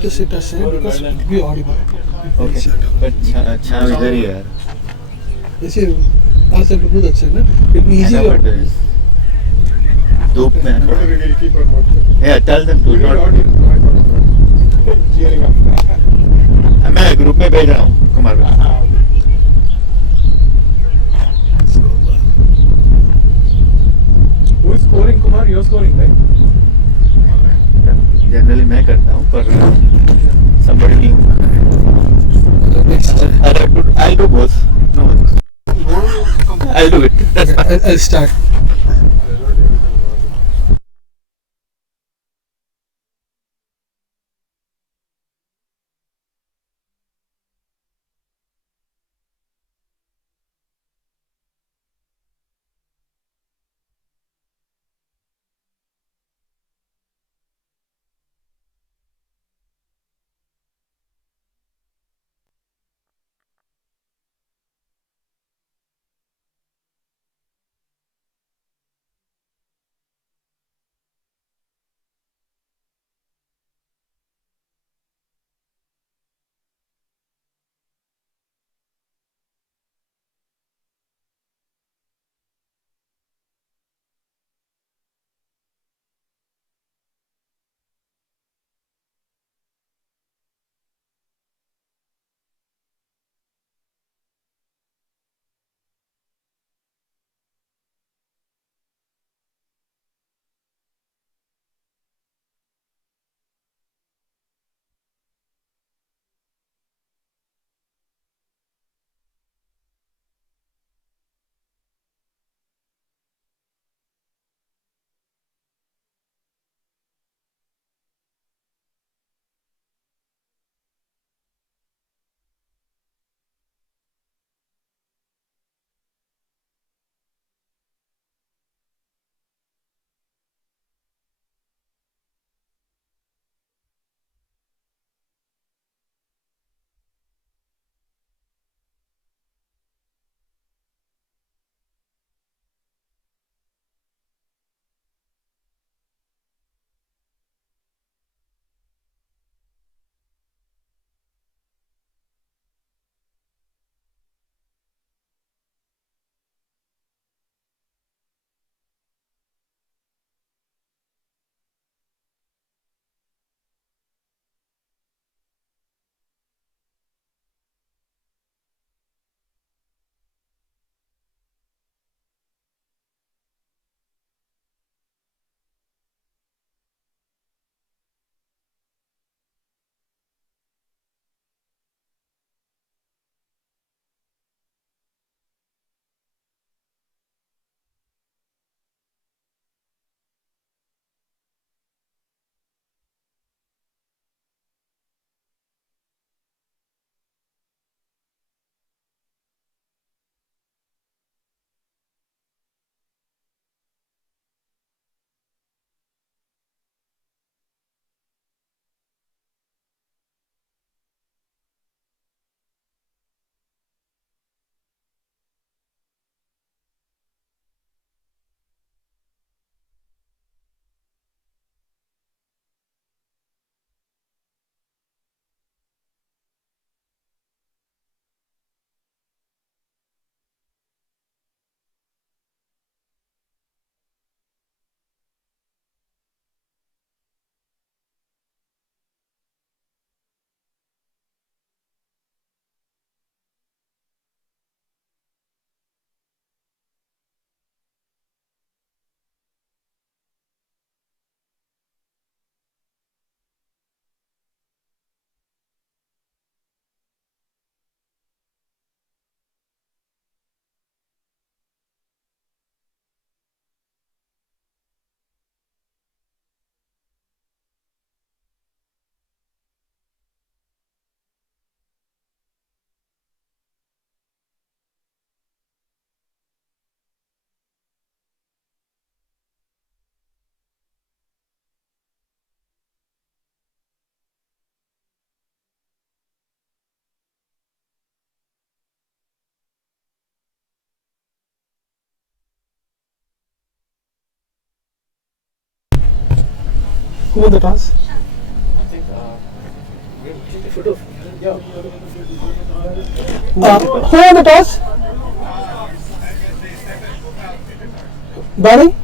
to sit aside because it will be audible. Okay. But छाव इधर ही है यार. जैसे आज से टुकड़ा अच्छा है ना, it will be easy. धूप में है ना. Yeah, tell them to not. मैं ग्रुप में भेज रहा हूँ कुमार को. Who is scoring, Kumar? You're scoring, right? Generally मैं करता हूँ पर somebody I'll do both. No, I'll do it. That's fine. I'll start. Who won the toss? I think Who won the toss? Batting?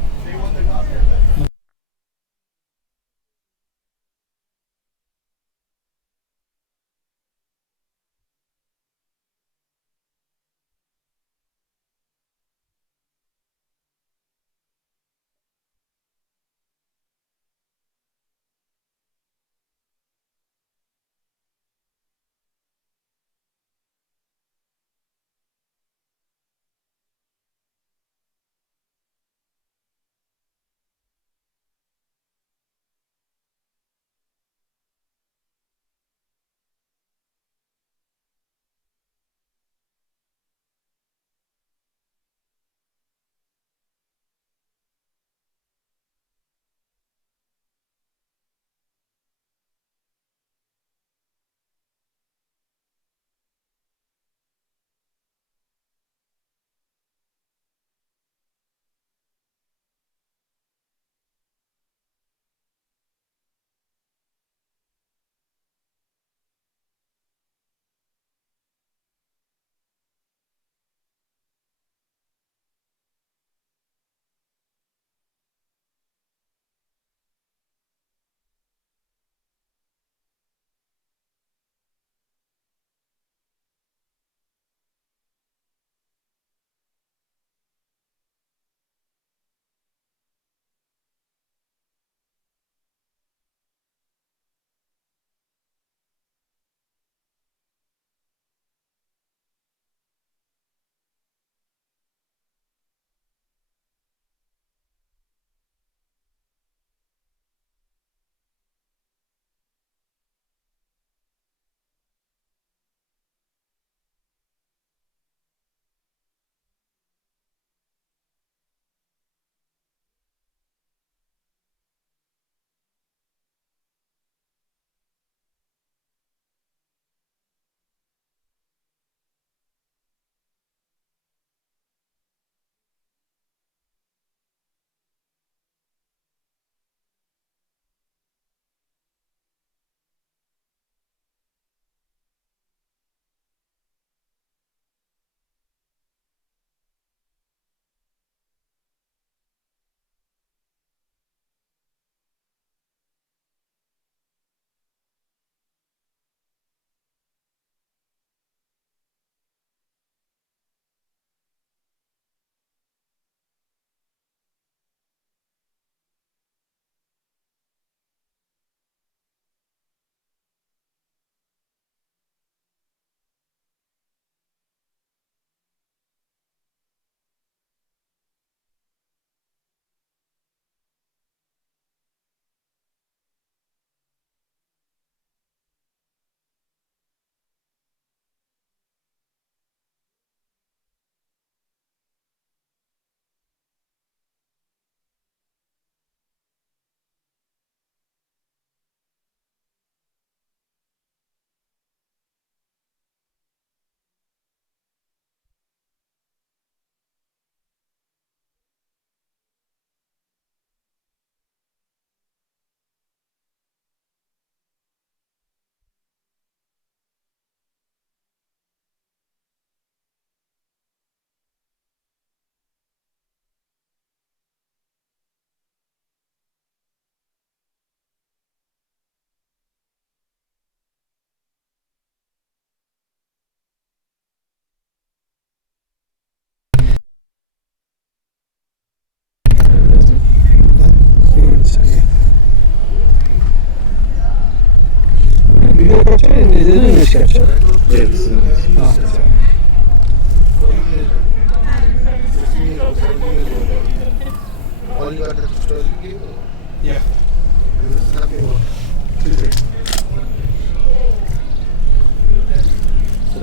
Video capture and is it image capture? Yes. All you got the story game? Yeah. This is happy one. So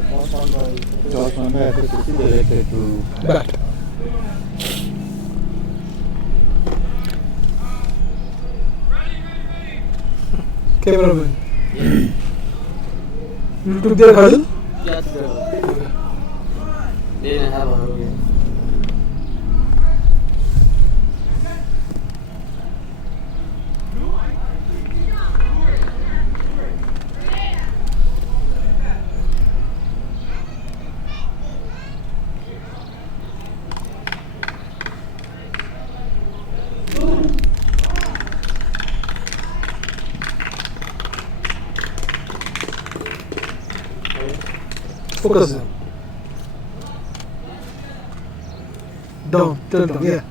toss on by FSSC directed to Bat. Cameraman. You took their hurdle? Yeah, they didn't have a hurdle yet. Focus down. Down, turn down, yeah.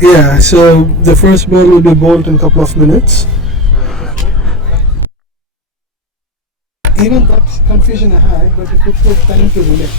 Yeah, so the first ball will be bowled in a couple of minutes. Even that confusion I had, but it could take time to relate.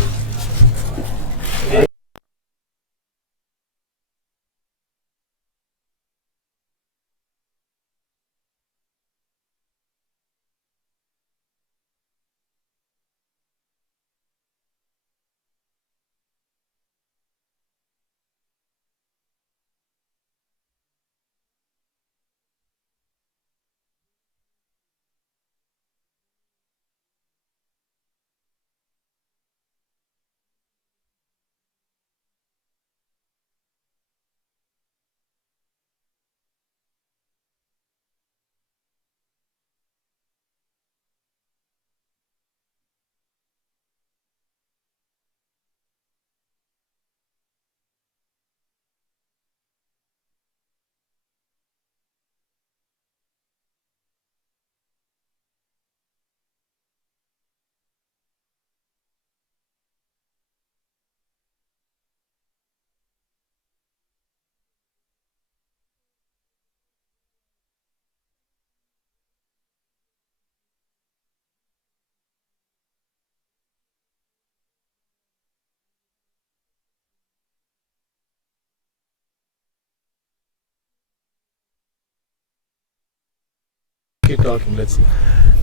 Keep talking, let's see.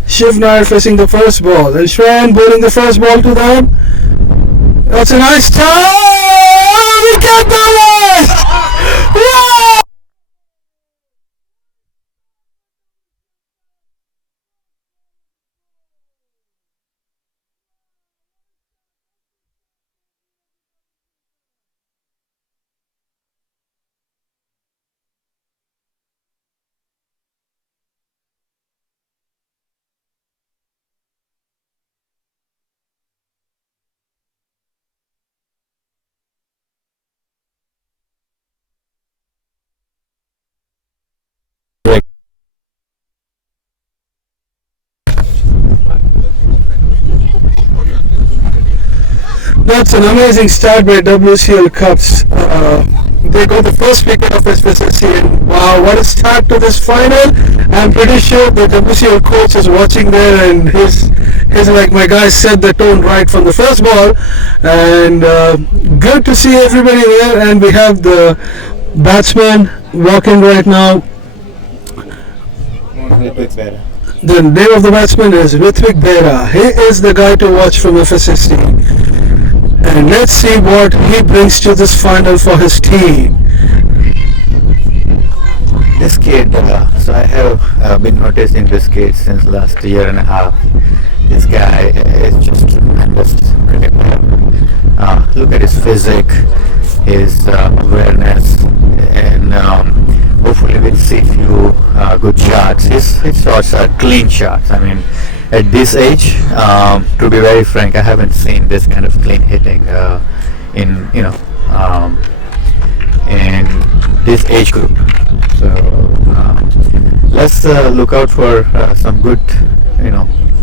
Shiv Nair facing the first ball. And Shwan bowling the first ball to them. That's a nice time! We get that one! Wow! That's an amazing start by WCL Cups. They got the first wicket of FSSC, and wow, what a start to this final. I'm pretty sure the WCL coach is watching there and He's like, my guys set the tone right from the first ball, and good to see everybody there. And we have the batsman walking right now. The name of the batsman is Ritvik Bera. He is the guy to watch from FSSC. And let's see what he brings to this final for his team. This kid, so I have been noticing this kid since last year and a half. This guy is just tremendous cricket player. Look at his physique, his awareness, and hopefully we'll see a few good shots. His shots are clean shots. I mean, at this age, to be very frank, I haven't seen this kind of clean hitting in in this age group. So let's look out for some good,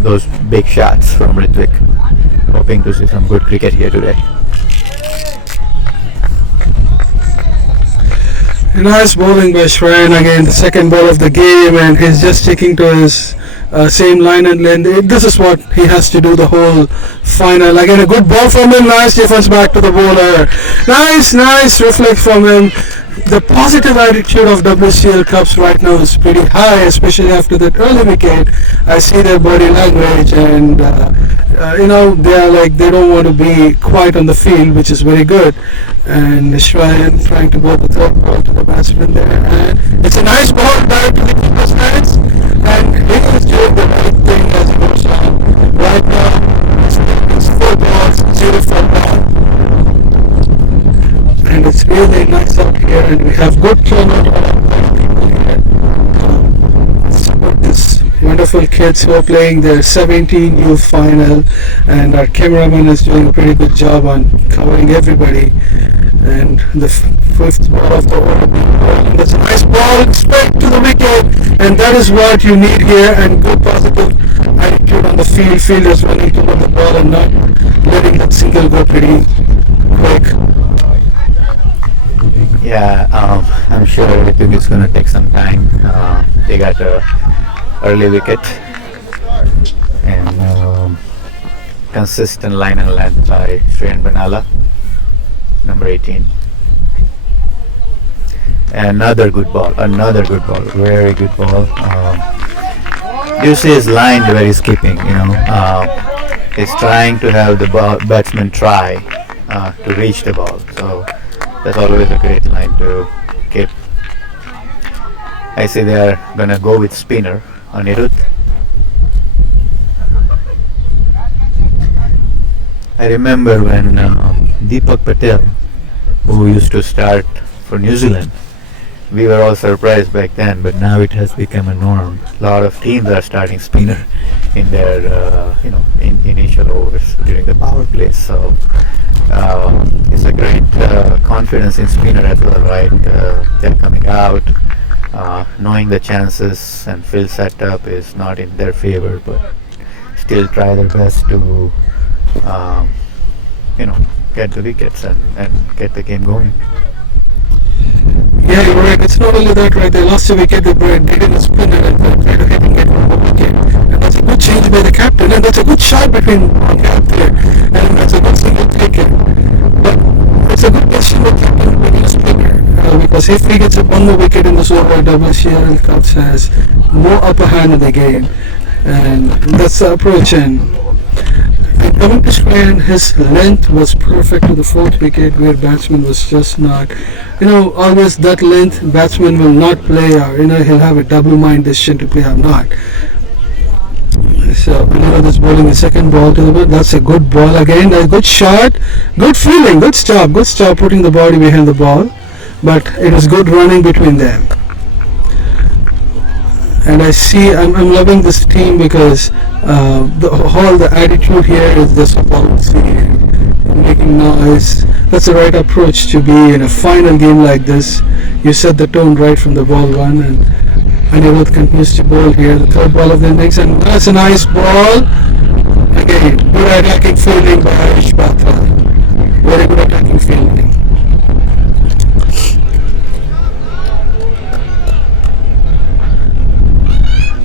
those big shots from Ritvik. Hoping to see some good cricket here today. Nice bowling by Shrayan again, the second ball of the game, and he's just sticking to his same line and length. This is what he has to do the whole final. Again, a good ball from him, nice defense back to the bowler. Nice reflex from him. The positive attitude of WCL Cups right now is pretty high, especially after that early wicket. I see their body language, and they are like they don't want to be quiet on the field, which is very good. And Shrayan trying to bowl the third ball to the batsman there, and it's a nice ball back to the keeper's hands, and he is doing the right thing as he goes on. Right now, it's 4 balls, 0 for 1. And it's really nice out here, and we have good turnout of people here. Support this wonderful kids who are playing their 17 youth final, and our cameraman is doing a pretty good job on covering everybody. And the fifth ball of the over, and that's a nice ball straight to the wicket, and that is what you need here. And good positive attitude on the field. Fielders running toward the ball and not letting that single go pretty quick. Yeah, I'm sure Ritvik is going to take some time. They got a early wicket and consistent line and length by Shrayan Banala, number 18. Another good ball, very good ball. You see his line where he's keeping, he's trying to have the batsman try to reach the ball. So that's always a great line to keep. I see they are gonna go with spinner Anirudh. I remember when Deepak Patel, who used to start for New Zealand, we were all surprised back then, but now it has become a norm. A lot of teams are starting spinner in their in initial overs during the power play. So it's a great confidence in spinner as well, right? They're coming out, knowing the chances and field setup is not in their favor, but still try their best to get the wickets and get the game going. Yeah, you're right. It's not only that, right? They lost a wicket, they did a spinner, and they tried to get one more wicket. And that's a good change by the captain, and that's a good shot between one gap there, and that's a good single taken. But it's a good question with captain with a spinner, because if he gets one more wicket in this over, WCL Cups has more upper hand in the game, and that's the approach. And coming to Shrayan, his length was perfect to the fourth wicket, where batsman was just not, always that length batsman will not play, or he'll have a double mind decision to play or not. So this bowling the second ball to the ball. That's a good ball again, a good shot, good feeling, good stop putting the body behind the ball, but it was good running between them. And I see, I'm loving this team because the attitude here is this policy and making noise. That's the right approach to be in a final game like this. You set the tone right from the ball one, and Anirudh continues to bowl here, the third ball of the innings, and that's a nice ball. Again, good attacking fielding by Harish Batra. Very good attacking fielding.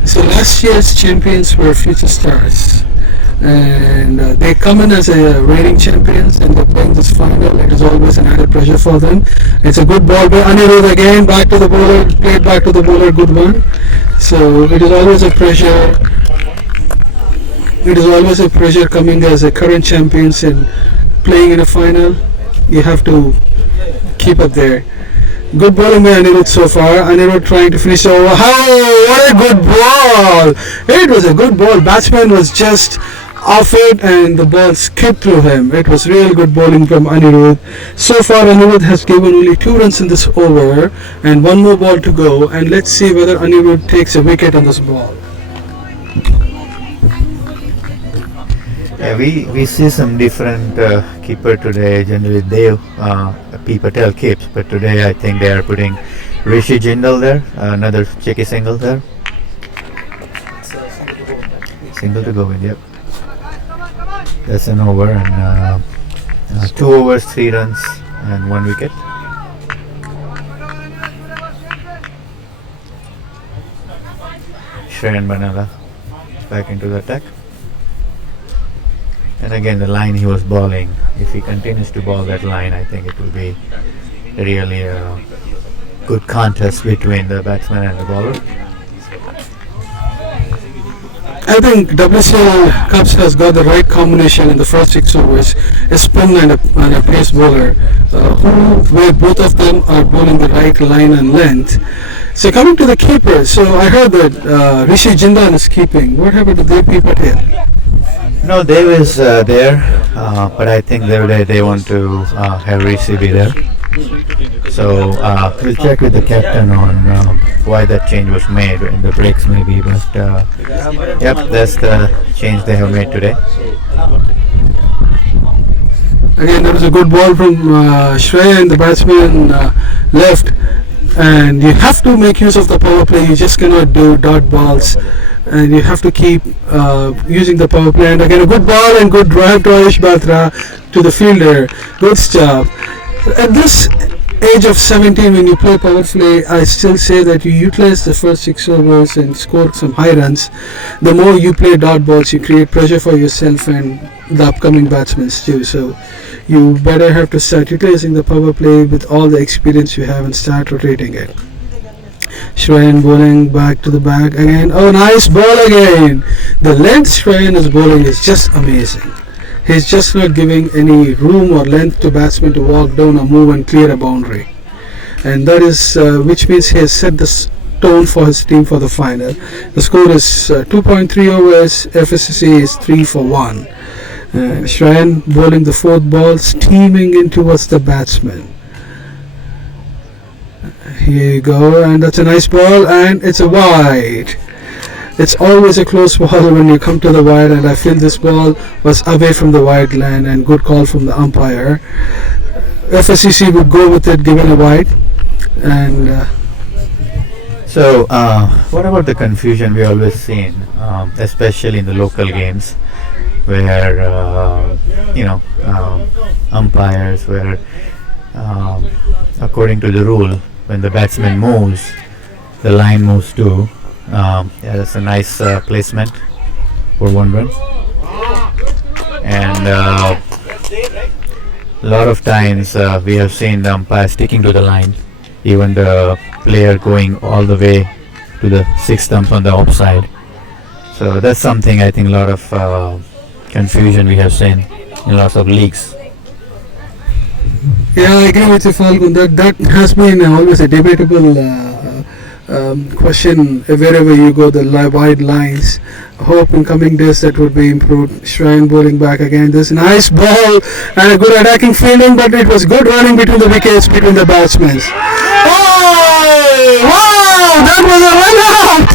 So last year's champions were future stars. and they come in as a reigning champions and they're playing this final. It is always an added pressure for them. It's a good ball by Anirudh again, back to the bowler, played back to the bowler, good one. So it is always a pressure. It is always a pressure coming as a current champions and playing in a final. You have to keep up there. Good bowling by Anirudh so far. Anirudh trying to finish the over. Oh, what a good ball! It was a good ball. Batsman was just off it and the ball skipped through him. It was real good bowling from Anirudh. So far Anirudh has given only 2 runs in this over and 1 more ball to go, and let's see whether Anirudh takes a wicket on this ball. Yeah, we see some different keeper today. Generally, Dev P. Patel keeps, but today I think they are putting Rishi Jindal there, another cheeky single there. Single to go with, yep. That's an over, and 2 overs, 3 runs, and 1 wicket. Shreyan Banala back into the attack. And again, the line he was bowling, if he continues to bowl that line, I think it will be really a good contest between the batsman and the bowler. I think WCL Cups has got the right combination in the first 6 overs, a spin and a pace bowler, where both of them are bowling the right line and length. So coming to the keeper, so I heard that Rishi Jindal is keeping. What happened to Dev P. Patel? No, Dev is there, but I think they want to have Rishi be there. So we'll check with the captain on why that change was made in the breaks maybe, but yep, that's the change they have made today. Again, there was a good ball from Shreya and the batsman left, and you have to make use of the power play. You just cannot do dot balls, and you have to keep using the power play. And again, a good ball and good drive to Ayush Batra to the fielder. Good stuff. At this age of 17, when you play power play, I still say that you utilize the first 6 overs and score some high runs. The more you play dot balls, you create pressure for yourself and the upcoming batsmen too. So you better have to start utilizing the power play with all the experience you have and start rotating it. Shreyan bowling back to the back again. Oh, nice ball again. The length Shreyan is bowling is just amazing. He's just not giving any room or length to batsmen to walk down or move and clear a boundary, and that is which means he has set the tone for his team for the final. The score is 2.3 overs. FSSC is 3 for 1. Shreyan bowling the 4th ball, steaming in towards the batsman. Here you go, and that's a nice ball, and it's a wide. It's always a close ball when you come to the wide, and I feel this ball was away from the wide line, and good call from the umpire. FSCC would go with it given a wide. And So what about the confusion we always seen, especially in the local games, where umpires were, according to the rule, when the batsman moves, the line moves too. Yeah, that's a nice placement for 1 run. And a lot of times we have seen the umpire sticking to the line, even the player going all the way to the 6 stumps on the offside. So that's something I think a lot of confusion we have seen in lots of leagues. yeah, I agree with you, Falgun. That has been always a debatable question wherever you go, the wide lines. Hope in coming days that would be improved. Shreyan bowling back again. This nice ball and a good attacking fielding, but it was good running between the wickets between the batsmen. Oh! Wow! That was a run out!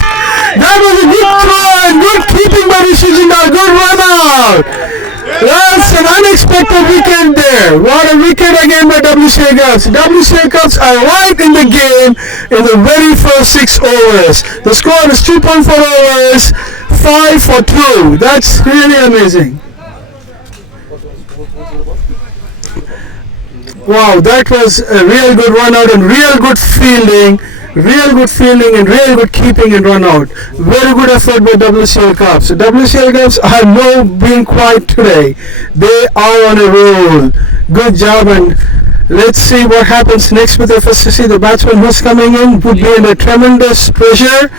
That was a good throw and good keeping by Rishi Jindal. Good run out! That's an unexpected wicket there. What a wicket again by WCL Cups. WCL Cups are right in the game in the very first 6 overs. The score is 2.4 overs, 5 for 2. That's really amazing. Wow, that was a real good run out and real good fielding real good fielding and real good keeping and run out. Very good effort by WCL Cubs. So WCL Cubs are no being quiet today. They are on a roll. Good job, and let's see what happens next with FSSC. The batsman who's coming in would be under tremendous pressure.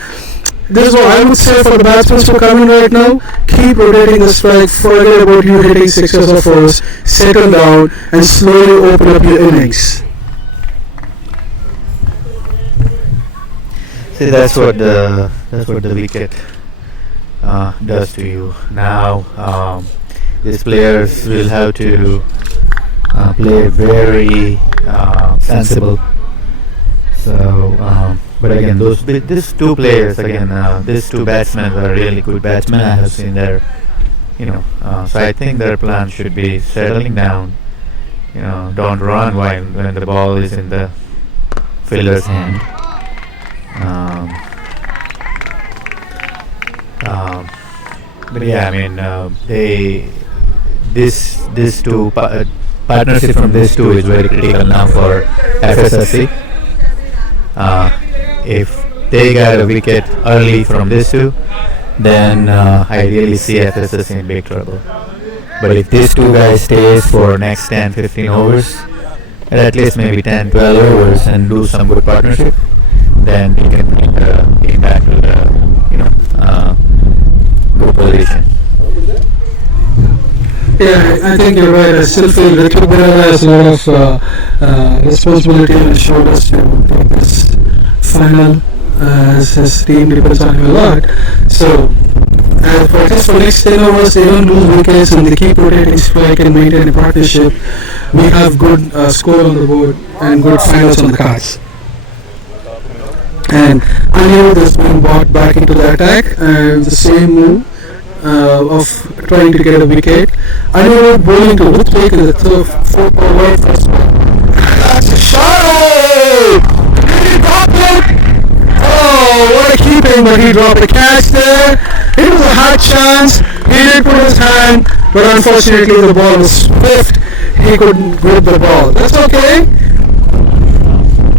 This is what I would say for the batsmen who are coming right now. Keep rotating the strike. Forget about you hitting sixes or fours. Settle down and slowly open up your innings. See, that's what the wicket does to you. Now, these players will have to play very sensible. So, but again, these two players, these two batsmen are really good batsmen. I have seen their, so I think their plan should be settling down. Don't run when the ball is in the fielder's hand. But yeah, I mean, this two partnership from these two is very critical now for FSSC. If they get a wicket early from these two, then I really see FSSC in big trouble. But if these two guys stays for next 10-15 overs, at least maybe 10-12 overs, and do some good partnership, then they can bring the team back to the good position. Yeah, I think you're right. I still feel Ritu Birala has a lot of responsibility on his shoulders to take this final, as his team depends on him a lot. So, for at least for next 10 overs, they don't lose wickets and they keep rotating strike and maintain a partnership. We have good score on the board and good finals on the cards. And Anirudh has been brought back into the attack, the same move of trying to get a wicket. Anirudh bowling to Ruthvik in the fourth over. First ball. That's a shot! Oh! Did he drop it? Oh, what a keeping, but he dropped the catch there. It was a hard chance. He did put his hand, but unfortunately the ball was swift. He couldn't grip the ball. That's okay.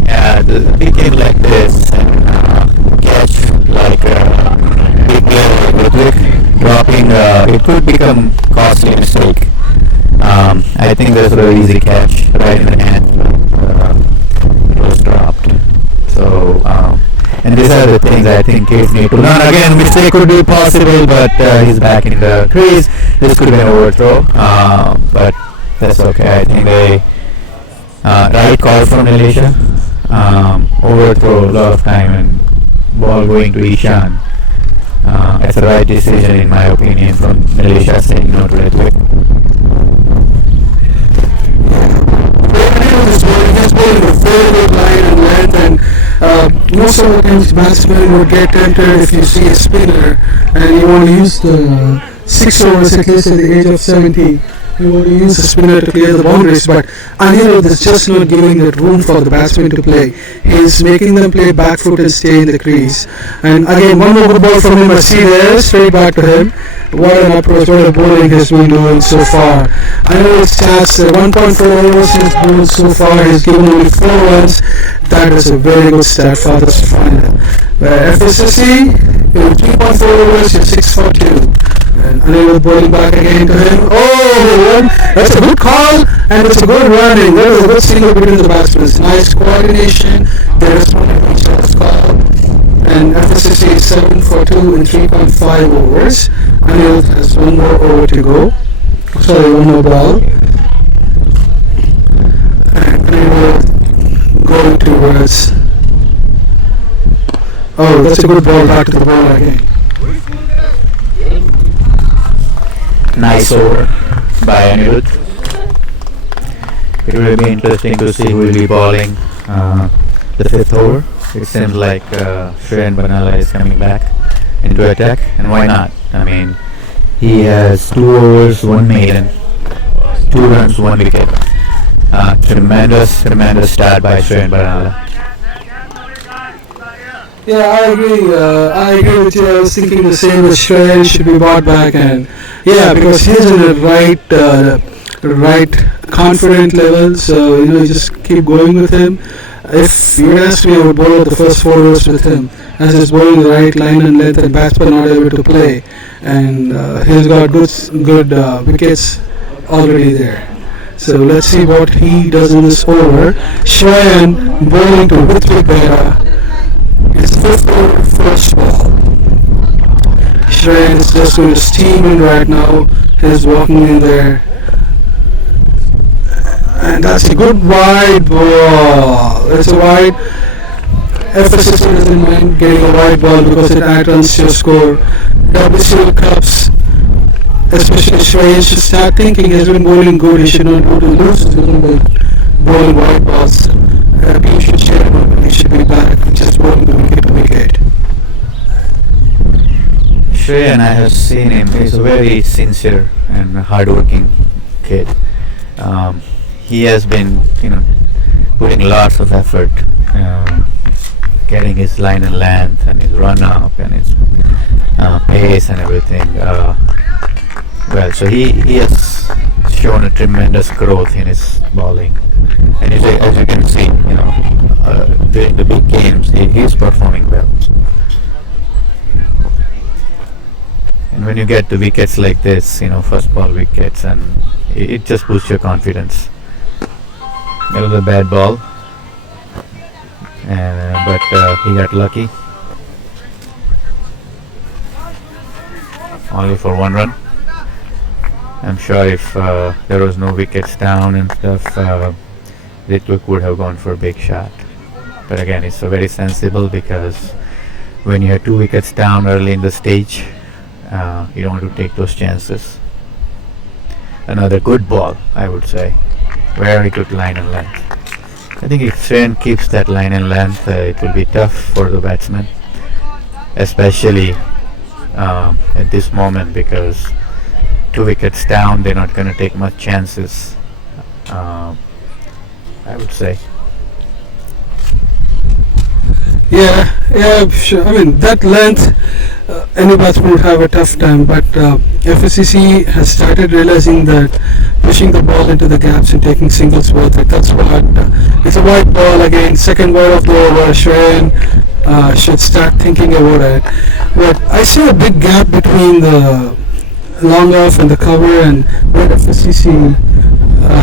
Yeah, the big game like this, catch like big player like Ritwik dropping, it could become costly mistake. I think there's a very easy catch right in the hand, but it was dropped. So, and these are the things I think kids need to learn. Again, mistake could be possible, but he's back in the crease. This could be an overthrow, but that's okay. I think they right call from Malaysia. Overthrow a lot of time and ball going to Ishan. It's the right decision in my opinion from Malaysia saying no to Ritwik. He's bowling a very good line and length, and most of the times batsmen would get tempted if you see a spinner and you want to use the 6 overs at least at the age of 17. You want to use the spinner to clear the boundaries, but Anirudh is just not giving that room for the batsman to play. He's making them play back foot and stay in the crease. And again, one more good ball from him. I see there, straight back to him. What an approach, what a bowling he's been doing so far. Anirudh's stats, 1.4 overs he's bowled so far. He's given only 4 runs. That is a very good stat for this final. FSSC, 3.4 overs, 6 for 2. And Anirudh bowling back again to him. Oh, that's a good call, and it's a good running. That was a good single between the batsmen. Nice coordination. They responded to each other's call. And FSSC is 7 for 2 in 3.5 overs. Anirudh has one more over to go. Sorry, one more ball. And Anirudh going towards. Oh, that's a good ball back to the ball again. Nice over by Anirudh. It will be interesting to see who will be bowling the 5th over. It seems like Shreyan Banala is coming back into attack, and why not? I mean, he has 2 overs, 1 maiden, 2 runs, 1 wicket. Tremendous start by Shreyan Banala. Yeah, I agree with you. I was thinking the same. That Shreyan should be brought back, and yeah, because he's in the right confident level. So you just keep going with him. If you ask me, I would bowl out the first 4 overs with him, as he's bowling the right line and length, and batsmen not able to play, and he's got good wickets already there. So let's see what he does in this over. Shrayan bowling to Hrithik Behra. His fifth over, first ball. Shrayan is just going to steam in right now. He's walking in there. And that's a good wide ball. It's a wide. FSSC doesn't mind getting a wide ball because it adds to your score. WCL Cups, especially Shrayan, should start thinking he's been bowling good. He should not go to lose by bowling wide balls. He should share him, but he should be back just bowling the wicket to wicket. Shreyan, I have seen him. He's a very sincere and hardworking kid. He has been, putting lots of effort, getting his line and length and his run up and his pace and everything. So he has shown a tremendous growth in his bowling, and as you can see, during the big games, he is performing well. And when you get the wickets like this, first ball wickets, and it just boosts your confidence. It was a bad ball, but he got lucky. Only for 1 run. I'm sure if there was no wickets down and stuff, Ritwik would have gone for a big shot. But again, it's so very sensible, because when you have 2 wickets down early in the stage, you don't want to take those chances. Another good ball, I would say. Very good line and length. I think if Shreyan keeps that line and length, it will be tough for the batsman, especially at this moment, because 2 wickets down, they're not going to take much chances, I would say. Yeah, sure. I mean, that length, any batsman would have a tough time, but FSCC has started realizing that pushing the ball into the gaps and taking singles worth it. That's what it's a wide ball again, second wide of the over. Shreyan should start thinking about it. But I see a big gap between the long off and the cover, and where FSCC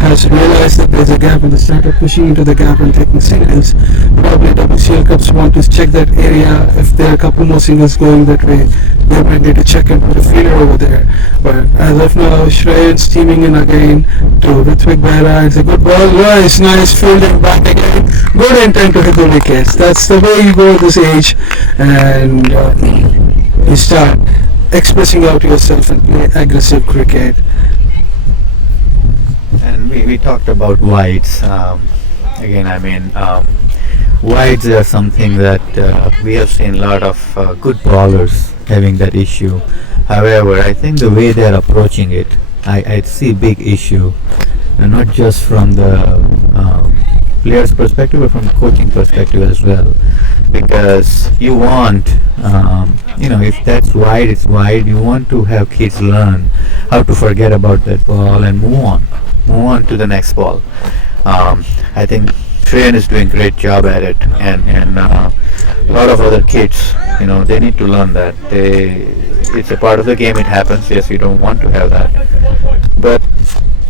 has realized that there's a gap, and they started pushing into the gap and taking singles. Probably WCL Cups want to check that area. If there are a couple more singles going that way, they might need to check and put a feeler over there. But as of now, Shreyan steaming in again to Hrithik Behra. It's a good ball. Nice fielding back again. Good intent to hit the wickets. That's the way you go at this age, and you start expressing out yourself and play aggressive cricket. And we talked about wides. Again, wides are something that we have seen a lot of good bowlers having that issue. However, I think the way they are approaching it, I see a big issue, and not just from the player's perspective, but from coaching perspective as well. Because you want, if that's wide, it's wide. You want to have kids learn how to forget about that ball and move on to the next ball. I think Shreyan is doing a great job at it, and a lot of other kids, they need to learn that. It's a part of the game. It happens. Yes, you don't want to have that, but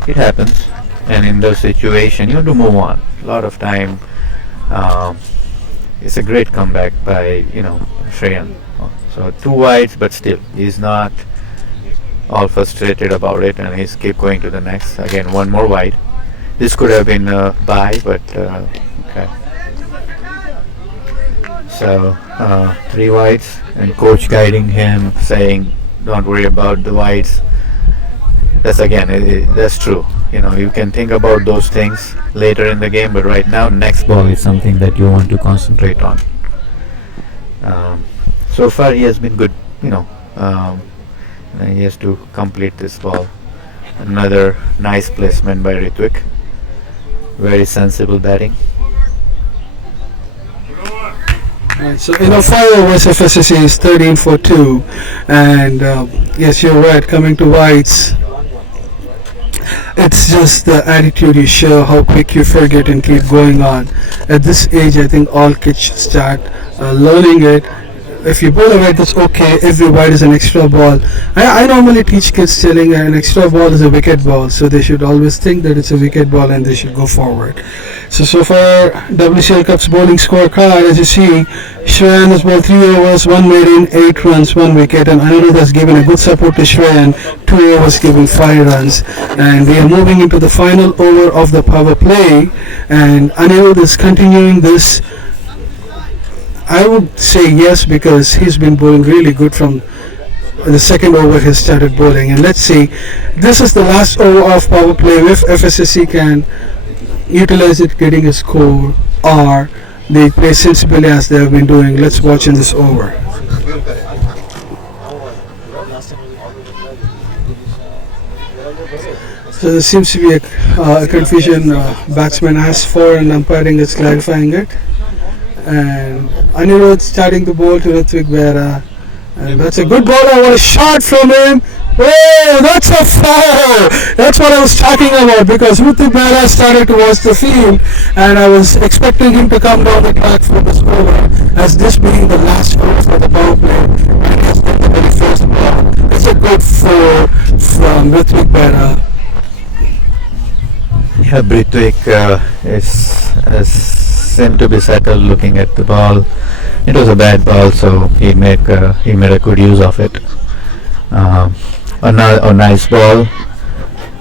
it happens. And in those situations, you have to move on. A lot of time. It's a great comeback by Shreyan. So 2 wides, but still he's not all frustrated about it, and he's keep going to the next. Again, 1 more wide. This could have been a bye, but okay. So 3 wides, and coach guiding him, saying, "Don't worry about the wides." That's true. You can think about those things later in the game, but right now, next ball is something that you want to concentrate on. So far, he has been good. He has to complete this ball. Another nice placement by Ritwik. Very sensible batting. Right, so 5 overs FSSC is 13 for 2, and yes, you're right. Coming to wides, It's just the attitude you show, how quick you forget and keep going on. At this age, I think all kids should start learning it. If you bowl a wide, that's okay. Every wide is an extra ball. I normally teach kids telling an extra ball is a wicket ball, so they should always think that it's a wicket ball and they should go forward. So far, WCL Cup's bowling scorecard, as you see, Shreyan has bowled 3 overs, 1 maiden, 8 runs, 1 wicket, and Anirudh has given a good support to Shreyan, 2 overs giving 5 runs. And we are moving into the final over of the power play, and Anirudh is continuing this. I would say yes, because he's been bowling really good from the second over he started bowling. And let's see, this is the last over of power play. If FSSC can utilize it getting a score, or they play sensibly as they have been doing. Let's watch in this over. So there seems to be a confusion. Batsman asked for and umpiring is clarifying it. And Anirudh starting the ball to Ritvik Behra, and that's a good ball. I want a shot from him. Oh, that's a foul! That's what I was talking about, because Ritvik Behra started to watch the field, and I was expecting him to come down the track for this over, as this being the last over for the power play, and he has got the very first ball. It's a good 4 from Ritvik Behra. Yeah, Britwick is seemed to be settled looking at the ball. It was a bad ball, so he made a good use of it. A nice ball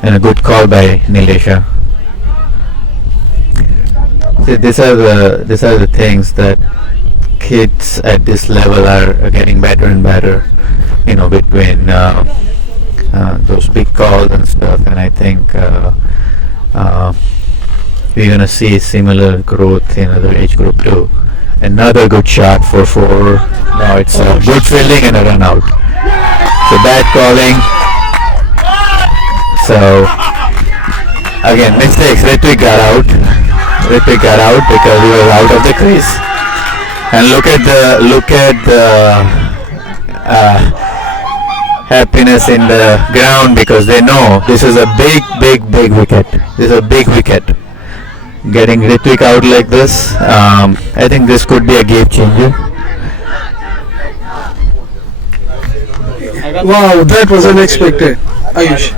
and a good call by Nilesha. See, these are the things that kids at this level are getting better and better. Between those big calls and stuff, and I think we're gonna see similar growth in other age group too. Another good shot for 4. Now it's a good fielding and a run out. So bad calling. So again, mistakes. Ritvik got out because he was out of the crease. And look at the happiness in the ground, because they know this is a big wicket. This is a big wicket. Getting Ritvik out like this, I think this could be a game changer. Wow, that was unexpected. Ayush.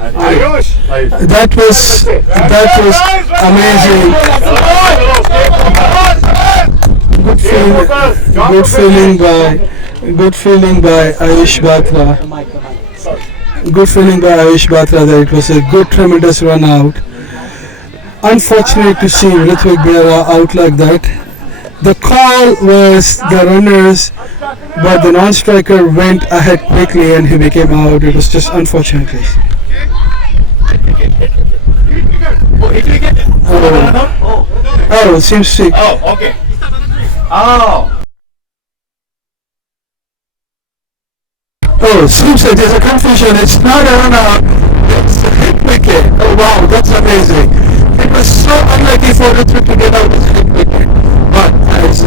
That was amazing. Good feeling by Ayush Batra. Good feeling by Ayush Batra that it was a good, tremendous run out. Unfortunate to see Ritvik Behra out like that. The call was the runners, but the non-striker went ahead quickly and he became out. It was just unfortunately. Oh, seems sick. Oh, okay. Oh, seems like there's a confusion. It's not a run out. It's a hit wicket. Oh wow, that's amazing. It was so unlucky for Ritvik to get out as a hit wicket. But as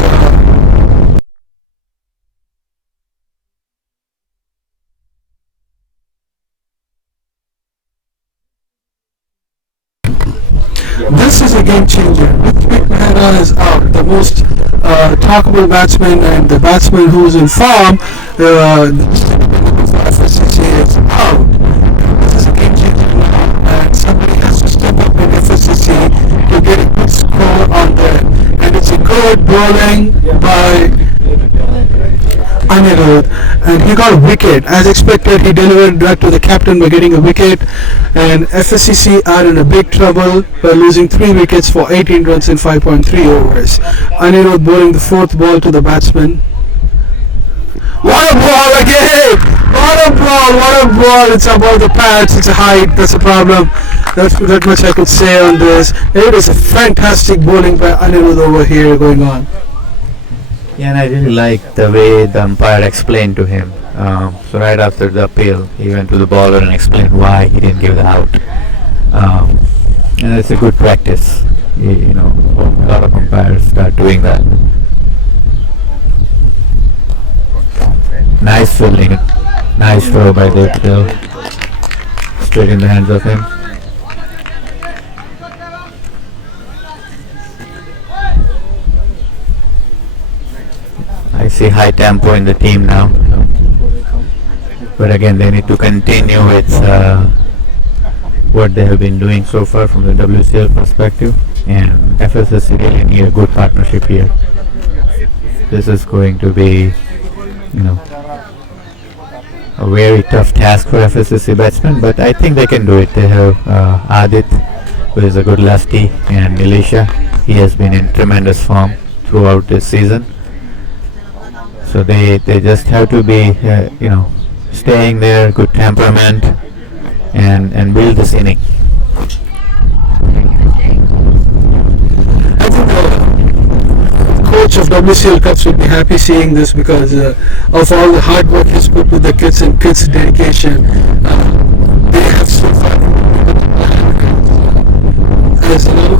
this is a game changer. Ritvik Behra is out, the most talkable batsman and the batsman who's in form. FSSC is out. This is a game changer now, and somebody has to step up in FSSC to get a good score on there. And it's a good bowling by Anirudh, and he got a wicket. As expected, he delivered that to the captain by getting a wicket, and FSCC are in a big trouble by losing 3 wickets for 18 runs in 5.3 overs. Anirudh bowling the 4th ball to the batsman. What a ball again! What a ball! It's above the pads, it's a height, that's a problem. That much I could say on this. It is a fantastic bowling by Anirudh over here going on. Yeah, and I really like the way the umpire explained to him. So right after the appeal, he went to the bowler and explained why he didn't give the out. And it's a good practice. A lot of umpires start doing that. Nice fielding, nice throw by Dev. Straight in the hands of him. see high tempo in the team now. But again, they need to continue with what they have been doing so far from the WCL perspective, and FSSC really need a good partnership here. This is going to be, a very tough task for FSSC batsmen, but I think they can do it. They have Adit, who is a good lefty, and Nilisha. He has been in tremendous form throughout this season. So they just have to be, staying there, good temperament, and build this inning. I think the coach of WCL Cups would be happy seeing this because of all the hard work he's put with the kids and kids' dedication. They have so far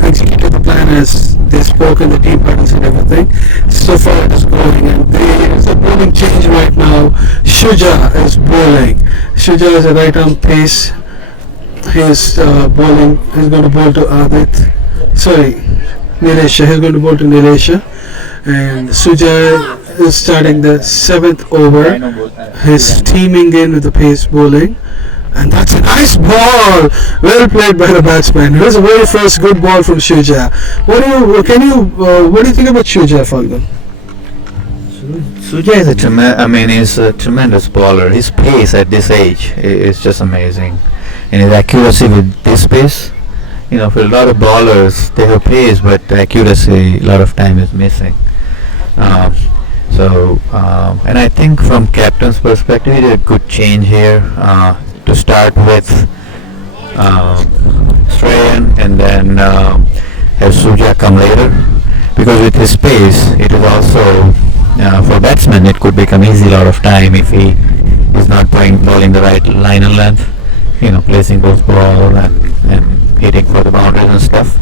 executed the plan as they spoke in the team parties and everything. So far it is going, and there is a bowling change right now. Shuja is bowling. Shuja is a right arm pace. He's bowling. He's going to bowl to Adit. Sorry, Nilesha. He's going to bowl to Nilesha. And Suja is starting the 7th over. He's teaming in with the pace bowling. And that's a nice ball. Well played by the batsman. It was the very first good ball from Shuja. What do you think about Shuja, Falgun? Suja is a tremendous bowler. His pace at this age is just amazing, and his accuracy with this pace. For a lot of bowlers, they have pace, but the accuracy a lot of time is missing. And I think from captain's perspective, he did a good change here. To start with Shreyan and then have Suja come later, because with his pace it is also for batsmen it could become easy a lot of time if he is not bowling the right line and length, placing those ball and hitting for the boundaries and stuff.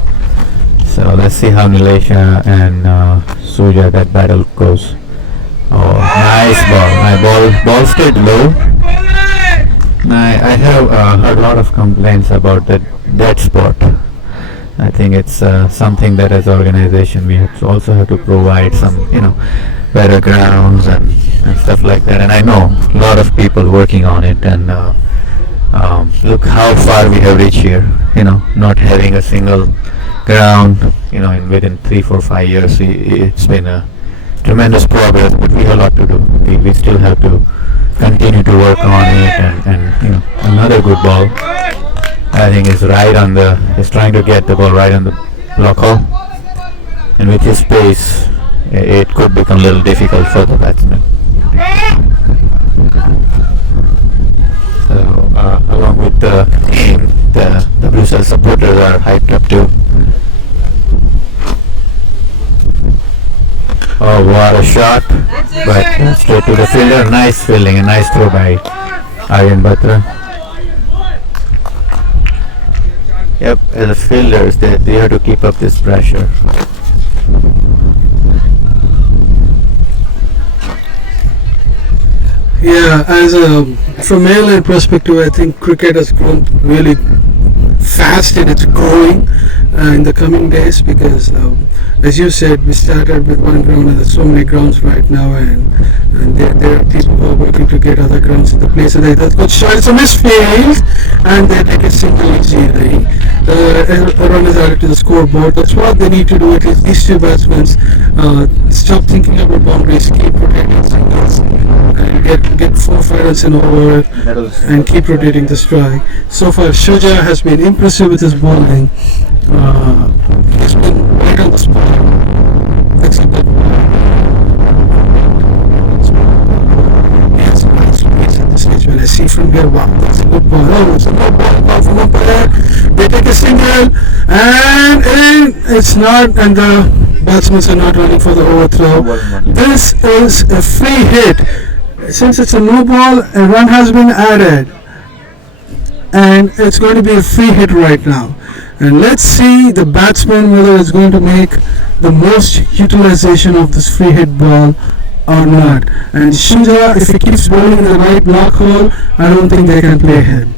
So let's see how Nilisha and Suja, that battle goes. Oh, nice ball. Ball stayed low. I have heard a lot of complaints about that dead spot. I think it's something that as an organization we also have to provide some, better grounds and stuff like that. And I know a lot of people working on it. And look how far we have reached here. Not having a single ground. Within 3, 4, 5 years, it's been a tremendous progress. But we have a lot to do. We still have to continue to work on it, and another good ball. I think is trying to get the ball right on the block hole, and with his pace it could become a little difficult for the batsman. So along with the team, the WCL supporters are hyped up too. Oh, what a shot! But straight to the fielder. Nice fielding, a nice throw by Aryan Batra. Yep, as the fielders, they have to keep up this pressure. Yeah, from Maryland perspective, I think cricket has grown really fast and it's growing in the coming days because as you said, we started with one ground and there's so many grounds right now, and there are people who are working to get other grounds in the place. So that's good shot. It's a misfield and they take a single easily. A run is added to the scoreboard. That's what they need to do. At least these two batsmen stop thinking about boundaries, keep protecting singles, and get 4 5 runs in over and keep rotating the strike. So far, Shuja has been impressive with his bowling. He's been right on the spot. Except that he has a nice pace at the stage. When I see from here, wow, that's a good ball. Oh, it's a good ball from up there. They take a single, and it's not, and the batsmen are not running for the overthrow. This is a free hit. Since it's a no ball, a run has been added, and it's going to be a free hit right now. And let's see the batsman whether it's going to make the most utilization of this free hit ball or not. And Shuja, if he keeps bowling in the right block hole, I don't think they can play him.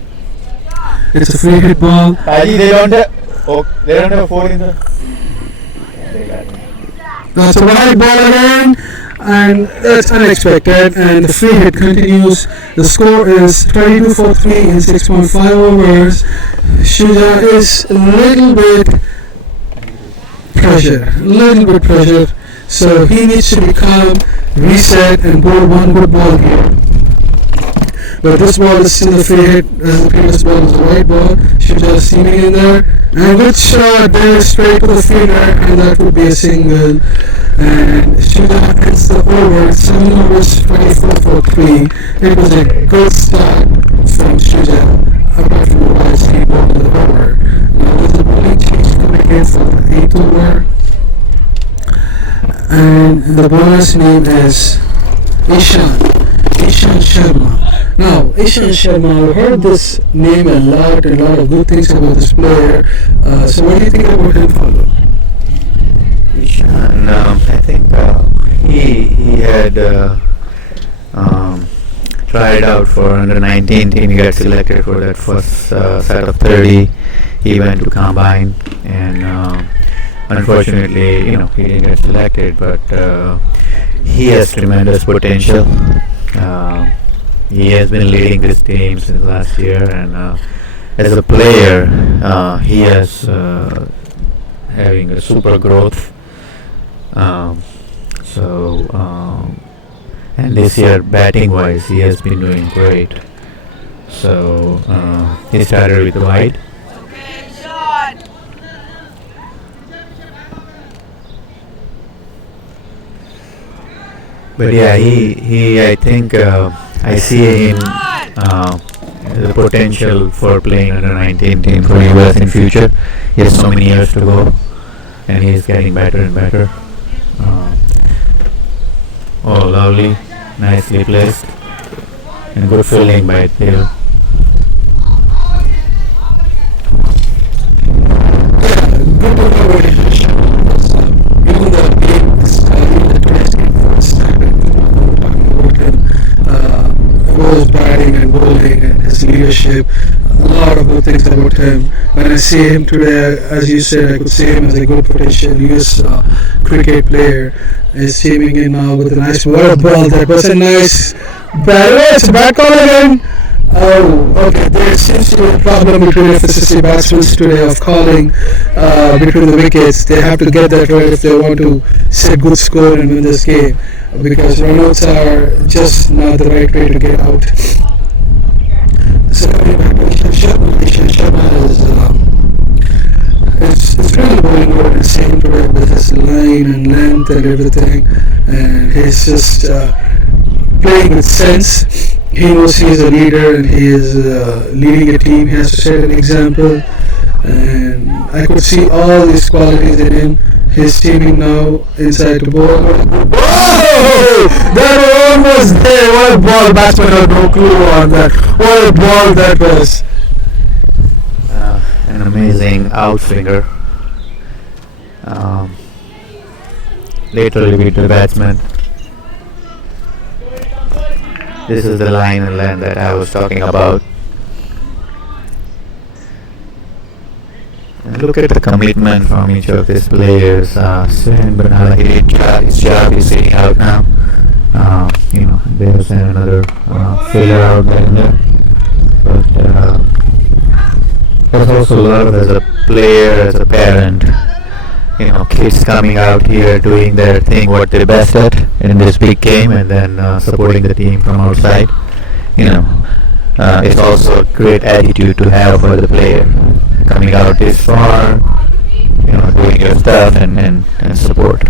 It's a free hit ball. They don't have 4 in the. That's a wide ball again. and that's unexpected. And the free hit continues. The score is 22 for 3 in 6.5 overs. Shuja is a little bit pressure. So he needs to be calm, reset, and bowl one good ball here. But this ball is still a free hit, as the previous ball was a white ball. Shuja steaming in there, and good shot there, straight to the fielder, and that would be a single. And Shuja ends the over, 7 overs, 24 for 3. It was a good start from Shuja, apart from the last 3 ball of the over. Now there's a bowling change coming in for the 8th over, and the bowler's name is Ishan Sharma. Now, Ishan Sharma, I've heard this name a lot of good things about this player. So what do you think about him, Follow? Ishan, I think he had tried out for under 19 team. He got selected for that first set of 30. He went to combine, and unfortunately, he didn't get selected. But he has tremendous potential. He has been leading this team since last year, and as a player, he has having a super growth. And this year, batting wise, he has been doing great. So he started with wide. But yeah, he I think I see him the potential for playing under 19 team for US in future. He has so many years to go, and he is getting better and better. Oh, lovely, nicely placed, and good fielding by Theo. Good to know what it is. Even the game is in the today's game first started, we were talking about him. Both batting and bowling and his leadership. A lot of good things about him. When I see him today, as you said, I could see him as a good potential US cricket player. He's teaming in now with a nice ball. That was a nice bat. Oh, it's a bad call again. Oh, okay. There seems to be a problem between FSSC batsmen today of calling between the wickets. They have to get that right if they want to set good score and win this game, because runouts are just not the right way to get out. So coming back to Ishan Sharma is really going good and same today with his line and length and everything, and he's just playing with sense. He knows he is a leader and he is leading a team. He has to set an example, and I could see all these qualities in him. He's teaming now inside the ball. Whoa! That one was there. What a ball! Batsman had no clue on that. What a ball that was! An amazing outswinger. Literally beat the batsman. This is the line and length that I was talking about. And look at the commitment from each of these players. Sven Bernala, he did his job. He's sitting out now. There's another failure out there and there. But there's also love as a player, as a parent. Kids coming out here doing their thing, what they're best at in this big game, and then supporting the team from outside. It's also a great attitude to have for the player, coming out this far, doing your stuff and support.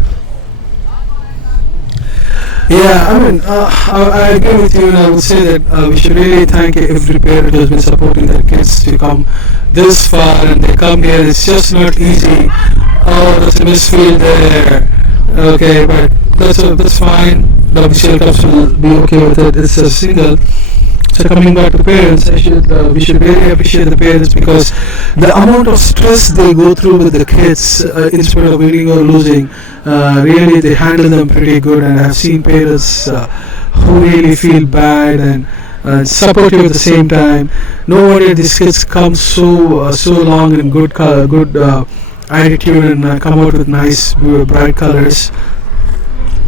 Yeah, I mean, I agree with you, and I would say that we should really thank every parent who has been supporting their kids to come this far, and they come here. It's just not easy. Oh, there's a misfield there. Okay, but that's fine. WCL Cups will be okay with it. It's a single. So coming back to parents, we should really appreciate the parents, because the amount of stress they go through with the kids in spite of winning or losing, really they handle them pretty good. And I've seen parents who really feel bad and supportive at the same time. No wonder these kids come so long in good attitude and come out with nice bright colors.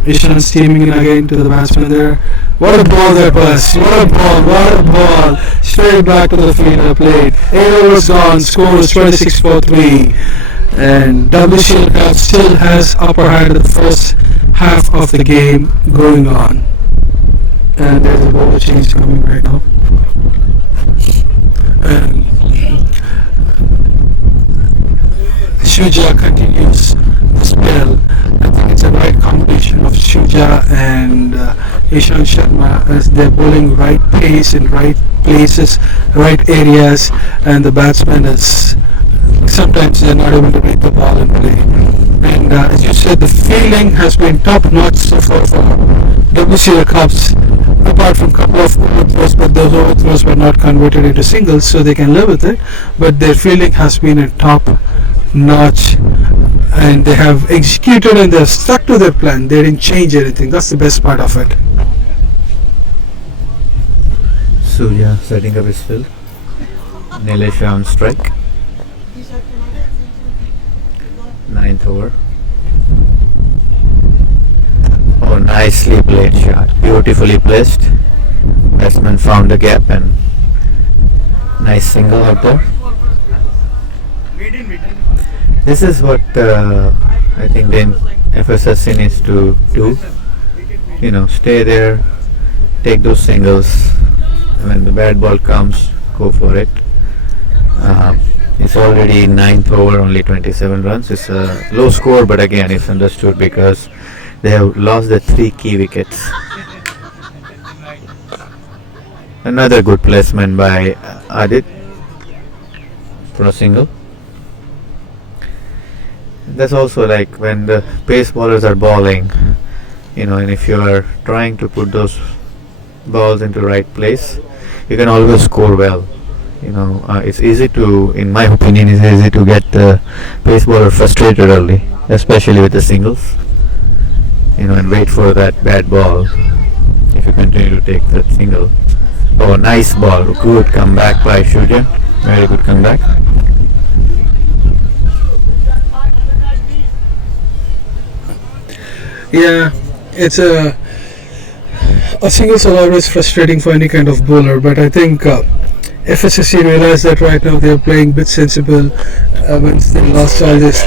Ishan steaming in again to the batsman there. What a ball that was! What a ball! What a ball! Straight back to the fielder plate. 8 overs gone. Score is 26 for 3. And WCL Cup still has upper hand in the first half of the game going on. And there's a ball change coming right now. And Shuja continues the spell. I think it's a right combination of Shuja and Ishan Sharma as they're bowling right pace in right places, right areas, and the batsman is sometimes they're not able to read the ball and play. And as you said, the fielding has been top notch so far for WCL Cups, apart from a couple of overthrows, but those overthrows were not converted into singles, so they can live with it. But their fielding has been a top notch, and they have executed and they've stuck to their plan. They didn't change anything. That's the best part of it. Surya setting up his field. Nilesh on strike. 9th over. Oh, nicely played shot. Beautifully placed. Batsman found the gap and nice single out there. This is what I think then FSSC needs to do. Stay there, take those singles. When the bad ball comes, go for it. It's already 9th over, only 27 runs. It's a low score, but again, it's understood because they have lost the 3 key wickets. Another good placement by Adit for a single. That's also like when the pace bowlers are bowling, and if you are trying to put those balls into right place, you can always score well. It's easy to, in my opinion, it's easy to get the pace bowler frustrated early, especially with the singles, and wait for that bad ball. If you continue to take that single. Oh, nice ball. Good comeback by Shuja. Very good comeback. Yeah, it's a singles are always frustrating for any kind of bowler, but I think FSSC realized that right now they are playing a bit sensible. Once they lost all these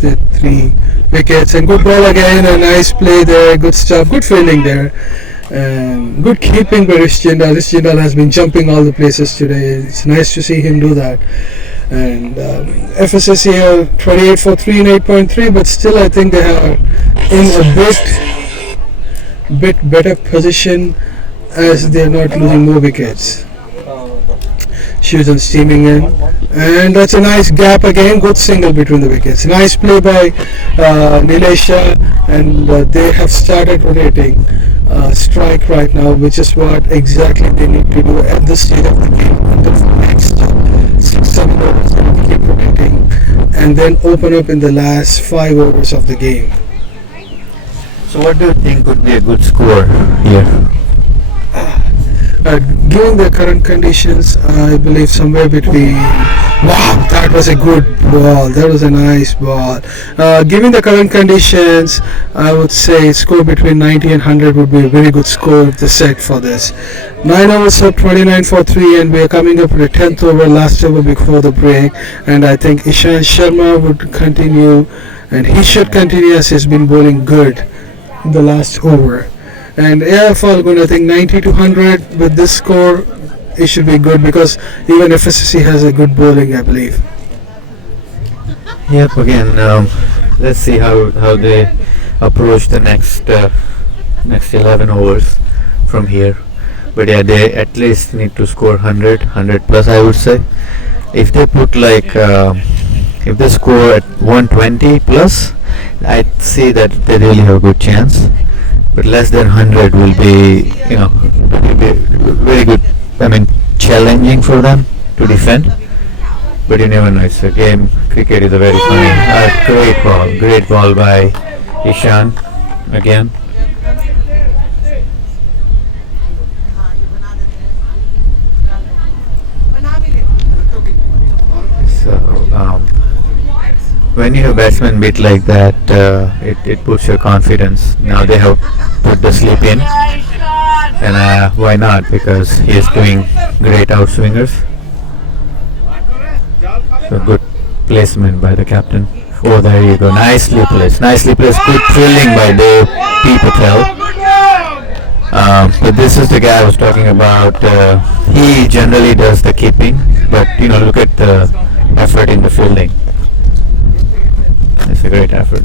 their 3 wickets, and good ball again, a nice play there, good stuff, good fielding there, and good keeping by Rish Jindal. Rish Jindal has been jumping all the places today. It's nice to see him do that. And FSSC are 28 for 3 and 8.3, but still I think they are in a bit better position as they're not losing more wickets. Susan steaming in, and that's a nice gap again, good single between the wickets. Nice play by Nilesha, and they have started rotating strike right now, which is what exactly they need to do at this stage of the game until the next 6-7 overs. They will keep rotating and then open up in the last 5 overs of the game. So what do you think would be a good score here? Given the current conditions, I believe somewhere between. Wow, that was a good ball. That was a nice ball. Given the current conditions, I would say score between 90 and 100 would be a very good score if they set for this. 9 overs up, 29 for 3, and we are coming up with a 10th over, last over before the break. And I think Ishan Sharma would continue, and he should continue as he's been bowling good in the last over. And Falgun, I think 90 to 100 with this score, it should be good because even FSSC has a good bowling, I believe. Yep. Again, let's see how they approach the next 11 overs from here. But yeah, they at least need to score 100 plus, I would say. If they put if they score at 120 plus, I'd say that they really have a good chance. But less than 100 will be, very good. I mean, challenging for them to defend. But you never know. It's a game. Cricket is a very funny. Great ball by Ishan again. So when you have batsmen beat like that, it puts your confidence. Now they have put the slip in, and why not? Because he is doing great outswingers. So good placement by the captain. Oh, there you go. Nicely placed. Nicely placed. Good drilling by Dave P. Patel. But this is the guy I was talking about. He generally does the keeping, but look at the effort in the fielding. It's a great effort.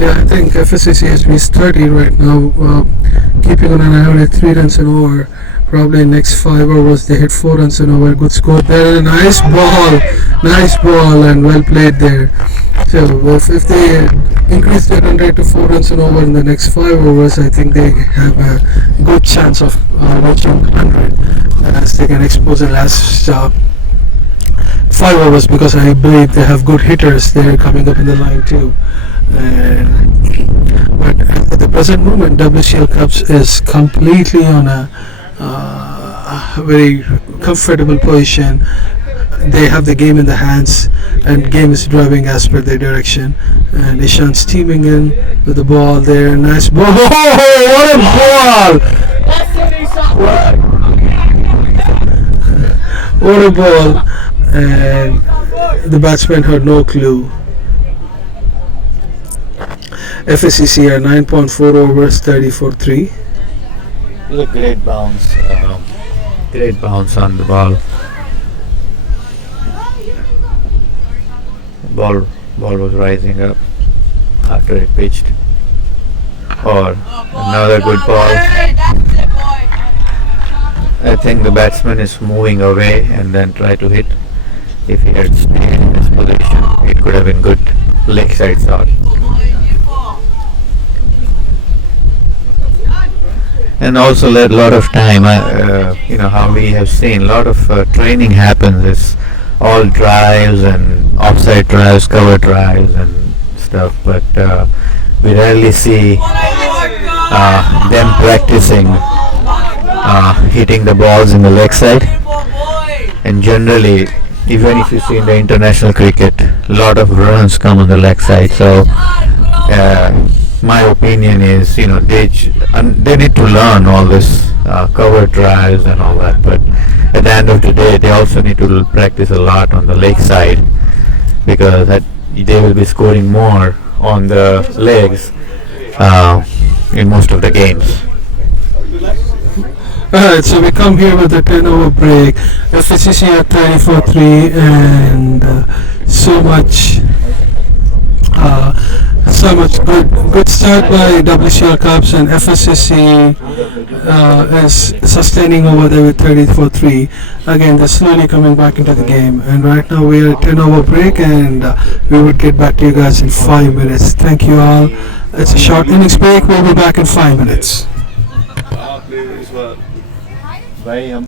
Yeah, I think FSSC has been sturdy right now, keeping on an average 3 runs an over. Probably in next 5 overs they hit 4 runs an over. Good score there. Nice ball, and well played there. So if they increase their run rate to 4 runs an over in the next 5 overs, I think they have a good chance of reaching 100, as they can expose the last 5 overs, because I believe they have good hitters there coming up in the line too. But at the present moment, WCL Cups is completely on a very comfortable position. They have the game in the hands, and game is driving as per their direction. And Ishan's steaming in with the ball there. Nice ball! Oh, what a ball! What a ball! And the batsman had no clue. FSCC are 9.4 overs, 30 for 3. Look, great bounce. Great bounce on the ball. Ball was rising up after it pitched. Or another good ball. I think the batsman is moving away and then try to hit. If he had stayed in this position, it could have been good leg side shot. And also let a lot of time, how we have seen a lot of training happens is all drives and offside drives, cover drives and stuff, but we rarely see them practicing hitting the balls in the leg side. And generally, even if you see in the international cricket, a lot of runs come on the leg side. So my opinion is, they need to learn all this cover drives and all that. But at the end of the day, they also need to practice a lot on the leg side, because they will be scoring more on the legs in most of the games. Alright, so we come here with a 10 over break. FSCC at 30 for 3, and so much good start by WCL Cups, and FSSC is sustaining over there with 30 for 3. Again, they're slowly coming back into the game, and right now we are at 10 over break, and we would get back to you guys in 5 minutes. Thank you all. It's a short innings break. We'll be back in 5 minutes. Bye.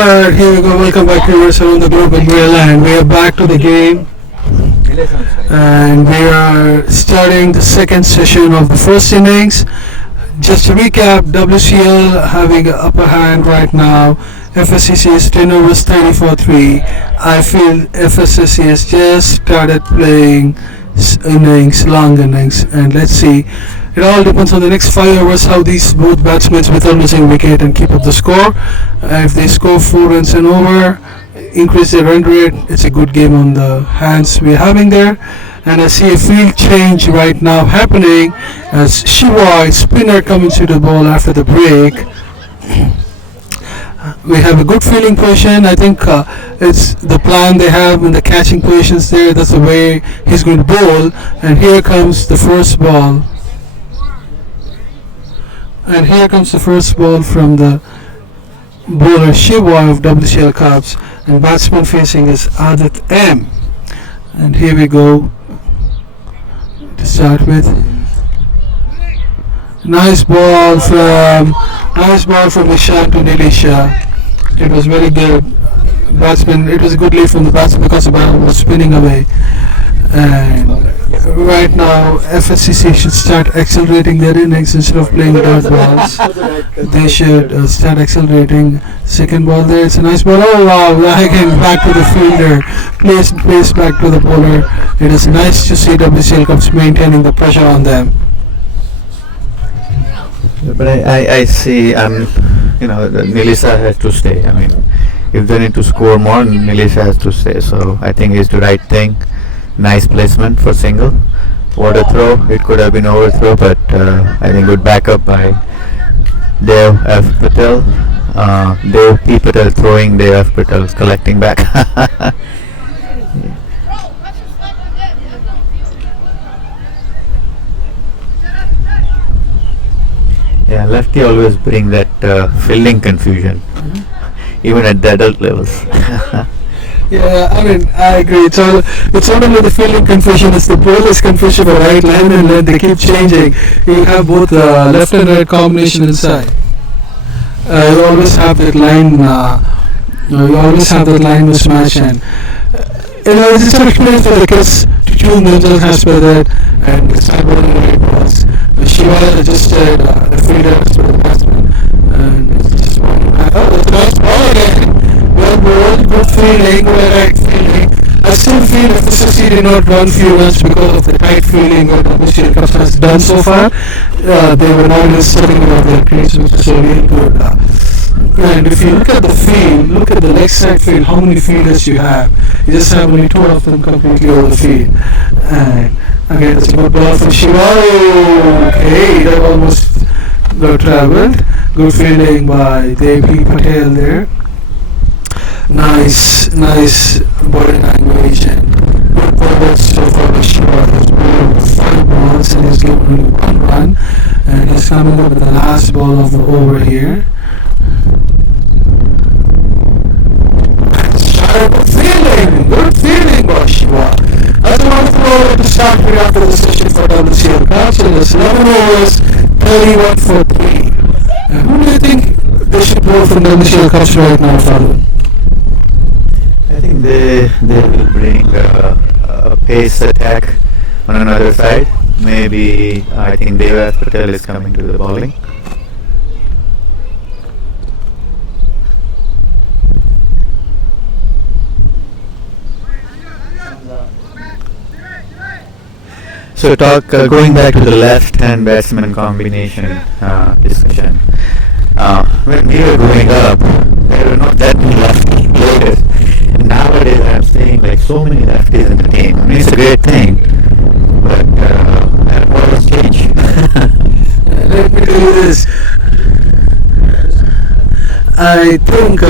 Alright, here we go. Welcome back to viewers around the globe and real land. We are back to the game and we are starting the second session of the first innings. Just to recap, WCL having an upper hand right now. FSSC is 10 overs 34-3. I feel FSSC has just started playing innings, long innings, and let's see. It all depends on the next 5 overs how these both batsmen without losing wicket and keep up the score. If they score 4 runs and over, increase their run rate, it's a good game on the hands we're having there. And I see a field change right now happening as Shiva, spinner, coming to the ball after the break. We have a good fielding position. I think it's the plan they have in the catching positions there. That's the way he's going to bowl. And here comes the first ball. And here comes the first ball from the bowler Shiva of WCL Cubs. And batsman facing is Adit M. And here we go to start with. Nice ball from Ishan to Nilisha. It was very good. Batsman, it was a good lead from the batsman because the ball was spinning away. And right now, FSCC should start accelerating their innings instead of playing dot balls. They should start accelerating. Second ball there, it's a nice ball. Oh wow! Again, back to the fielder. Place back to the bowler. It is nice to see WCL Cubs maintaining the pressure on them. But I see, Nilisa has to stay. I mean, if they need to score more, Nilisa has to stay. So I think it's the right thing. Nice placement for single. What a throw. It could have been overthrow, but I think good backup by Dev F. Patel. Dev P. Patel throwing, Dev F. Patel collecting back. Yeah, lefty always bring that fielding confusion, even at the adult levels. Yeah, I mean, I agree. It's not only the fielding confusion, it's the bowler's confusion for right line and left. They keep changing. You have both left and right combination inside. You always have that line. You always have that line mismatch, and it's just an experience for the kids to tune themselves as per that and start bowling the right balls. Shiva adjusted the fielder as per the batsman, and it's just one. Oh, it's a nice ball again. Well bowled, good fielding, right fielding. I still feel if the FSSC did not run few runs because of the tight fielding that WCL Cubs has done so far. They were not even setting out their crease, which is so really good. And if you look at the field, look at the leg side field, how many fielders you have. You just have only 2 of them completely over the field. And again, it's a good ball from Shiva. Okay, that almost got travelled. Good fielding by Devi Patel there. Nice body language and good balls so far by Shiva. He's bowled 5 balls and he's given only 1 run. And he's coming up with the last ball of the over here. Good feeling by Shiva. That's a wonderful over to start here after the session for WCL Cubs. So it's 11 overs, 31 for 3. Who do you think they should bowl from WCL Cubs right now, Fallon? I think they will bring a pace attack on another side. Maybe I think Dev F. Patel is coming to the bowling. So going back to the left-hand batsman combination discussion. When we were growing up, there were not that many lefty players. And nowadays I'm seeing like so many lefties in the team. I mean, it's a great thing, but that always change. Let me tell you this. I think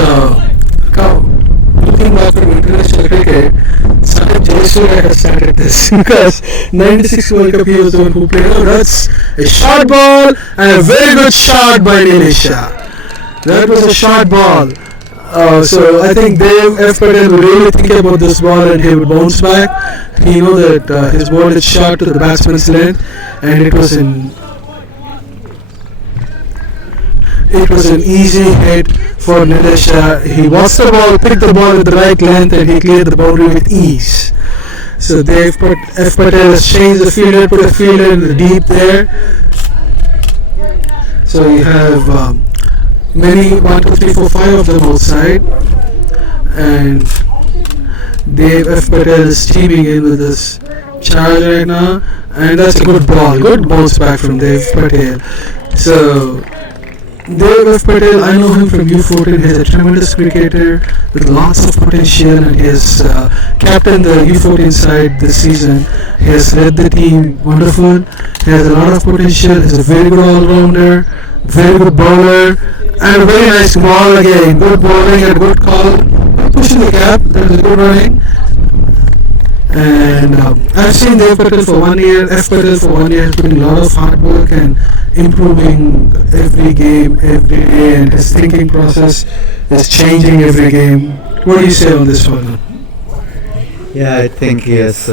looking back from international cricket, Sandeep Jaiswal has started this because 96 World Cup he was the one who played. Oh, that's a short ball and a very good shot by Nilisha. That was a short ball. So I think Dev F. Patel would really think about this ball and he would bounce back. He knew that his ball is shot to the batsman's length and it was in it was an easy hit for Nilesh. He watched the ball, picked the ball at the right length, and he cleared the boundary with ease. So they've put F. Patel has changed the fielder, put a fielder in the deep there. So you have many 1, 2, 3, 4, 5 of them outside, and Dave F. Patel is teaming in with this charge right now, and that's a good ball. Good bounce back from Dave Patel. So Dave F. Patel, I know him from U14. He's a tremendous cricketer with lots of potential, and he has captained the U14 side this season. He has led the team wonderful. He has a lot of potential. He's a very good all-rounder, very good bowler, and a very nice ball again. Good bowling and good call. Pushing the gap. That was good running. And I've seen Dev Patel for 1 year, F Patel for 1 year, putting a lot of hard work and improving every game, every day, and his thinking process is changing every game. What do you say on this one? Yeah, I think he has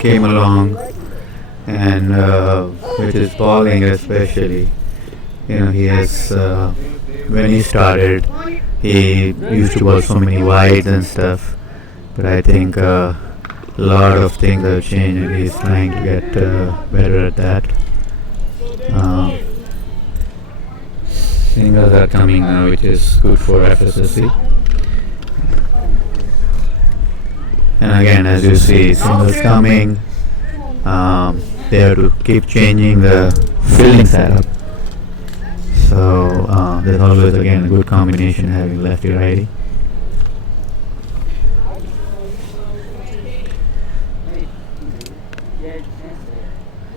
came along, and with his bowling especially, he has when he started, he used to bowl so many wides and stuff, but I think a lot of things have changed, and he's trying to get better at that. Singles are coming now, which is good for FSSC. And again, as you see, singles coming. They have to keep changing the fielding setup. So there's always again a good combination having lefty righty.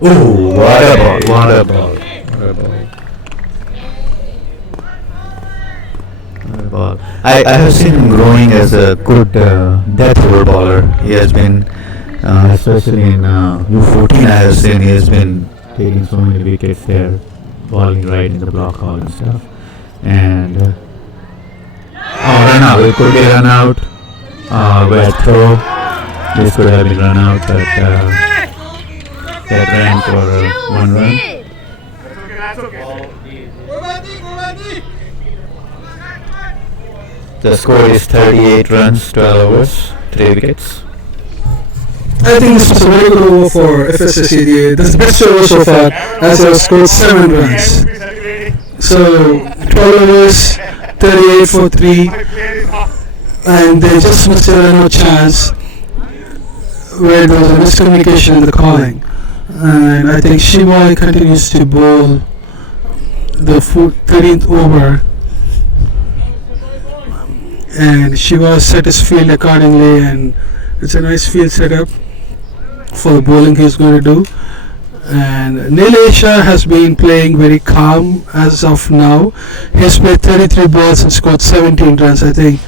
Oh, what a ball! What a ball! What a ball! What a ball! I have seen him growing as a good death over bowler. He has been, especially in U14, I have seen he has been taking so many wickets there, bowling right in the block hole and stuff. And run out! It could be run out. Bad throw. This could have been run out, but. That ran for 1 run. The score is 38 runs, 12 overs, 3 wickets. I think this was a very good over for FSSC. This is the best over so far, as they have scored 7 runs. So 12 overs, 38 for 3, and they just must have had no chance where there was a miscommunication in the calling. And I think Shiva continues to bowl the 13th over, and Shiva set his field accordingly, and it's a nice field setup for the bowling he's going to do. And Nilesh has been playing very calm as of now. He's played 33 balls and scored 17 runs. I think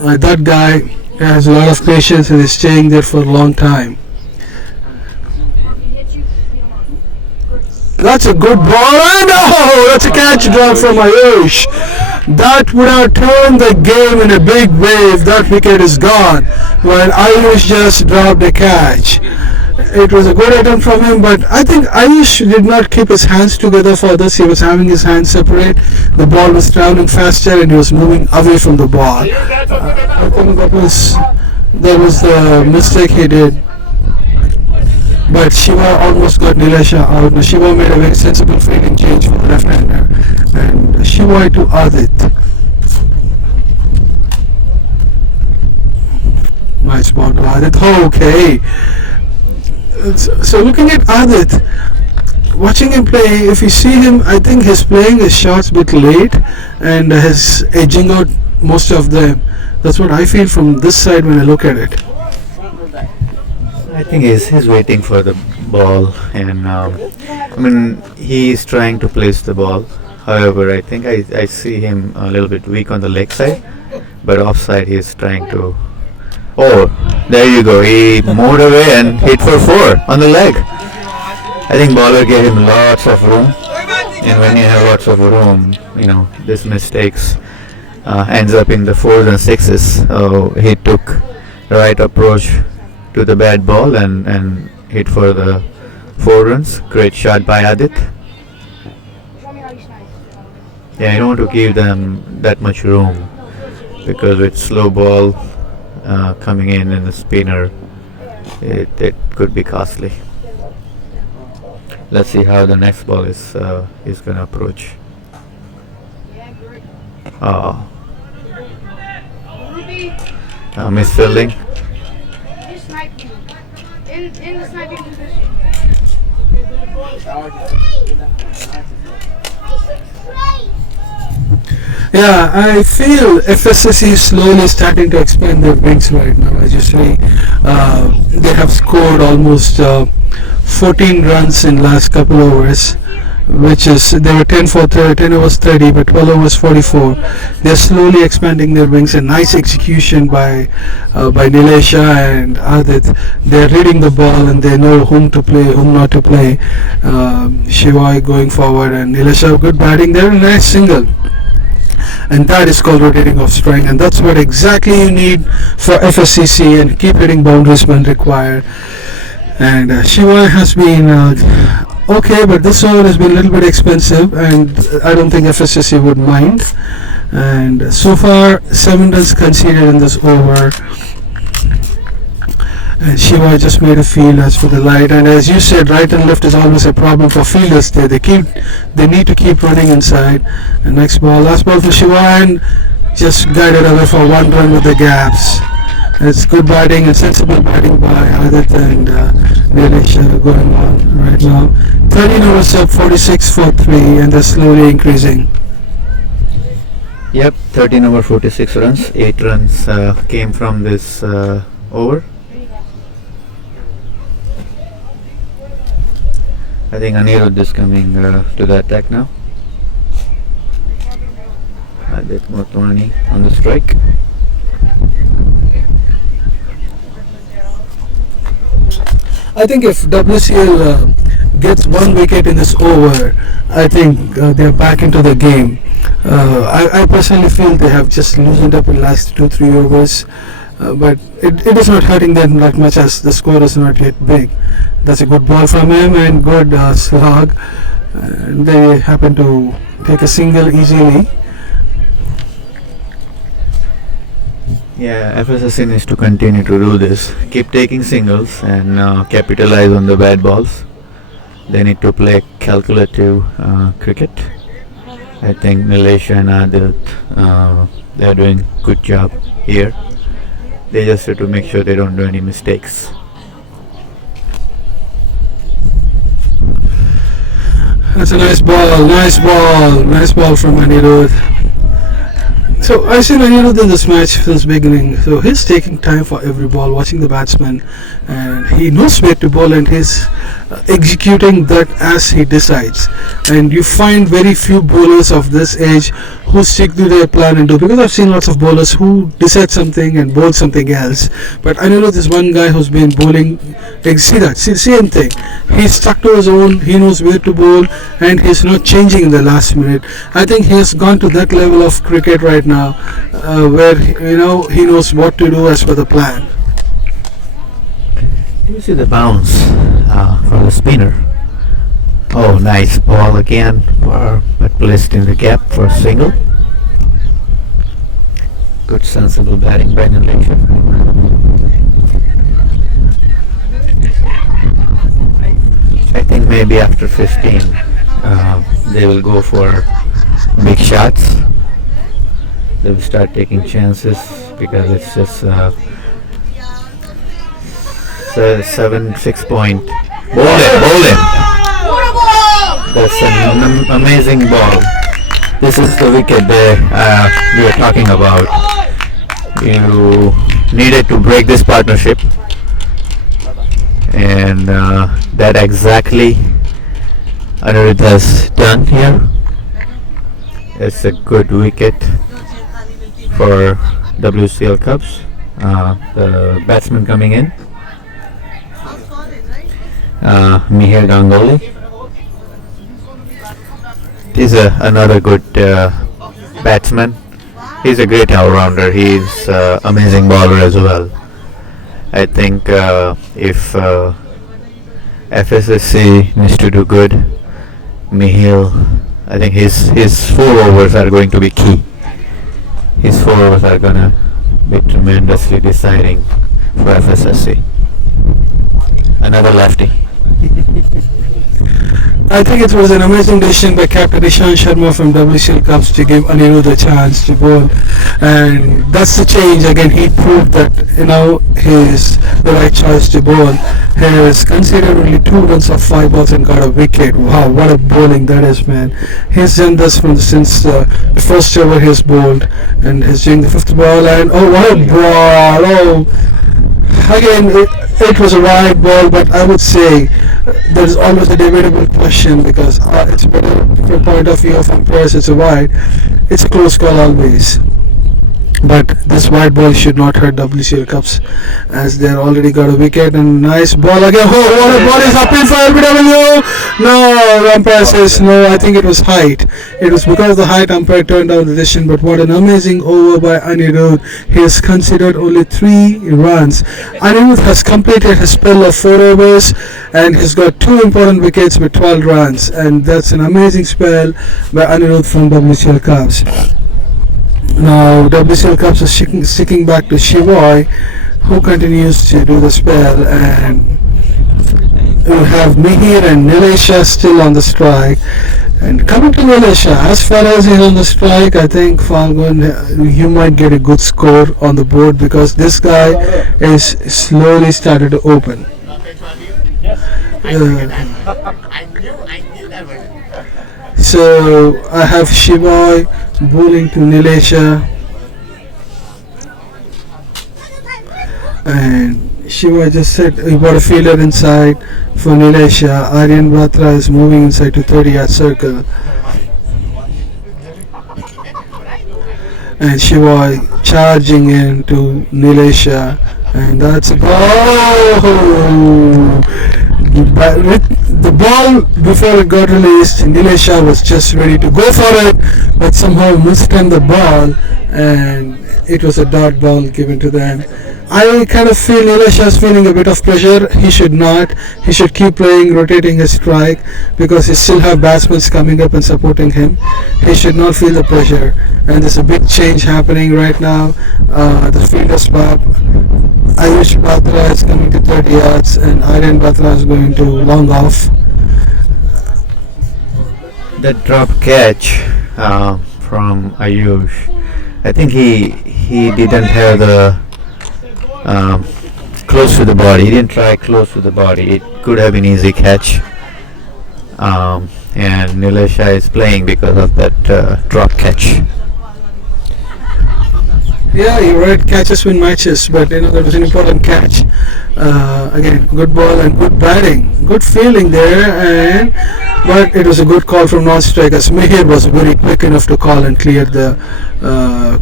that guy has a lot of patience and is staying there for a long time. That's a good ball. Oh no! That's a catch drop from Ayush. That would have turned the game in a big way if that wicket is gone. While Ayush just dropped a catch. It was a good attempt from him, but I think Ayush did not keep his hands together for this. He was having his hands separate. The ball was traveling faster and he was moving away from the ball. I think that was the mistake he did. But Shiva almost got Nilesh out. Now Shiva made a very sensible fielding change for the left-hander, and Shiva to Adit. Nice ball to Adit. Oh, okay. So looking at Adit, watching him play, if you see him, I think he's playing his shots a bit late and he's edging out most of them. That's what I feel from this side when I look at it. I think he's waiting for the ball, and he's trying to place the ball. However, I think I see him a little bit weak on the leg side, but offside he's trying to. Oh, there you go. He moved away and hit for 4 on the leg. I think bowler gave him lots of room, and when you have lots of room, this mistakes ends up in the 4s and 6s. So he took the right approach to the bad ball and hit for the 4 runs. Great shot by Adit. Yeah, I don't want to give them that much room because with slow ball coming in the spinner, it could be costly. Let's see how the next ball is gonna approach. Oh, misfielding. In the sniping position. Yeah, I feel FSSC is slowly starting to expand their wings right now. As you say, they have scored almost 14 runs in last couple overs, which is they were 10 for 30, 10 overs 30, but 12 overs 44. They're slowly expanding their wings. A nice execution by Nilesha and Adit. They're reading the ball and they know whom to play, whom not to play. Shivai going forward and Nilesha good batting there. Nice single. And that is called rotating off strike, and that's what exactly you need for FSCC, and keep hitting boundaries when required. And Shiva has been okay, but this over has been a little bit expensive, and I don't think FSSC would mind. And so far 7 runs conceded in this over, and Shiva just made a field as for the light. And as you said, right and left is always a problem for fielders there. They need to keep running inside. And next ball, last ball for Shiva, and just guided away for 1 run with the gaps. It's good batting and sensible batting by Adit and Nilesh going on right now. 13 overs up, 46 for 3, and they're slowly increasing. Yep, 13 over 46 runs. 8 runs came from this over. I think Anirudh is coming to the attack now. Adit Motwani on the strike. I think if WCL gets 1 wicket in this over, I think they're back into the game. I personally feel they have just loosened up in last 2-3 overs, but it is not hurting them that much as the score is not yet big. That's a good ball from him and good slog. They happen to take a single easily. Yeah, FSSC needs to continue to do this. Keep taking singles and capitalize on the bad balls. They need to play calculative cricket. I think Nilesh and Adit, they are doing good job here. They just have to make sure they don't do any mistakes. That's a nice ball from Anirudh. So I seen Anirudh in this match since beginning. So he's taking time for every ball, watching the batsman, and he knows where to bowl, and he's executing that as he decides. And you find very few bowlers of this age who stick to their plan and do, because I've seen lots of bowlers who decide something and bowl something else. But Anirudh is one guy who's been bowling. Same thing. He's stuck to his own. He knows where to bowl, and he's not changing in the last minute. I think he has gone to that level of cricket right now, where he knows what to do as per the plan. Do you see the bounce for the spinner? Oh, nice ball again, but placed in the gap for a single. Good sensible batting by Nilesh. I think maybe after 15 they will go for big shots. They will start taking chances because it's just 6 point. Bowl him. That's an amazing ball. This is the wicket we were talking about. You needed to break this partnership, and that exactly Anirudh has done here. It's a good wicket for WCL Cubs. The batsman coming in, Mihir Ganguly. He's another good batsman. He's a great all-rounder. He's amazing bowler as well. I think if FSSC needs to do good, Mihir I think his 4 overs are going to be key. His 4 overs are gonna be tremendously deciding for FSSC. Another lefty. I think it was an amazing decision by Captain Ishan Sharma from WCL Cups to give Anirudh a chance to bowl, and that's the change. Again, he proved that he's the right choice to bowl. He has conceded only 2 runs of 5 balls and got a wicket. Wow, what a bowling that is, man! He's done this since the first over he's bowled, and he's doing the 5th ball. And oh, what a ball! Oh. Again, it was a wide ball, but I would say there is always a debatable question because it's better from the point of view of umpires. It's a wide. It's a close call always. But this wide ball should not hurt WCL Cups as they already got a wicket and nice ball again. Oh, what a ball is up in for LBW! No, umpire says no. I think it was height. It was because of the height umpire turned down the decision. But what an amazing over by Anirudh. He has considered only 3 runs. Anirudh has completed his spell of 4 overs and he's got 2 important wickets with 12 runs. And that's an amazing spell by Anirudh from WCL Cups. Now WCL Cups is sticking back to Shivai, who continues to do the spell, and we have Mihir and Nilesh still on the strike. And coming to Nilesh, as far as he's on the strike, I think Falgun, you might get a good score on the board because this guy is slowly started to open. So I have Shivai bowling to Nilesh, and Shiva just said he got a fielder inside for Nilesh. Aryan Batra is moving inside to 30-yard circle, and Shiva charging into Nilesh, and that's a goal. But with the ball before it got released, Nilesh was just ready to go for it, but somehow mistimed the ball and it was a dot ball given to them. I kind of feel Nilesh is feeling a bit of pressure. He should not. He should keep playing, rotating his strike because he still have batsmen coming up and supporting him. He should not feel the pressure. And there's a big change happening right now. The fielder swap. Ayush Batra is coming to 30 yards and Aryan Batra is going to long off. That drop catch from Ayush, I think he didn't have the close to the body. He didn't try close to the body. It could have been easy catch. And Nilesh is playing because of that drop catch. Yeah, you're right. Catches win matches, but that was an important catch. Again, good ball and good batting, good fielding there, but it was a good call from non-strikers. Mihir was very quick enough to call and clear the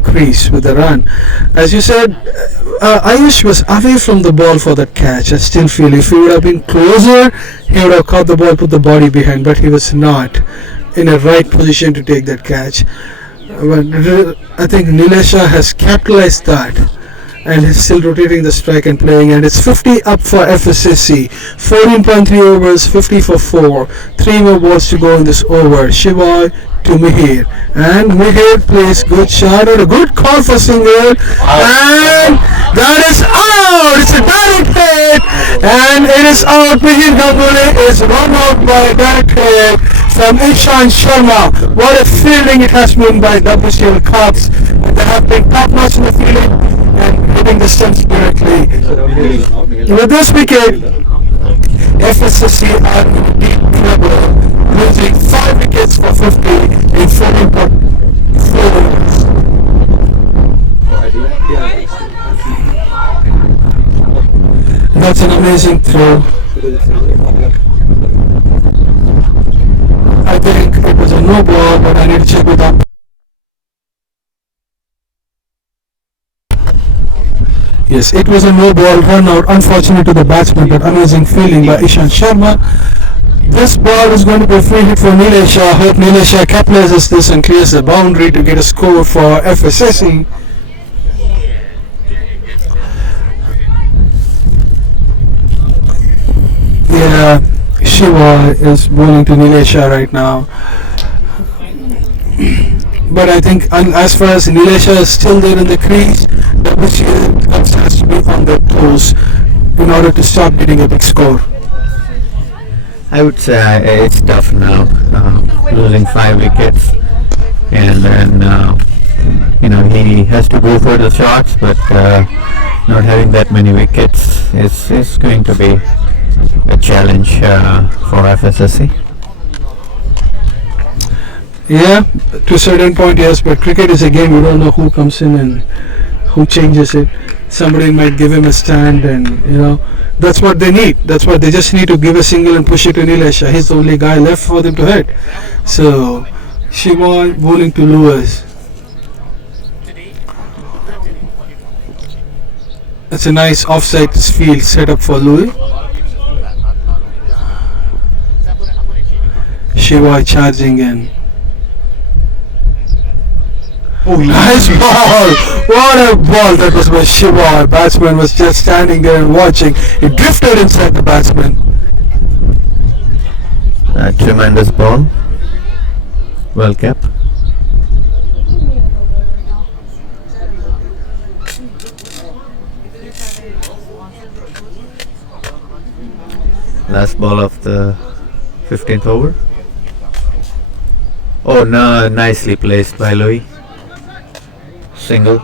crease with the run. As you said, Ayush was away from the ball for that catch. I still feel if he would have been closer, he would have caught the ball, put the body behind, but he was not in a right position to take that catch. But I think Nilesh has capitalized that and he's still rotating the strike and playing, and it's 50 up for FSSC. 14.3 overs, 50 for 4. 3 more balls to go in this over. Shiva to Mihir, and Mihir plays good shot and a good call for single, and that is out. It's a direct hit and it is out. Mihir Ganguli is run out by a direct hit from Ishan Sharma. What a fielding it has been by WCL Cups. They have been top notch in the fielding and hitting the stumps directly. With this wicket, FSSC are in deep trouble, losing 5 wickets for 50 in 14.4 overs. That's an amazing throw. I think it was a no ball, but I need to check with that. Yes, it was a no ball run out. Unfortunate to the batsman, but amazing fielding by Ishan Sharma. This ball is going to be a free hit for Nilesh. I hope Nilesh capitalizes this and clears the boundary to get a score for FSSC. Yeah, Shiva is bowling to Nilesh right now. But I think as far as Nilesh is still there in the crease, WCL has to be on their toes in order to stop getting a big score. I would say it's tough now, losing 5 wickets, and then he has to go for the shots, but not having that many wickets is going to be a challenge for FSSC. Yeah, to a certain point, yes, but cricket is a game. You don't know who comes in and who changes it. Somebody might give him a stand, and that's what they need. That's what they just need to give a single and push it to Nilesh. He's the only guy left for them to hit. So Shiva bowling to Lewis. That's a nice offside field set up for Louis. Shiva charging in. Oh, nice ball! What a ball that was by Shiva. A batsman was just standing there and watching. It drifted inside the batsman. A tremendous ball. Well kept. Last ball of the 15th over. Oh no, nicely placed by Louis. Single.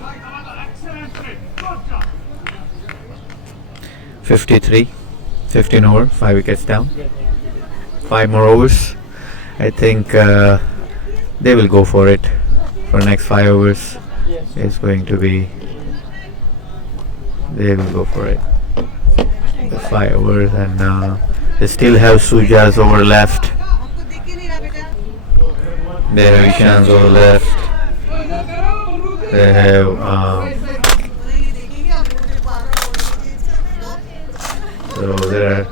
53. 15 over, 5 wickets down. 5 more overs. I think they will go for it for next 5 overs. It's going to be. They will go for it. The 5 overs, and they still have Suja's over left. They have Ishan's over left. They have so there are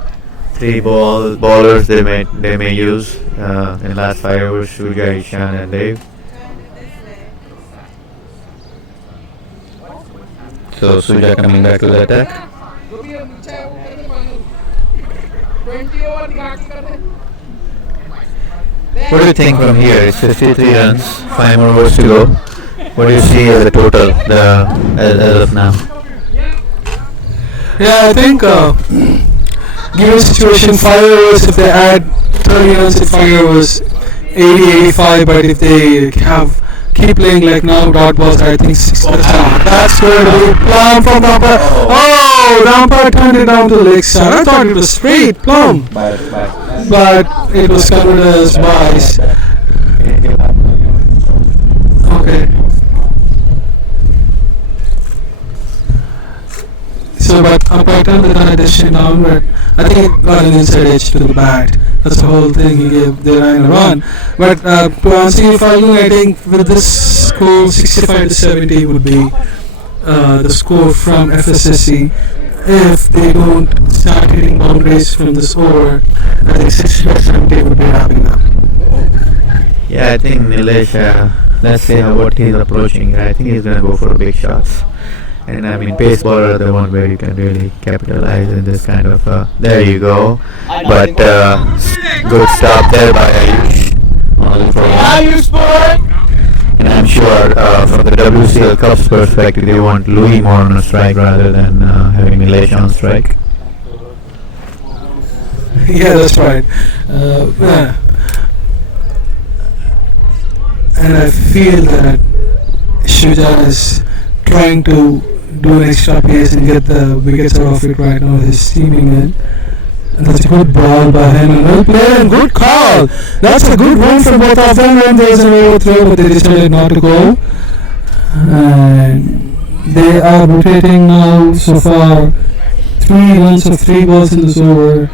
3 bowlers they may use in the last 5 overs: Suja, Ishan, and Dave. So Suja coming back to the attack. What do you think from here? It's 53 runs, 5 more overs to go. What do you see as a total as of now? Yeah, I think given the situation, 5 overs, if they add 30 runs in 5 overs, 80-85, but if they keep playing like now, dot balls, I think 6 that's going to be plumb from the umpire. Oh, the umpire turned it down to the leg side. I thought it was straight, plumb. But it was covered as wise. Okay. So, but umpire turned the decision down, but I think it got an inside edge to the bat. That's the whole thing. He gave the line a run. But to answer your question, I think with this score, 65-70 would be the score from FSSC. If they don't start hitting boundaries from this over, I think 65-70 would be wrapping up. Yeah, I think Nilesh, let's see what he's approaching. I think he's going to go for big shots. And I mean, pace bowler are the one where you can really capitalize in this kind of. There you go. But good stop there by Ayush. Only for one. And I'm sure from the WCL Cup's perspective, they want Louis more on a strike rather than having Nilesh on strike. Yeah, that's right. And I feel that Shuja is trying to do an extra pace and get the wickets out of it right now. He's steaming in. And that's a good ball by him, and well played and good call. That's a good run from both of them, and there's an overthrow, but they decided not to go. And they are rotating now so far. 3 runs of 3 balls in this over.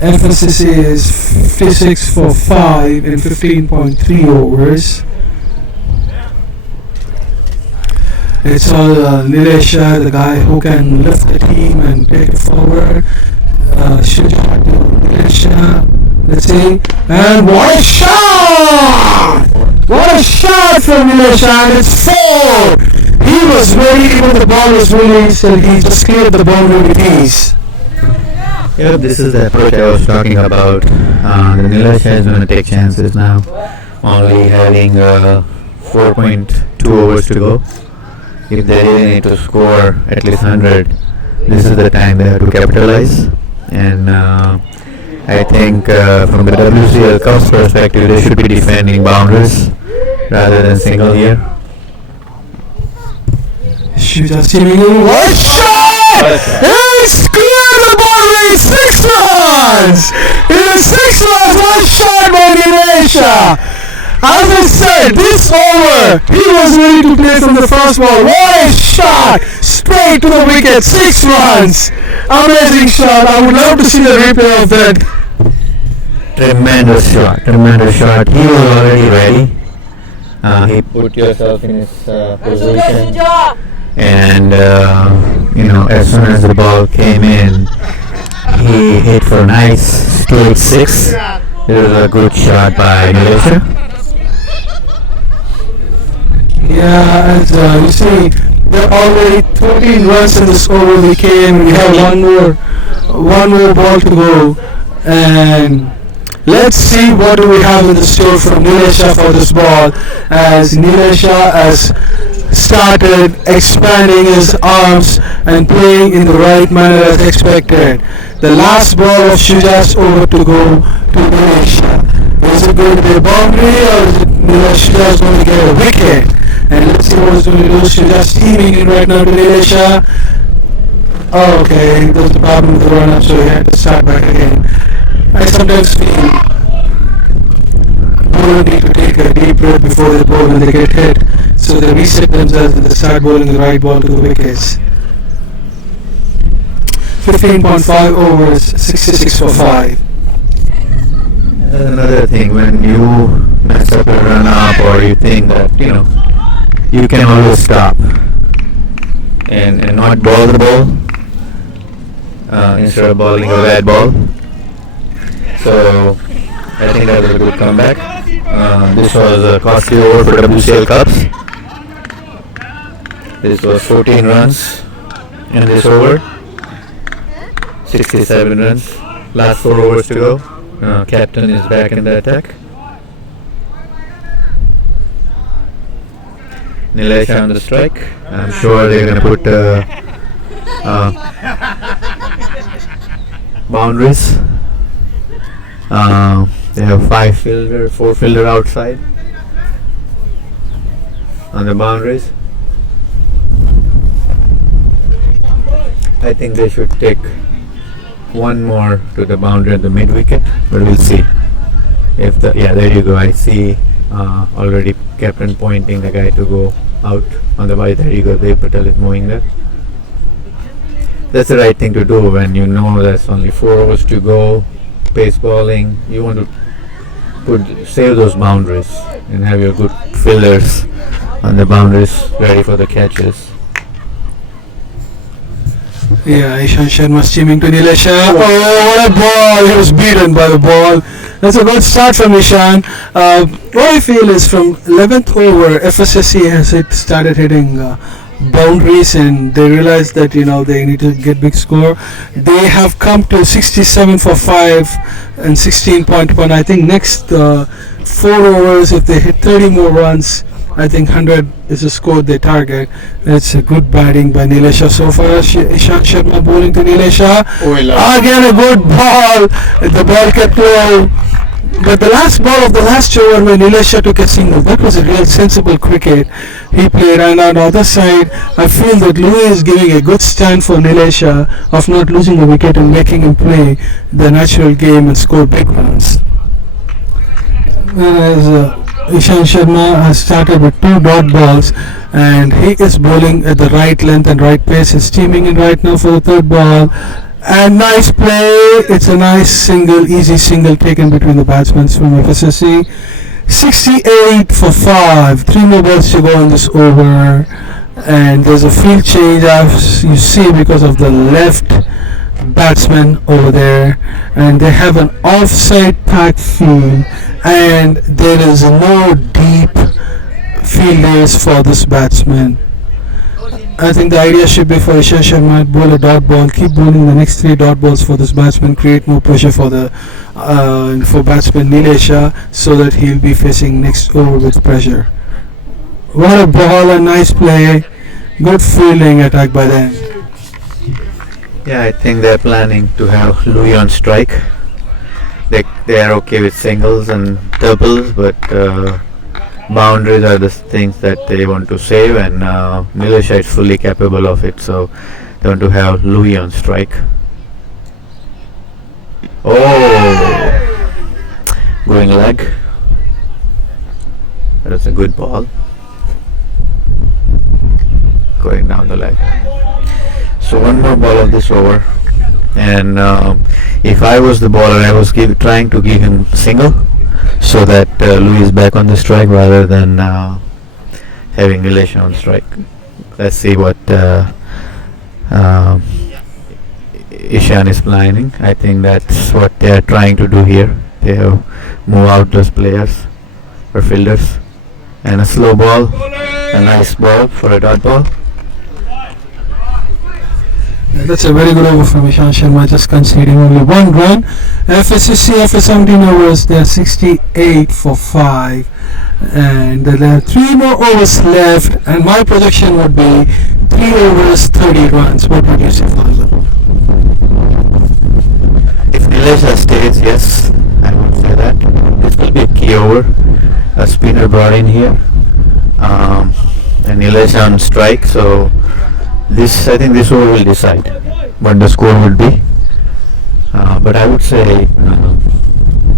FSSC is 56 for 5 in 15.3 overs. It's all Nilesh, the guy who can lift the team and take it forward. Shuja to Nilesh, let's see. And what a shot! What a shot from Nilesh, and it's 4! He was ready when the ball was released, and he just cleared the boundary with ease. Yeah, this is the approach I was talking about. The Nilesh is going to take chances now. Only having 4.2 overs to go. If they really need to score at least 100, this is the time they have to capitalize. And I think from the WCL Cup's perspective, they should be defending boundaries rather than single here. Just teaming in. One shot! It's clear the boundary! 6 runs! It is 6 runs, 1 shot by Nilesh. As I said, this over, he was ready to play from the first ball. What a shot! Straight to the wicket, 6 runs. Amazing shot. I would love to see the replay of that. Tremendous shot, tremendous shot. He was already ready. He put yourself in his position. And as soon as the ball came in, he hit for a nice straight 6. It was a good shot by Nilesh. Yeah, as you see, there are already 13 runs in this over. We came. We have one more ball to go, and let's see what do we have in the store from Nilesh for this ball. As Nilesh has started expanding his arms and playing in the right manner as expected. The last ball of Shuja's over to go to Nilesh. Is it going to be a boundary or is it Nilesh Shuja's going to get a wicket? And let's see what he's going to do. Shuja's teaming in right now to Nilesh. Oh, okay, there's a problem with the run-up, so he had to start back again. I sometimes feel bowlers need to take a deep breath before they bowl and they get hit, so they reset themselves and they start bowling the right ball to the wickets. 15.5 overs, 66 for 5. Another thing, when you mess up a run up or you think that you can always stop and not bowl the ball instead of bowling a bad ball. So I think that was a good comeback. This was a costly over for WCL Cups. This was 14 runs in this over, 67 runs. Last 4 overs to go. Captain is back in the attack. Nilesh on the strike. I'm sure they're going to put boundaries. They have 5 fielder, 4 fielder outside on the boundaries. I think they should take one more to the boundary at the mid wicket, but we'll see. If there you go. I see already captain pointing the guy to go out on the right. There you go. Dev Patel is moving there. That's the right thing to do when you know there's only 4 overs to go. Pace bowling. You want to save those boundaries and have your good fielders on the boundaries ready for the catches. Yeah, Ishan Sharma's teaming to Nilesh. Oh, what a ball! He was beaten by the ball. That's a good start from Ishan. What I feel is from 11th over, FSSC has started hitting boundaries and they realized that they need to get big score. They have come to 67 for 5 and 16.1. I think next 4 overs, if they hit 30 more runs, I think 100 is the score they target. It's a good batting by Nilesh so far. Ishan Sharma bowling to Nilesh. Again a good ball. The ball kept low. But the last ball of the last over when Nilesh took a single, that was a real sensible cricket he played. And on the other side, I feel that Louis is giving a good stand for Nilesh of not losing a wicket and making him play the natural game and score big runs. Whereas Ishan Sharma has started with 2 dot balls and he is bowling at the right length and right pace. He's teaming in right now for the 3rd ball. And nice play. It's a nice single, easy single taken between the batsmen from FSSC. 68 for 5. 3 more balls to go in this over. And there's a field change as you see because of the left batsman over there. And they have an offside packed field. And there is no deep fielders for this batsman. I think the idea should be for Ishan Sharma to bowl a dot ball, keep bowling the next 3 dot balls for this batsman, create more pressure for the for batsman Nilesh so that he'll be facing next over with pressure. What a ball and nice play. Good fielding attack by them. Yeah, I think they're planning to have Louis on strike. They are okay with singles and doubles, but boundaries are the things that they want to save, and Nilesh is fully capable of it, so they want to have Louis on strike. Oh, going leg. That was a good ball. Going down the leg. So one more ball of this over, and if I was the bowler, I was trying to give him single, so that Louis is back on the strike rather than having Nilesh on strike. Let's see what Ishan is planning. I think that's what they are trying to do here. They have move out those players or fielders, and a slow ball, a nice ball for a dot ball. That's a very good over from Ishan Sharma, just conceding only 1 run. FSSC after 17 overs, they are 68 for 5. And there are 3 more overs left, and my projection would be 3 overs, 30 runs. What would you say, Fazal? If Nilesh stays, yes, I would say that. This will be a key over. A spinner brought in here. And Nilesh on strike, so I think this over will decide what the score would be. But I would say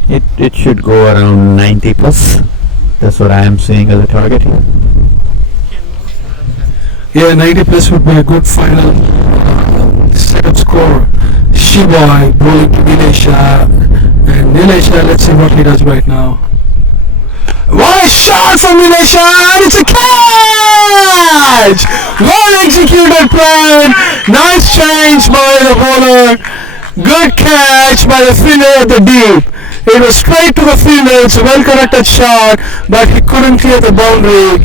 it should go around 90 plus. That's what I am seeing as a target here. Yeah, 90 plus would be a good final setup score. Shiva bowling to Nilesh, and Nilesh, let's see what he does right now. What a shot from Nilesh, and it's a catch! Well executed plan, nice change by the bowler, good catch by the fielder at the deep. It was straight to the fielder, it's a well corrected shot, but he couldn't clear the boundary.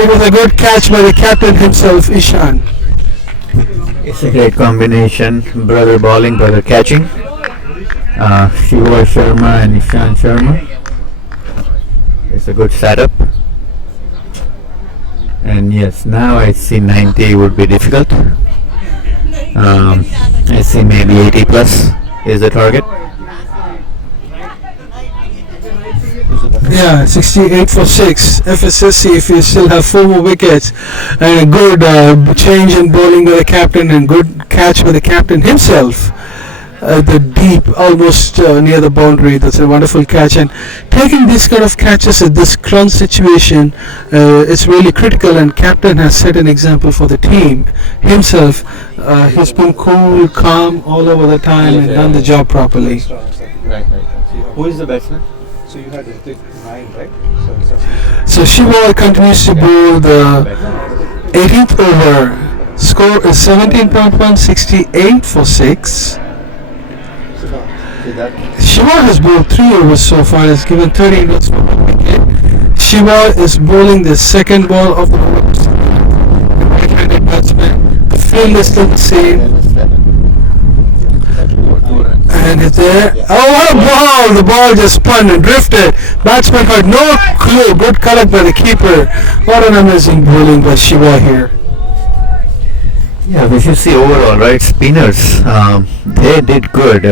It was a good catch by the captain himself, Ishan. It's a great combination, brother bowling, brother catching. Shiva Sharma and Ishan Sharma. It's a good setup. And yes, now I see 90 would be difficult. I see maybe 80 plus is the target. Yeah, 68 for 6. FSSC, if you still have 4 more wickets, and a good change in bowling by the captain, and good catch by the captain himself. The deep, almost near the boundary. That's a wonderful catch, and taking these kind of catches at this crunch situation, it's really critical, and captain has set an example for the team himself. He's been cool, calm all over the time and done the job properly. Right. Who is the batsman? So you had to take 9, right? So Shiva continues to bowl the 18th over. Score is 17.1, 68 for 6. Shiva has bowled 3 overs so far. Has given 13 runs for 1 wicket. Shiva is bowling the second ball of the overs. The right-handed batsman. The field is still the same. And it's there. Oh, what a ball! The ball just spun and drifted. Batsman had no clue. Good collect by the keeper. What an amazing bowling by Shiva here. Yeah, we should see overall, right? Spinners, they did good.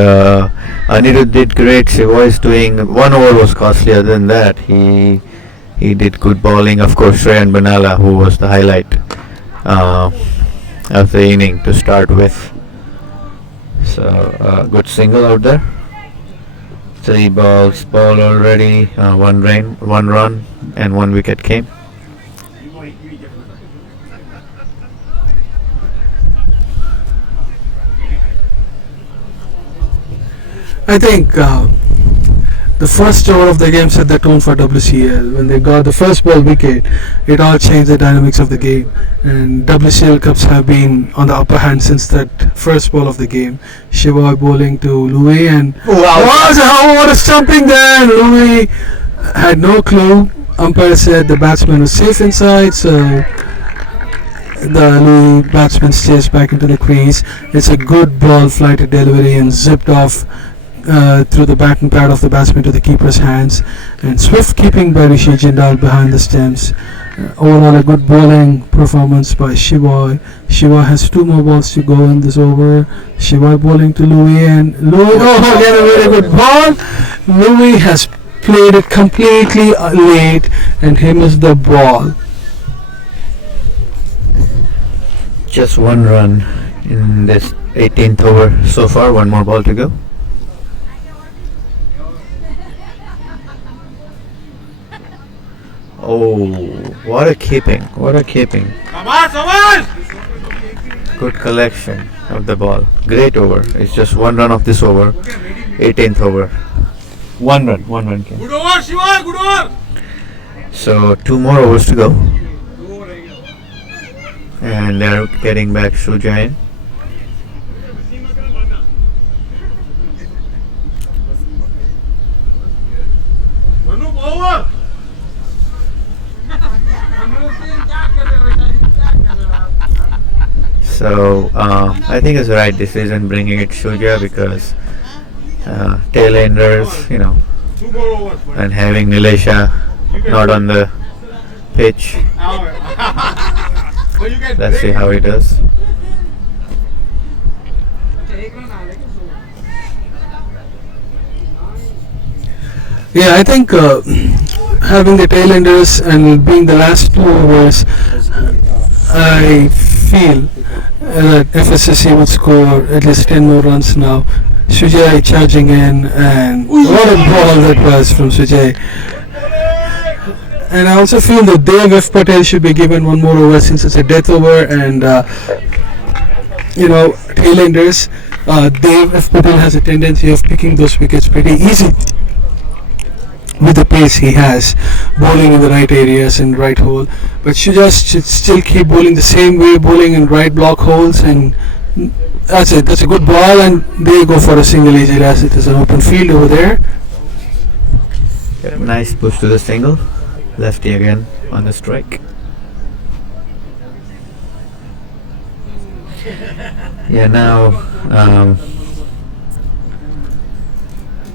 Anirudh did great. Shiva is doing 1 over was costly. Other than that, he did good bowling. Of course, Shreyan Banala, who was the highlight of the inning to start with. So good single out there. 3 balls bowled already. 1 run, and 1 wicket came. I think the first over of the game set the tone for WCL. When they got the first ball wicket, it all changed the dynamics of the game. And WCL Cups have been on the upper hand since that first ball of the game. Shiva bowling to Louis, and what a stumping there! Louis had no clue. Umpire said the batsman was safe inside, so the Louis batsman stays back into the crease. It's a good ball, flighted delivery, and zipped off through the bat and pad of the batsman to the keeper's hands, and swift keeping by Rishi Jindal behind the stumps. Overall, a good bowling performance by Shiva. Shiva has two more balls to go in this over. Shiva bowling to Louis, and Louis, oh, again a very good ball. Louis has played it completely late, and he missed the ball. Just one run in this 18th over so far. One more ball to go. Oh, what a keeping! What a keeping! Good collection of the ball. Great over. It's just one run of this over. 18th over. One run. Came. Good over, Shiva, good over. So 2 more overs to go. And they're getting back Shuja in. Manu, over. So I think it's the right decision bringing it Shuja because tailenders, 2 more overs. and having Nilesh not on the pitch. So you can Let's see how he does. Yeah, I think having the tailenders and being the last 2 overs, I feel that FSSC would score at least 10 more runs now. Sujay charging in, and what a ball that was from Sujay. And I also feel that Dev F. Patel should be given 1 more over since it's a death over, and tailenders, Dev F. Patel has a tendency of picking those wickets pretty easy with the pace he has, bowling in the right areas and right hole. But Shuja should still keep bowling the same way, bowling in right block holes, and that's it. That's a good ball, and they go for a single easy as it is an open field over there. Nice push to the single. Lefty again on the strike. Yeah, now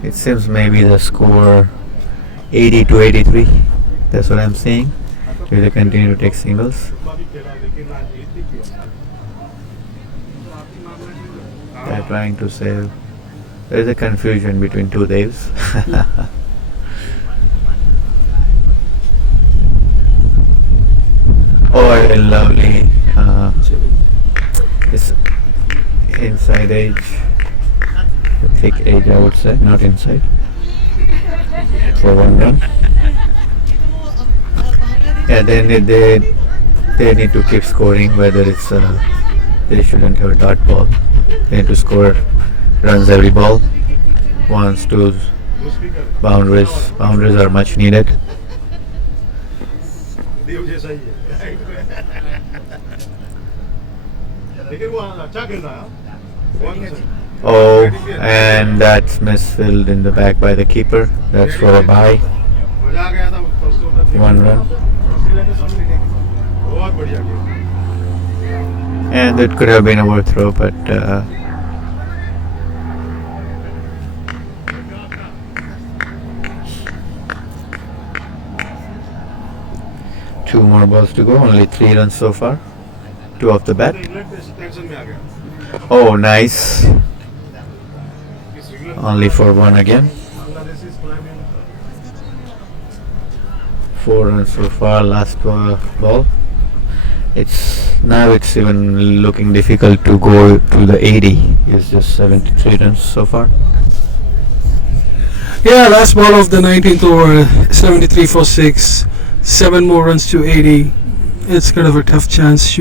it seems maybe the score 80 to 83. That's what I'm seeing. Will they continue to take singles? They're trying to save. There is a confusion between 2 Devs. Oh, a lovely this inside edge, thick edge I would say, not inside, for 1 run. Yeah, they need to keep scoring, whether it's they shouldn't have a dot ball. They need to score runs every ball. 1s, 2s, boundaries are much needed. Oh, and that's misfilled in the back by the keeper. That's for a bye. 1 run. And it could have been a overthrow, but two more balls to go. Only 3 runs so far. 2 off the bat. Oh, nice. Only for 1 again. 4 runs so far. Last ball. It's even looking difficult to go to the 80. It's just 73 runs so far. Yeah, last ball of the 19th over, 73 for 6, 7 more runs to 80. It's kind of a tough chance.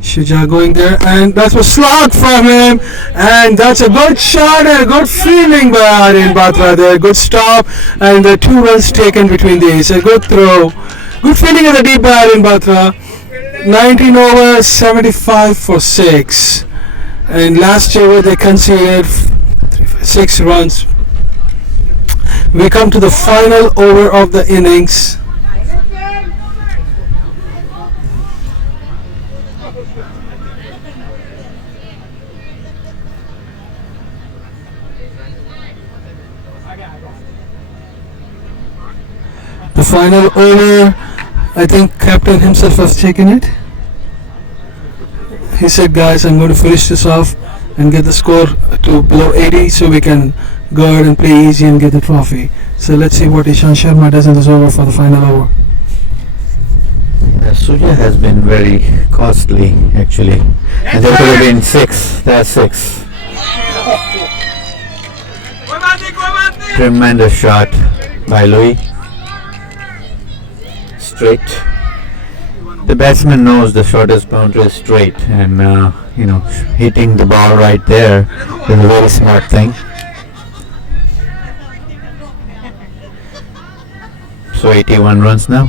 Shuja going there, and that was slot from him, and that's a good shot and a good feeling by Aryan Batra there. Good stop, and the 2 runs taken between these. A good throw, good feeling in the deep by Aryan Batra. 19 overs, 75 for 6, and last over they conceded 6 runs. We come to the final over of the innings. The final over, I think captain himself has taken it. He said, guys, I'm going to finish this off and get the score to below 80 so we can go ahead and play easy and get the trophy. So let's see what Ishan Sharma does in this over for the final over. Suja has been very costly actually. And there could have been 6. That's 6. Tremendous shot by Louis. Straight. The batsman knows the shortest boundary is straight, and hitting the ball right there is a very smart thing. So 81 runs now.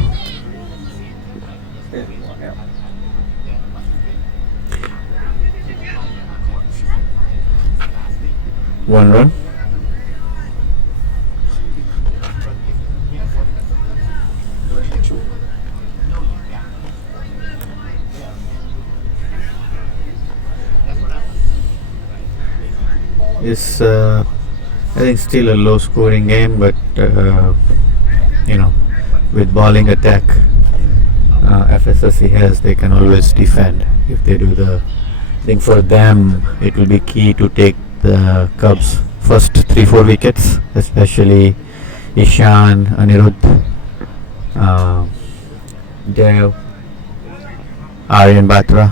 One run. It's I think still a low scoring game, but with bowling attack FSSC has, they can always defend if they do the thing. For them it will be key to take the Cubs first 3-4 wickets, especially Ishan, Anirudh, Dev, Aryan Batra.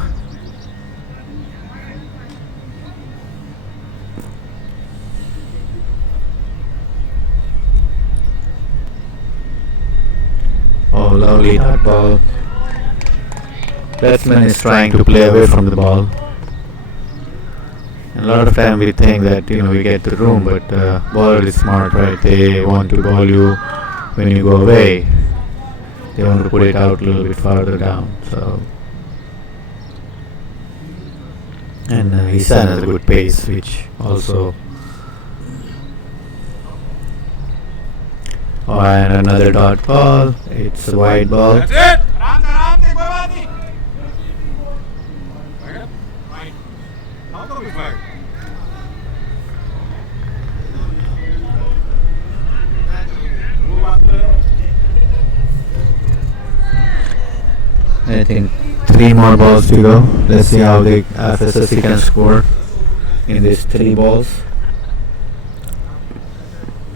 Oh, lovely dot ball. Batsman is trying to play away from the ball. And a lot of time we think that we get the room, but bowler is smart, right? They want to bowl you when you go away. They want to put it out a little bit farther down. So, and Isan has a good pace, which also. Oh, and another dot ball. It's a wide ball. That's it. How come we flag? I think 3 more balls to go. Let's see how the FSSC can score in these 3 balls.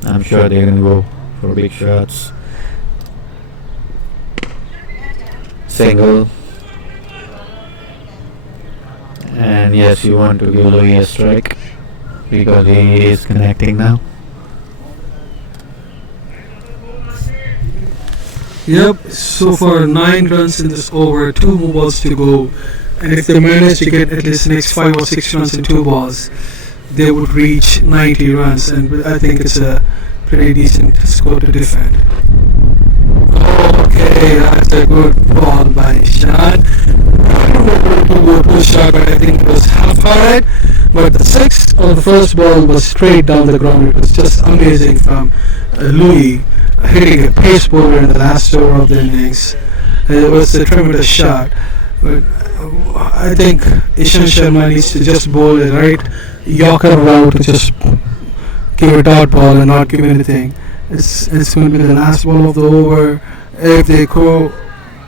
I'm sure they're gonna go for big shots. Single. And yes, you want to give Louis a strike because he is connecting now. Yep, so far 9 runs in this over, 2 more balls to go. And if they manage to get at least next 5 or 6 runs in 2 balls, they would reach 90 runs. And I think it's a pretty decent score to defend. Okay, that's a good ball by Shan. I don't know to do a push shot, but I think it was half-hearted. But the 6 on the first ball was straight down the ground. It was just amazing from Louis hitting a pace bowler in the last over of the innings. It was a tremendous shot. But I think Ishan Sharma needs to just bowl the right Yorker route to just give a dot ball and not give anything. It's going to be the last ball of the over. If they go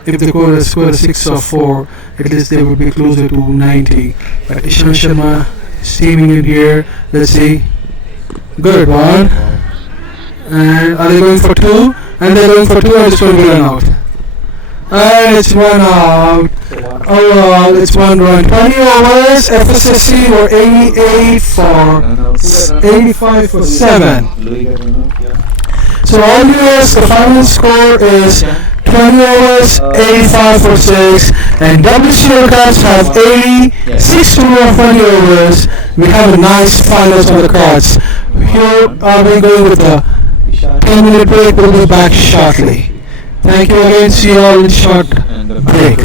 to score a 6 or 4, at least they would be closer to 90. But Ishan Sharma steaming in here. Let's see. Good one. And are they going for 2? And they're going for 2 and it's going to be run out. And it's 1 out. Overall, it's 1 run. 20 overs. FSSC were 85 for 7. So all viewers, the final score is 20 overs, 85 for 6, and WCL cards have 86 to over 20 overs. We have a nice finals on the cards. Here are we going with a 10-minute break. We'll be back shortly. Thank you again. See you all in short break.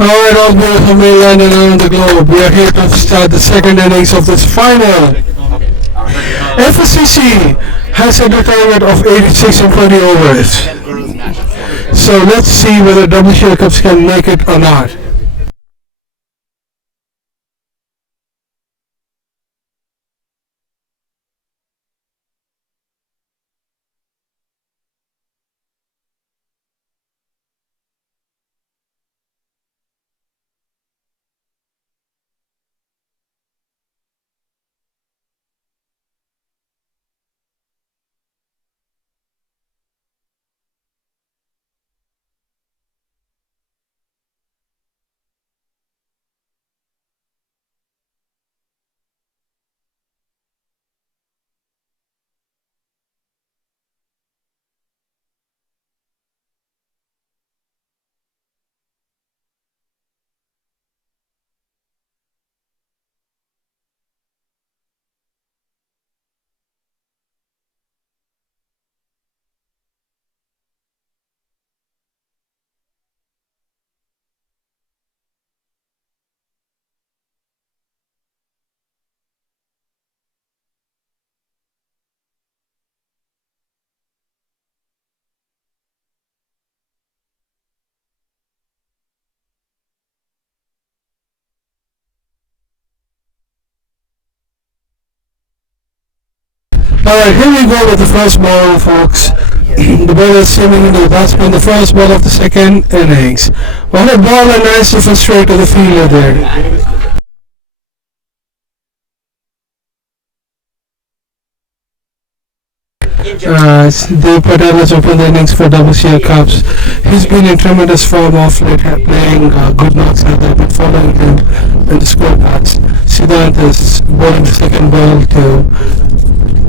Alright, all players from mainland and around the globe, we are here to start the second innings of this final. FSCC has a retirement of 86 in 20 overs. So let's see whether WCL Cups can make it or not. Alright, here we go with the first ball, folks. The ball is swimming into the batsman, the first ball of the second innings. What a ball, and nice different straight to the fielder there. Dev Patel has opened the innings for WCL Cups. He's been in tremendous form of late, playing good knocks, and they've been following him in the scorecards. Siddharth is bowling the second ball to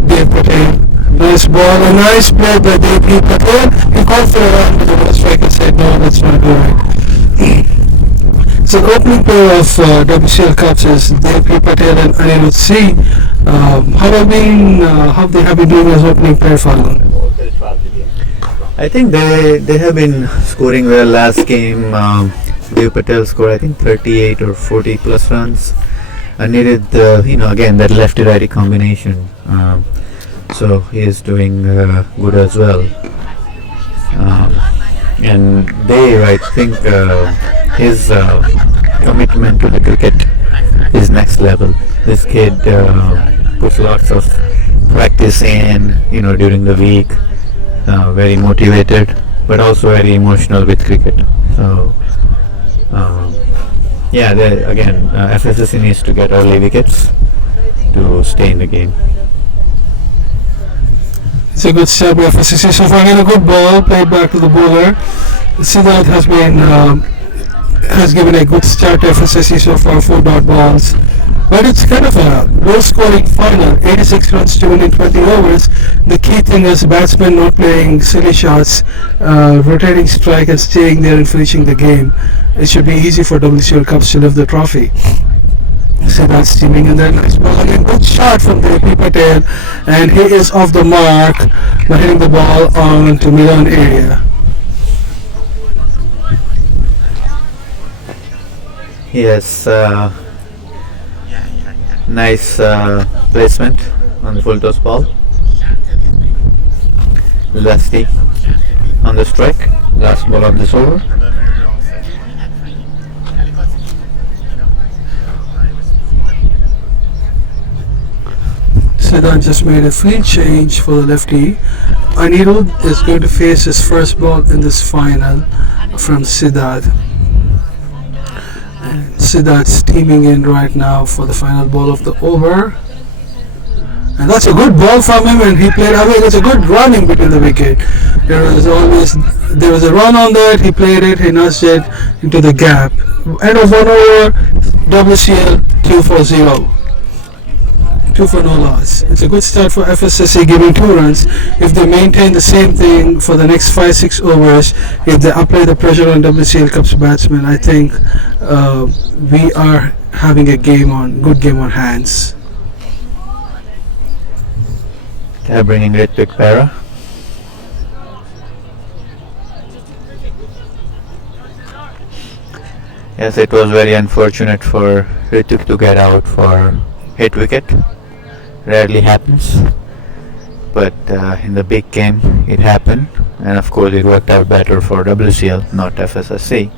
Dev Patel. Nice ball, a nice play by Dev Patel. He called for a run, but the striker said no, let's not do it. So the opening pair of WCL Cups is Dev Patel and Anirudh C. How they have been doing as opening pair, Falgun? I think they have been scoring well. Last game, Dev Patel scored I think 38 or 40 plus runs. Anirudh, again that lefty-righty combination. So he is doing good as well. And Dave, I think his commitment to the cricket is next level. This kid puts lots of practice in, during the week. Very motivated, but also very emotional with cricket. So, FSSC needs to get early wickets to stay in the game. It's a good start by FSSC. So far, again a good ball played back to the bowler. Siddharth has given a good start to FSSC so far, 4 dot balls. But it's kind of a low-scoring final, 86 runs to win in 20 overs. The key thing is batsmen not playing silly shots, rotating strike and staying there and finishing the game. It should be easy for WCL Cups to lift the trophy. So that's teaming, and then nice ball again. Good shot from Dev Patel, and he is off the mark by hitting the ball on to mid-on area. Yes, nice placement on the full toss ball. Lusty on the strike. Last ball of this over. Siddharth just made a field change for the lefty. Anirudh is going to face his first ball in this final from Siddharth. And Siddharth's teaming in right now for the final ball of the over. And that's a good ball from him, and he played away. That's a good running between the wicket. There was a run on that. He played it. He nudged it into the gap. End of 1 over. WCL 2 for 0. 2 for no loss. It's a good start for FSSC, giving 2 runs. If they maintain the same thing for the next 5-6 overs, if they apply the pressure on WCL Cups batsmen, I think we are having a good game on hands. They're bringing Red Pick Para. Yes, it was very unfortunate for Ritik to get out for hit wicket. Rarely happens, but in the big game it happened, and of course it worked out better for WCL, not FSSC.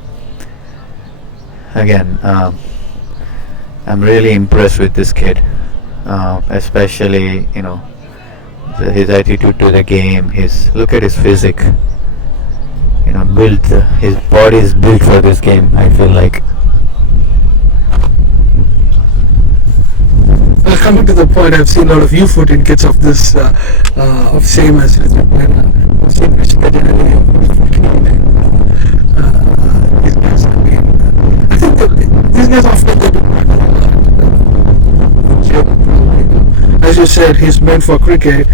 Again, I'm really impressed with this kid, especially his attitude to the game. His look at his physique. Built his body is built for this game. I feel like. Well, coming to the point, I've seen a lot of U14 kids of this, of same as Hrithik and I've seen Rishika generally of U14 and these guys have been, I think that these guys often they do quite a lot. As you said, he's meant for cricket.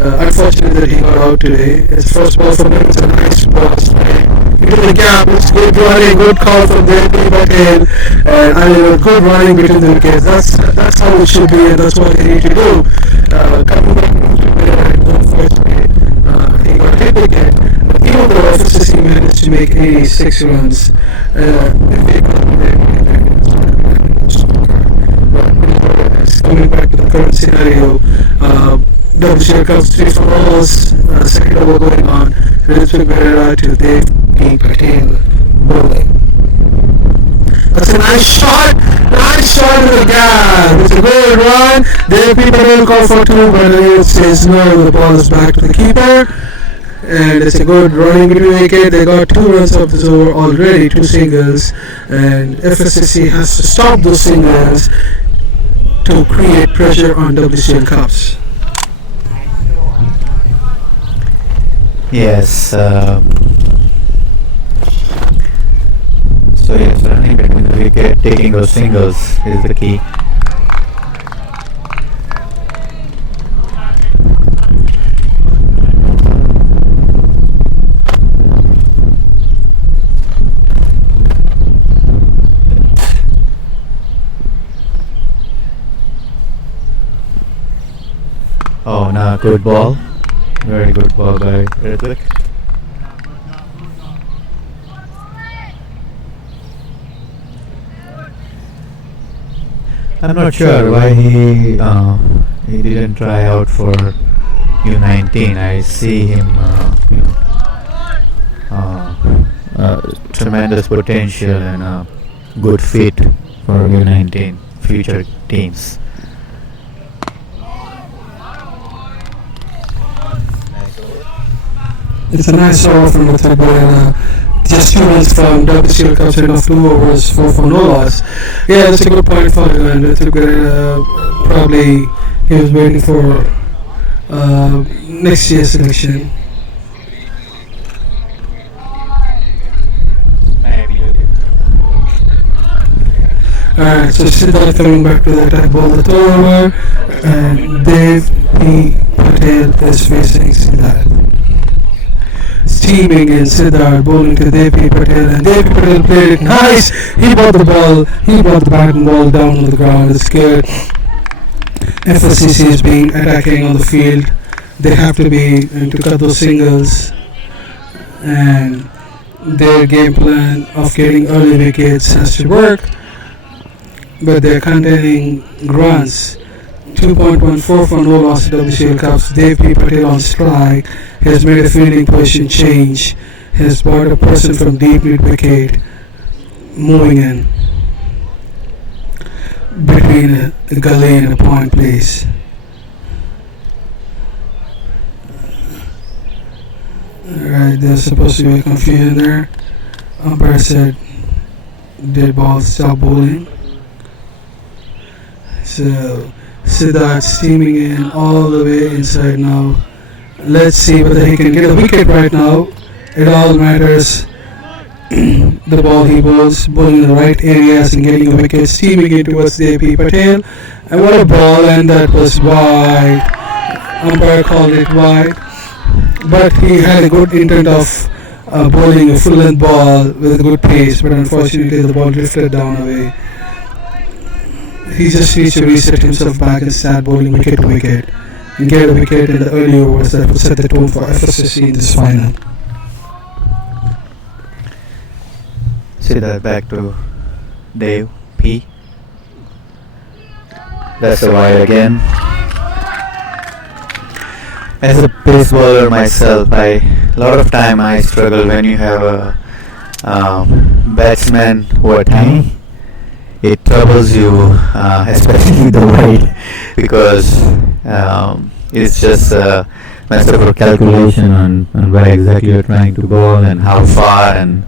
Unfortunately that he got out today. His first ball from him is a nice ball straight into the gap. It's good running, good call from there, Patel, and good running between the wickets. That's how it should be, and that's what they need to do. Coming back to the unfortunately, he got hit wicket. Even though FSSC managed to make 86 runs, coming back to the current scenario, WCL comes 3 for balls, second over going on, Hrithik Berera to Dev P. Patel bowling. That's a nice shot to the gap. It's a good run. Dev P. Patel call for 2, but it says no, the ball is back to the keeper. And it's a good running between wicket. They got 2 runs off this over already, 2 singles, and FSSC has to stop those singles to create pressure on WCL Cups. Yes. So yes, running between the wicket, taking those singles is the key. Oh, no, good ball. Very good ball by Hrithik. I'm not sure why he didn't try out for U19. I see him tremendous potential and a good fit for U19 future teams. It's a nice over from Hrithik Berera. Just 2 runs from WCL Cups and off 2 overs, 4 for no loss. Yeah, that's a good point for him. And Hrithik Berera probably he was waiting for next year's selection. Alright, so Siddharth coming back to the attack, ball the throw over, and Dev P. Patel is facing Siddharth. Steaming in Siddharth, bowling to Dev P. Patel, and Dev P. Patel played it nice. He brought the bat and ball down on the ground. It's good. FSCC is being attacking on the field. They have to be to cut those singles, and their game plan of getting early wickets has to work. But they're containing runs. 2.14 for no loss at WCL Cups. Dev P. Patel on strike has made a fielding position change. Has brought a person from deep mid wicket moving in between a gully and a point place. Alright, there's supposed to be a confusion there. Umpire said dead ball, stop bowling. So Siddharth steaming in all the way inside now. Let's see whether he can get a wicket right now. It all matters. The ball he bowls, bowling in the right areas and getting a wicket, steaming in towards Dev P. Patel. And what a ball, and that was wide. Umpire called it wide. But he had a good intent of bowling a full length ball with a good pace, but unfortunately the ball drifted down away. He just needs to reset himself back and start bowling wicket to wicket and get a wicket in the early overs that will set the tone for FSSC in this final. See that back to Dave P. That's a wide again. As a pace bowler myself, a lot of time I struggle when you have a batsmen who are tiny. It troubles you, especially the wide, because it's just a mess of a calculation on where exactly you're trying to bowl and how far, and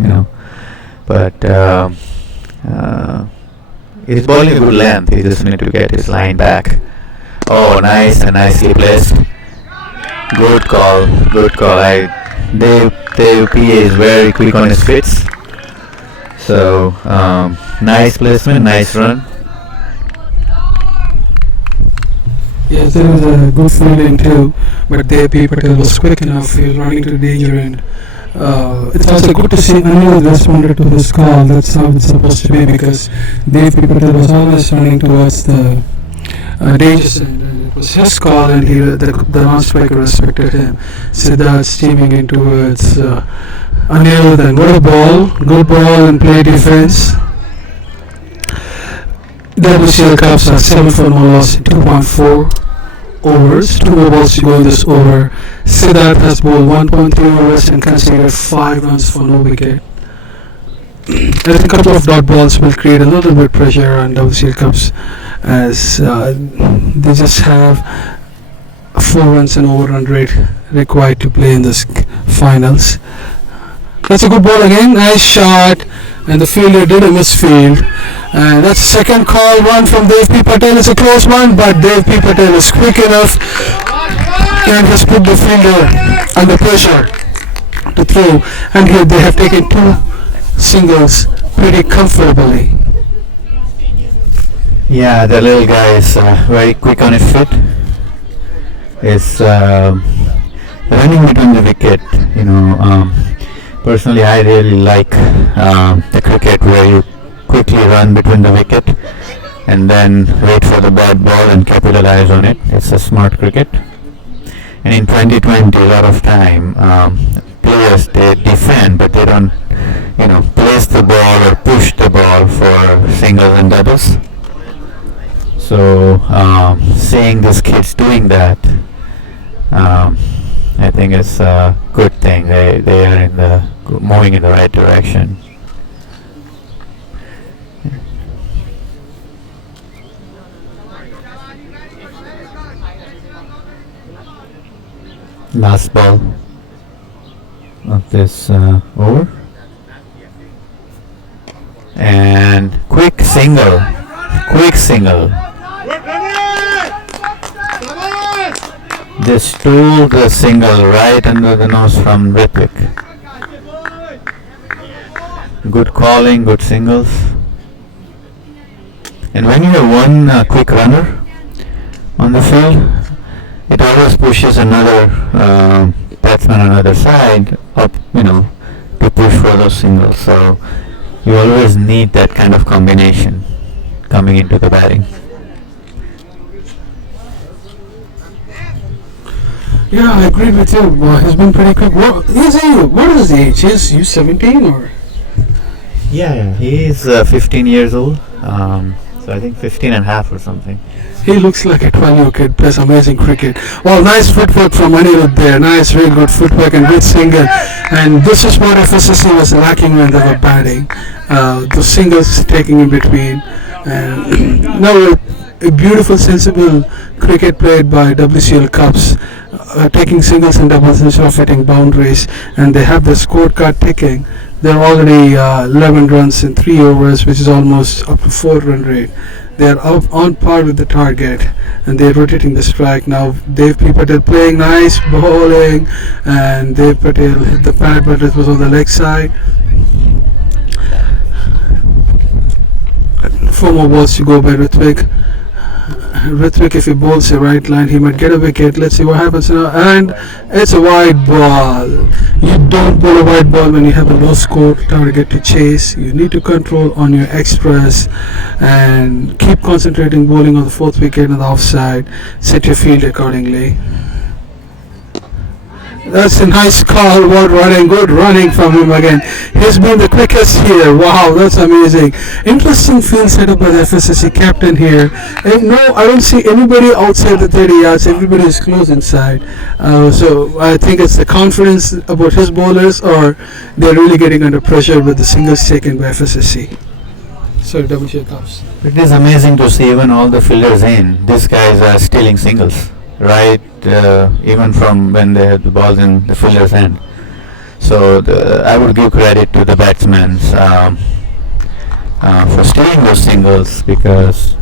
But he's bowling a good length. He just need to get his line back. Oh, nice and nicely placed. Good call. Good call. Dave PA is very quick on his fits. So nice placement, nice run. Yes, there was a good fielding too, but Dev P. Patel was quick enough. He was running to danger, and it's also good to see Anil responded to his call. That's how it's supposed to be, because Dev P. Patel was always running towards the danger zone. And it was his call, and the non-striker respected him. Siddharth steaming in towards Anil. Then what a ball! Good ball and play defense. WCL Cups are 7 for no loss in 2.4 overs. 2 more balls to go in this over. Siddharth has bowled 1.3 overs and conceded 5 runs for no wicket. I think a couple of dot balls will create a little bit pressure on WCL Cups, as they just have 4 runs and over run rate required to play in this finals. That's a good ball again, nice shot, and the fielder did a misfield. And that's second call, one from Dev P. Patel. It's a close one, but Dev P. Patel is quick enough and has put the fielder under pressure to throw. And here they have taken 2 singles pretty comfortably. Yeah, the little guy is very quick on his feet. Is running between the wicket. Personally, I really like the cricket where you quickly run between the wicket and then wait for the bad ball and capitalize on it. It's a smart cricket. And in 2020, a lot of time players, they defend, but they don't place the ball or push the ball for singles and doubles. So seeing these kids doing that, I think it's a good thing. They are moving in the right direction. Last ball of this over, and quick single. Just stole the single right under the nose from Ritwik. Good calling, good singles. And when you have one quick runner on the field, it always pushes another batsman on the other side up, to push for those singles. So you always need that kind of combination coming into the batting. Yeah, I agree with you. He's been pretty quick. What is his age? Is you 17 or? Yeah, he is 15 years old. So I think 15 and a half or something. He looks like a 12-year kid, plays amazing cricket. Well, nice footwork from Anirudh there. Nice, real good footwork and good single. And this is what FSSC was lacking when they were batting. The singles taking in between. And now a beautiful, sensible cricket played by WCL Cups, taking singles and doubles instead of hitting boundaries. And they have the scorecard ticking. They're already 11 runs in 3 overs, which is almost up to 4 run rate. They're up on par with the target, and they're rotating the strike. Now Dev P. Patel playing nice bowling, and Dev Patel hit the pad, but it was on the leg side. 4 more balls to go by Ritwik. Ritwik, if he bowls a right line, he might get a wicket. Let's see what happens now. And it's a wide ball. You don't bowl a wide ball when you have a low score target to chase. You need to control on your express and keep concentrating bowling on the 4th wicket and the offside. Set your field accordingly. That's a nice call. What running, good running from him again. He's been the quickest here. Wow, that's amazing. Interesting field setup by the FSSC captain here. And no, I don't see anybody outside the 30 yards. Everybody is close inside. So I think it's the confidence about his bowlers, or they're really getting under pressure with the singles taken by FSSC. Sorry, WCL comes. It is amazing to see even all the fielders in. These guys are stealing singles, right? Even from when they had the balls in the fielder's hand. So I would give credit to the batsmen for stealing those singles, because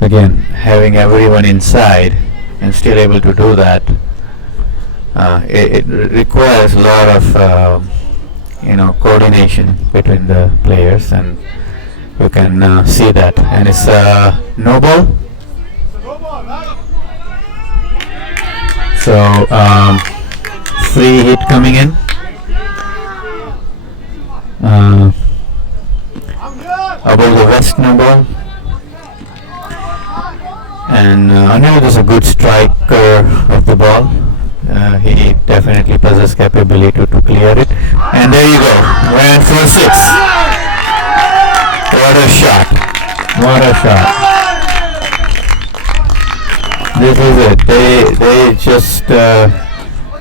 again, having everyone inside and still able to do that, it requires a lot of coordination between the players, and you can see that. And it's no ball. So free hit coming in. Above the west no ball. And Anirudh is a good striker of the ball. He definitely possesses capability to clear it. And there you go. Went for 6. What a shot. What a shot. This is it. They just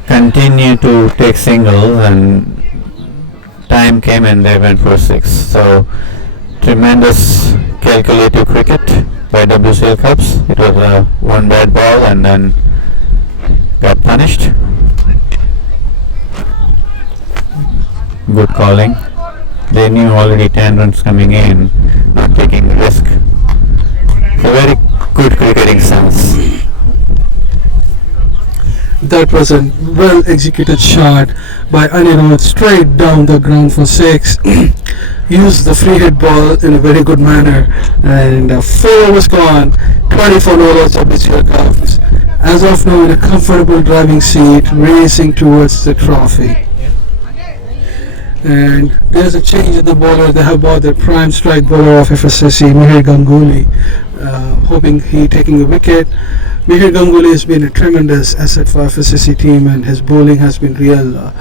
continue to take singles, and time came and they went for 6. So tremendous calculative cricket by WCL Cubs. It was one bad ball and then got punished. Good calling. They knew already 10 runs coming in, not taking the risk. A very good cricketing sense. That was a well executed shot by Anirudh, straight down the ground for 6. Used the free hit ball in a very good manner, and 4 overs gone, 24 no outs WCL Cubs. As of now, in a comfortable driving seat, racing towards the trophy. And there's a change in the bowler. They have bought their prime strike bowler of FSSC, Mihir Ganguly, hoping he taking a wicket. Mihir Ganguly has been a tremendous asset for FSSC team, and his bowling has been real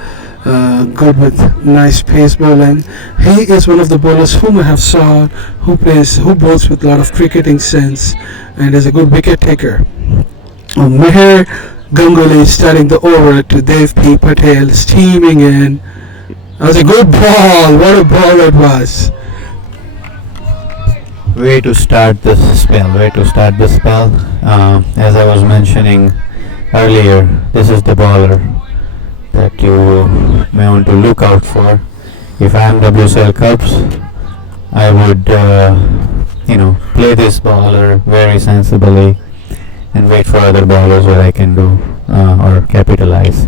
good with nice pace bowling. He is one of the bowlers whom I have saw who bowls with a lot of cricketing sense and is a good wicket taker. Mihir Ganguly starting the over to Dev P. Patel, steaming in. That was a good ball. What a ball it was. Way to start this spell. As I was mentioning earlier, this is the bowler that you may want to look out for. If I am WCL Cubs, I would play this bowler very sensibly and wait for other bowlers what I can do or capitalize.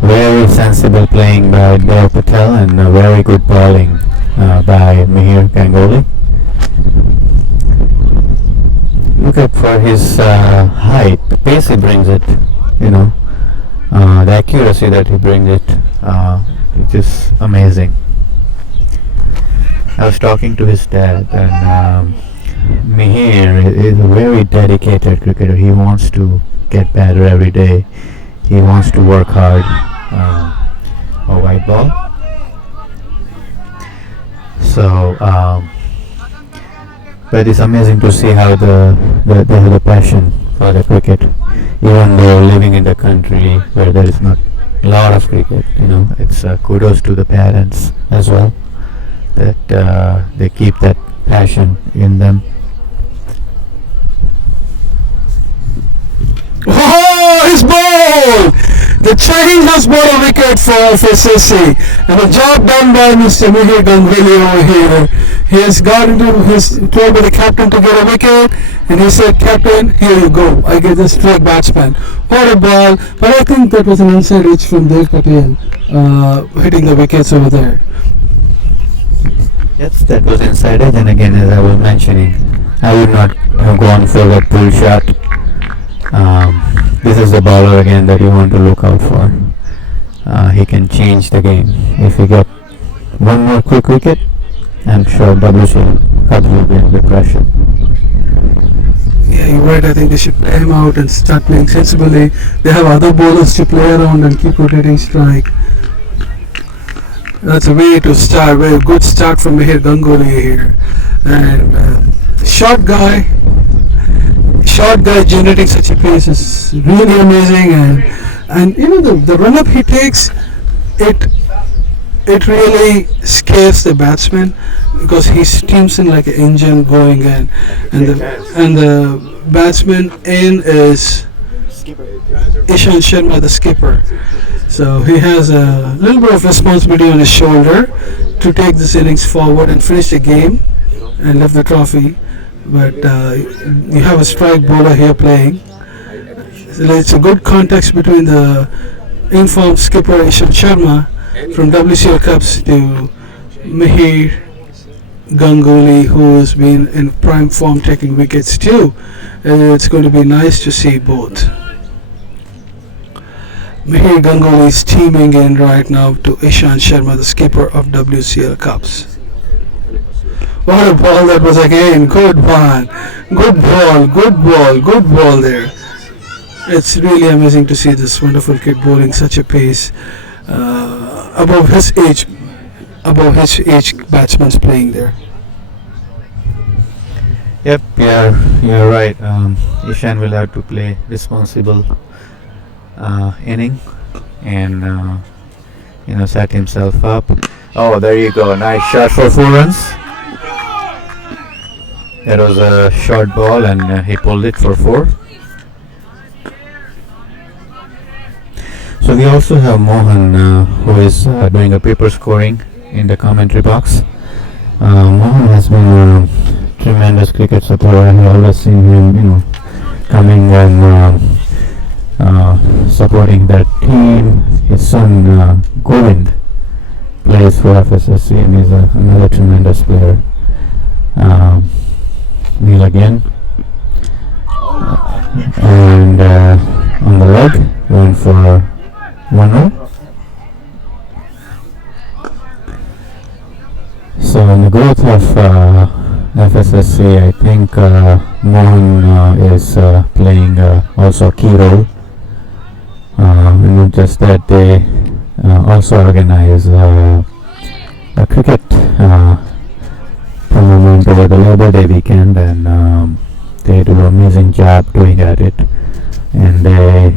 Very sensible playing by Dev Patel, and very good bowling by Mihir Ganguly. Look at for his height, the pace he brings it, the accuracy that he brings it, it's just amazing. I was talking to his dad, and Mihir is a very dedicated cricketer. He wants to get better every day. He wants to work hard. A white ball. So, but it's amazing to see how they have the passion for the cricket, even though living in the country where there is not a lot of cricket. It's kudos to the parents as well, that they keep that passion in them. Oh, his ball! The change has bought a wicket for FSSC, and a job done by Mr. Mihir Ganguly over here. He has got into his told by the captain to get a wicket, and he said, "Captain, here you go. I get this strike batsman." What a ball! But I think that was an inside edge from Dev Patel, hitting the wickets over there. Yes, that was inside edge, and again, as I was mentioning, I would not have gone for that pull shot. This is the bowler again that you want to look out for. He can change the game. If he get one more quick wicket, I'm sure WCL Cubs will be under pressure. Yeah, you're right. I think they should play him out and start playing sensibly. They have other bowlers to play around and keep rotating strike. That's a way to start. Very good start from Mihir Ganguly here. And short guy generating such a pace is really amazing. And you know the run up he takes, it it really scares the batsman because he steams in like an engine going in, and the batsman in is Ishan Sharma, the skipper. So he has a little bit of responsibility on his shoulder to take this innings forward and finish the game and lift the trophy. But you have a strike bowler here playing. So it's a good context between the informed skipper Ishan Sharma from WCL Cups to Mihir Ganguly, who has been in prime form taking wickets too. It's going to be nice to see both. Mihir Ganguly is teaming in right now to Ishan Sharma, the skipper of WCL Cups. What a ball that was again. Good one. Good ball there. It's really amazing to see this wonderful kid bowling such a pace above his age batsmen's playing there. Yep, you're right. Ishan will have to play responsible inning and set himself up. Oh, there you go. Nice shot for 4 runs. That was a short ball and he pulled it for 4. So we also have Mohan who is doing a paper scoring in the commentary box. Mohan has been a tremendous cricket supporter. I have always seen him, coming and supporting that team. His son Govind plays for FSSC and is another tremendous player. Neil again, and on the leg, going for 1 run. So in the growth of FSSC, I think Mohan is playing also a key role. Not just that, they also organize a cricket tournament over the Labor Day weekend, and they do an amazing job doing at it. And they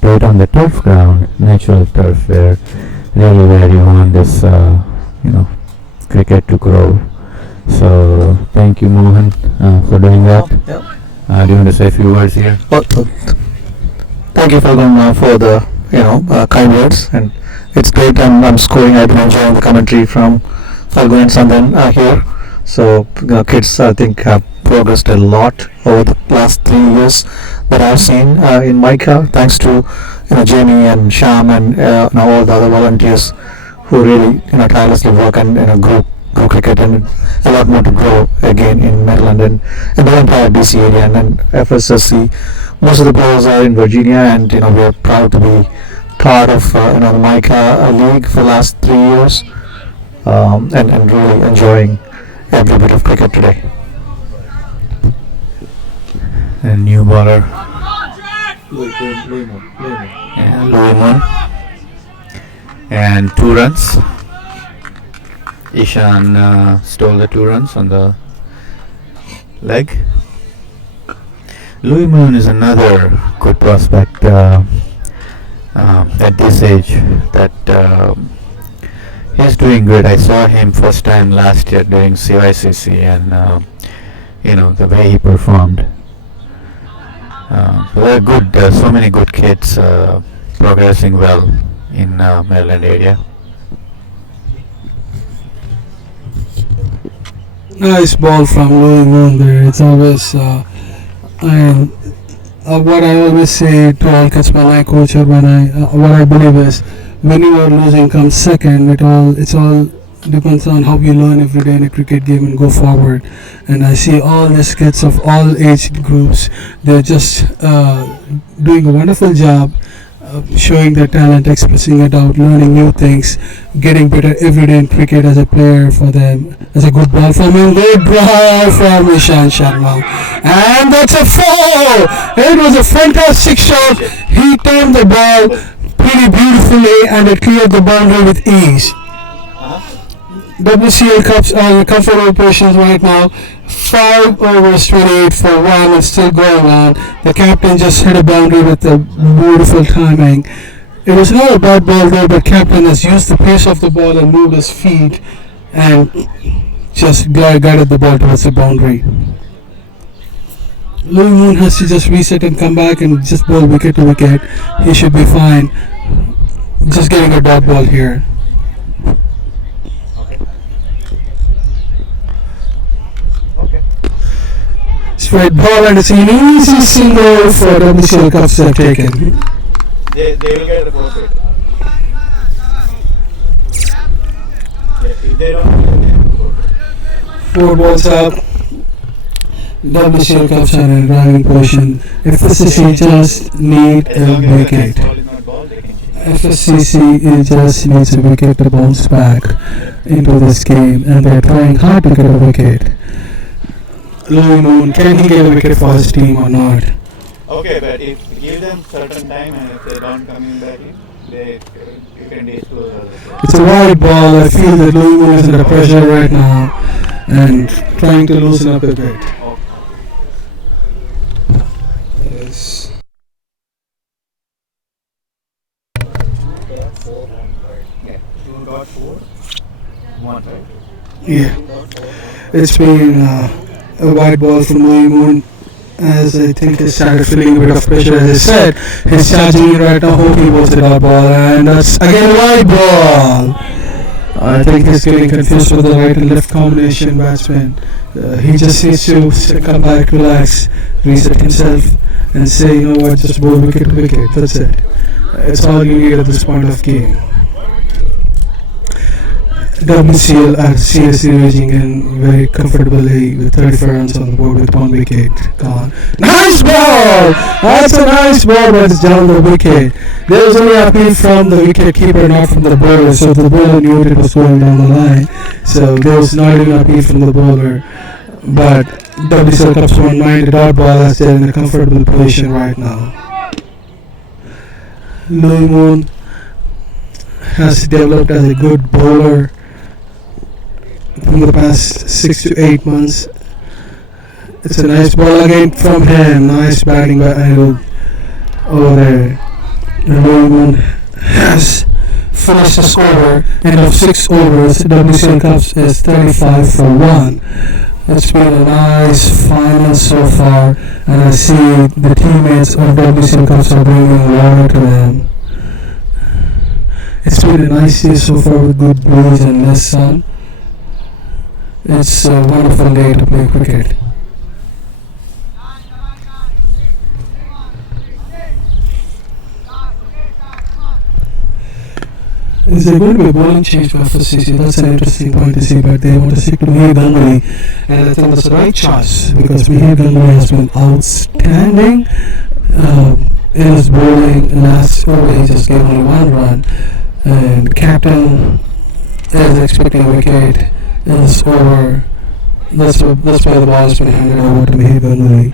do it on the turf ground, natural turf, where you want this cricket to grow. So thank you, Mohan, for doing that. Do you want to say a few words here? Thank you for the kind words, and it's great. I'm scoring. I've been enjoying the commentary from Falgun and Sandan here. So kids, I think, have progressed a lot over the last 3 years that I've seen in MYCA, thanks to Jamie and Sham and all the other volunteers who really tirelessly work and grow cricket, and a lot more to grow again in Maryland and the entire DC area and FSSC. Most of the players are in Virginia, and we're proud to be part of the MYCA league for the last 3 years, and really enjoying every bit of cricket today. And new bowler, Louis Moon, and 2 runs. Ishan stole the 2 runs on the leg. Louis Moon is another good prospect at this age that he's doing good. I saw him first time last year during CYCC, and the way he performed. There are good, so many good kids progressing well in Maryland area. Nice ball from Louis Moon there. It's always what I always say to all kids when I coach, or what I believe is winning or losing comes second. It's all depends on how you learn every day in a cricket game and go forward. And I see all these kids of all age groups. They're just doing a wonderful job showing their talent, expressing it out, learning new things, getting better every day in cricket as a player for them. As a good ball from him, good ball from Ishan Sharma. And that's a four! It was a fantastic shot. He timed the ball pretty beautifully and it cleared the boundary with ease. WCL Cups are in comfortable positions right now. 5 overs, 28 for 1 and still going on. The captain just hit a boundary with a beautiful timing. It was not a bad ball there, but captain has used the pace of the ball and moved his feet and just guided the ball towards the boundary. Louis Moon has to just reset and come back and just bowl wicket to wicket. He should be fine. Just getting a dot ball here. Straight ball and it's an easy single for WCL Cups to have taken. They will get the forfeit. If they don't get the forfeit. 4 balls up. WCL Cups are in a driving position. FSSC just need a wicket. FSCC just needs a wicket to bounce back into this game and they're trying hard to get a wicket. Louis Moon, can he get a wicket for his team or not? Okay, but if you give them certain time and if they don't come in back in, you can disclose other players. It's a wide ball. I feel that Louis Moon is under pressure right now and trying to loosen up a bit. Yes. You got 4? 1, right? Yeah. It's been a wide ball from Louis Moon as I think he started feeling a bit of pressure. As I said, he's charging it right now. Hope he bowls it out ball and that's again a wide ball. I think he's getting confused with the right and left combination batsman. He just needs to come back, relax, reset himself and say, you know what, just bowl wicket to wicket. That's it. It's all you need at this point of game. WCL are seriously raging in very comfortably with 35 runs on the board with 1 wicket gone. Nice ball! That's a nice ball, but it's down the wicket. There was only appeal from the wicket keeper, not from the bowler, so the bowler knew it was going down the line. So there was not even appeal from the bowler. But WCL Cups won't mind the dot ball as they're in a comfortable position right now. Louis Moon has developed as a good bowler from the past 6 to 8 months. It's a nice ball again from him. Nice batting by angle over there. And Louis Moon has finished the score. End of 6 overs. WCL Cups is 35 for 1. It's been a nice final so far, and I see the teammates of WCL Cups are bringing water to them. It's been a nice day so far with good breeze and less sun. It's a wonderful day to play cricket. Is there going to be a bowling change for FSCC? That's an interesting point to see, but they want to stick to Mihir Ganguly, and I think that's the right choice because Mihir Ganguly has been outstanding in his bowling. Last over he just gave only 1 run, and captain is expecting a wicket in this over. That's why the ball has been handed over to Mihir Ganguly.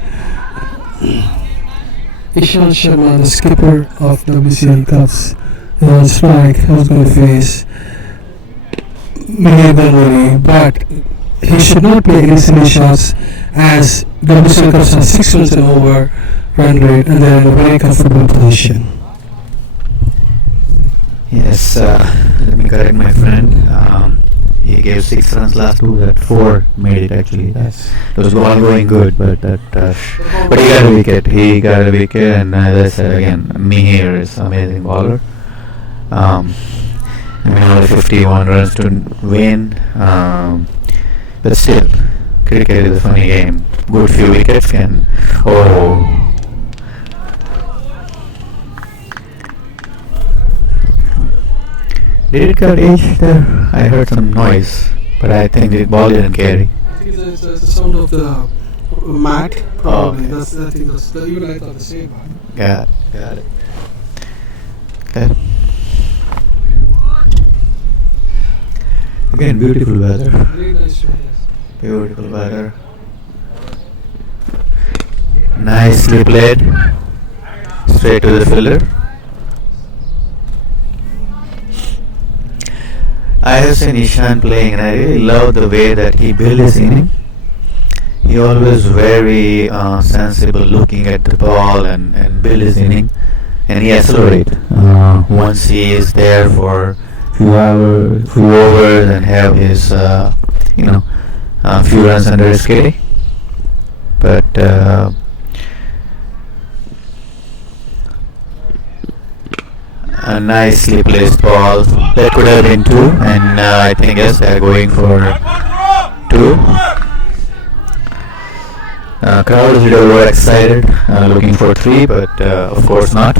Ishan Sharma, the skipper of WCL Cups, is on strike. Who's going to face Mihir Ganguly, but he should not play any silly shots as WCL Cups has 6 runs and over run rate and they're in a very comfortable position. Yes, let me correct my friend. He gave 6 runs last 2, that 4 made it actually. Yes. It was all going good, but but he got a wicket. He got a wicket, and as I said again, Mihir is amazing bowler. I mean, only 51 runs to win, but still, cricket is a funny game. Good few wickets can. Oh. Did it got edged there? I heard some noise, but I think the ball didn't carry. I think it's the sound of the mat, probably. Okay. I think that's even I thought the same. Got it. Okay. Again, beautiful weather. Very nice. Beautiful weather. Nicely played. Straight to the fielder. I have seen Ishan playing and I really love the way that he built his inning. He always very sensible looking at the ball and build his inning. And he accelerate once he is there for few overs and have his few runs under his K. But a nicely placed ball that could have been two, and I think yes, they're going for two. Crowd is a little excited, looking for three, but of course not.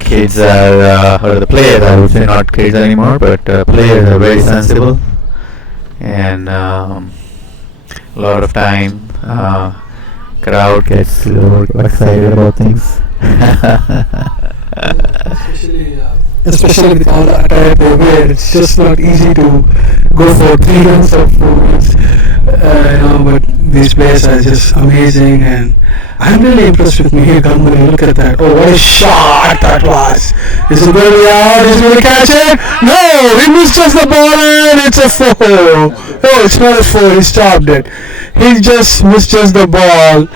Kids are, or the players, I would say, not kids anymore, but players are very sensible, and a lot of time crowd gets a little excited about things. Especially with all the attire they wear, it's just not easy to go for 3 runs or 4 runs. But these players are just amazing, and I'm really impressed with Mihir Ganguly. Look at that! Oh, what a shot that was! Is it going to be out? Is he going to catch it? No! He misses the ball, and it's a 4. Oh, it's not a 4. He stopped it. He just misses the ball.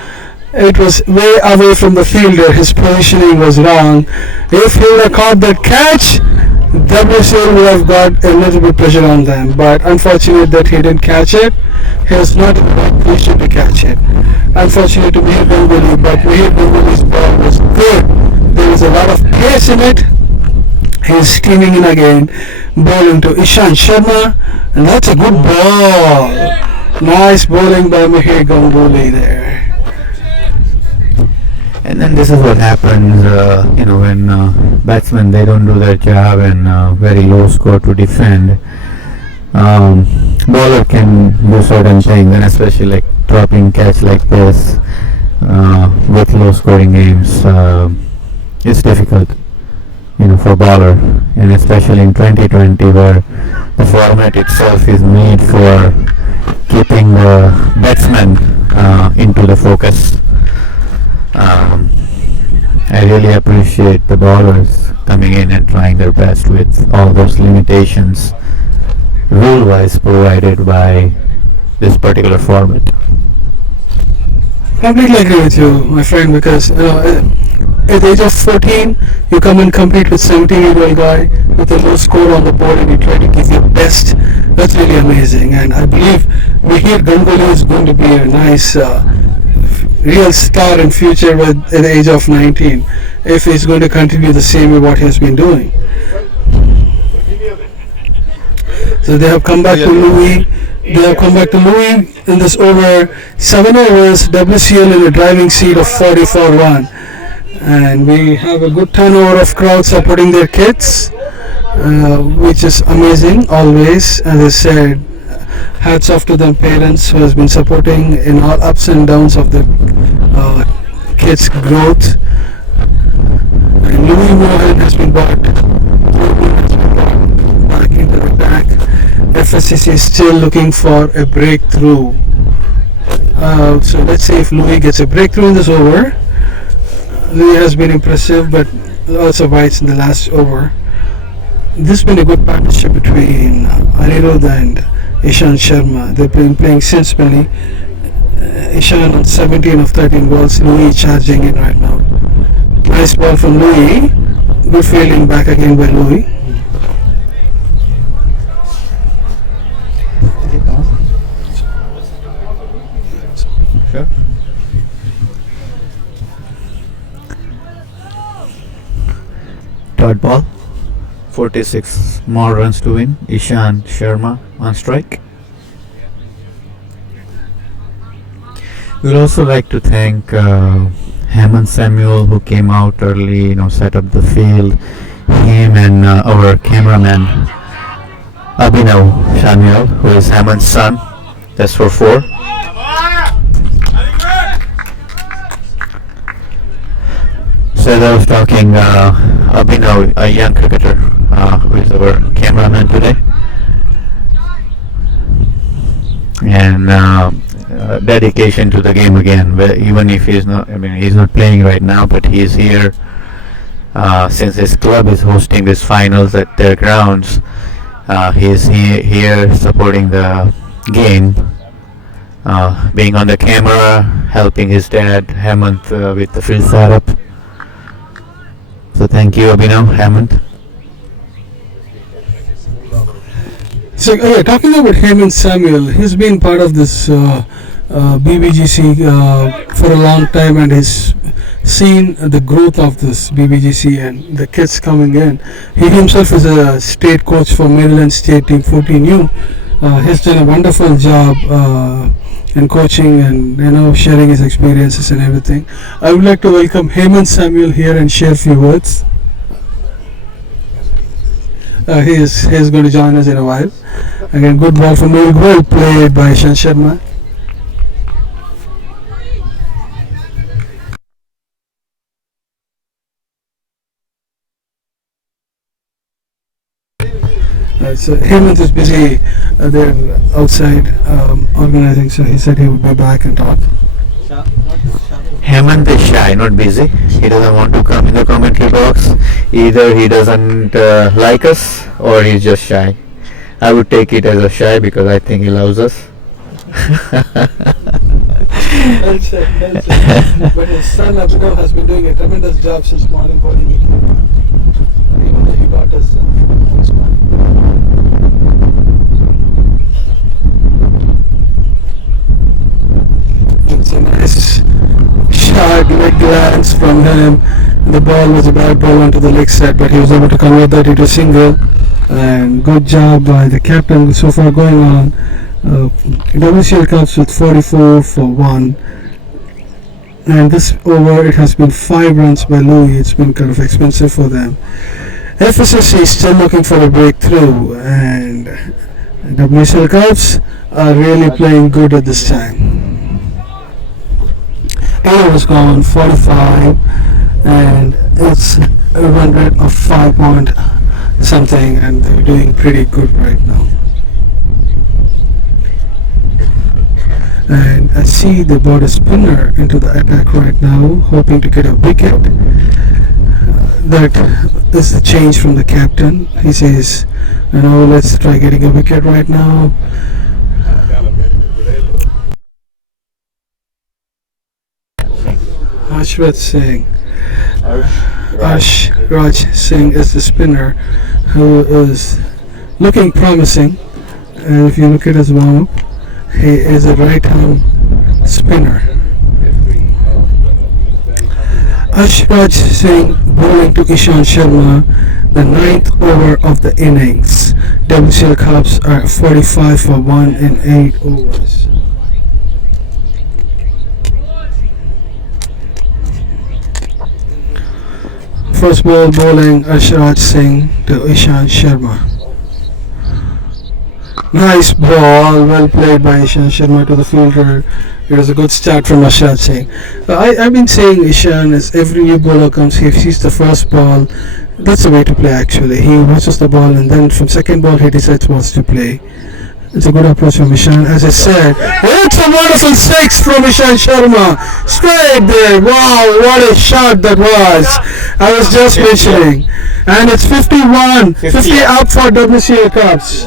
It was way away from the fielder. His positioning was wrong. If he would have caught that catch, WCL would have got a little bit pressure on them. But unfortunate that he didn't catch it. He was not in the right position to catch it. Unfortunate to Mihir Ganguly, but Mihir Ganguly's ball was good. There was a lot of pace in it. He's steaming in again, bowling to Ishant Sharma, and that's a good ball. Nice bowling by Mihir Ganguly there. And then this is what happens, when batsmen they don't do their job and very low score to defend. Bowler can do certain things, and especially like dropping catch like this with low scoring games, it's difficult, for bowler, and especially in 2020 where the format itself is made for keeping the batsmen into the focus. I really appreciate the bowlers coming in and trying their best with all those limitations rule-wise provided by this particular format. Completely agree with you, my friend, because at the age of 14, you come and compete with 17-year-old guy with a low score on the board, and you try to give your best. That's really amazing, and I believe Mihir Ganguly is going to be a nice real star in future at the age of 19 if he's going to continue the same way what he has been doing. So they have come back to Louis. They have come back to Louis in this over 7 overs. WCL in a driving seat of 44-1, and we have a good turnover of crowd supporting their kids, which is amazing always. As I said, hats off to them parents who has been supporting in all ups and downs of the kids' growth. And Louis Mohan has been brought back into the pack. FSSC is still looking for a breakthrough. So let's see if Louis gets a breakthrough in this over. Louis has been impressive, but also bites in the last over. This has been a good partnership between Anirudh and Ishant Sharma. They've been playing sensibly. Ishant on 17 of 13 balls. Louis charging in right now. Nice ball from Louis. Good fielding back again by Louis. Sure. Third ball. 46 more runs to win. Ishant Sharma on strike. We'd also like to thank Hemant Samuel, who came out early, set up the field. Him and our cameraman Abhinav Samuel, who is Hemant's son. That's for 4. So as I was talking, Abhinav, a young cricketer who is our cameraman today. And dedication to the game again. Even if he's not, he's not playing right now, but he's here since his club is hosting these finals at their grounds. He's here supporting the game, being on the camera, helping his dad Hemant with the field setup. So thank you, Abhinav, Hemant. So talking about Hemant Samuel, he's been part of this BBGC for a long time, and he's seen the growth of this BBGC and the kids coming in. He himself is a state coach for Maryland State Team 14U. He's done a wonderful job in coaching and sharing his experiences and everything. I would like to welcome Hemant Samuel here and share a few words. He's going to join us in a while. Again, good ball from Noor, well played by Ishan Sharma. So Hemant is busy there outside organizing, so he said he would be back and talk. Hemant is shy, not busy. He doesn't want to come in the commentary box. Either he doesn't like us or he's just shy. I would take it as a shy because I think he loves us. Well said, well said. But his son Abhinav has been doing a tremendous job since morning bowling. Even though he got us this morning. It's a nice shot, leg glance from him. The ball was a bad ball onto the leg side, but he was able to convert that into single. And good job by the captain so far going on. WCL Cups with 44 for 1. And this over, it has been 5 runs by Louis. It's been kind of expensive for them. FSSC is still looking for a breakthrough, and WCL Cups are really playing good at this time. Taylor was gone 45, and it's a run rate of 5 point something, and they're doing pretty good right now. And I see they brought a spinner into the attack right now, hoping to get a wicket. That is the change from the captain. He says, let's try getting a wicket right now. Ashwat Singh. Ash Raj Singh is the spinner who is looking promising. And if you look at his warm-up, he is a right-hand spinner. Ashraj Singh bowling to Ishan Sharma, the 9th over of the innings. WCL Cups are 45 for 1 in 8 overs. First ball bowling Ashraj Singh to Ishan Sharma. Nice ball, well played by Ishan Sharma to the fielder. It was a good start from Ashraj Singh. I've been saying Ishan, as every new bowler comes, he sees the first ball. That's the way to play actually. He watches the ball and then from second ball he decides what to play. It's a good approach from Ishan. As I said, it's a wonderful 6 from Ishan Sharma. Straight there. Wow, what a shot that was. I was just mentioning. And it's 51. 50 up for WCL Cups.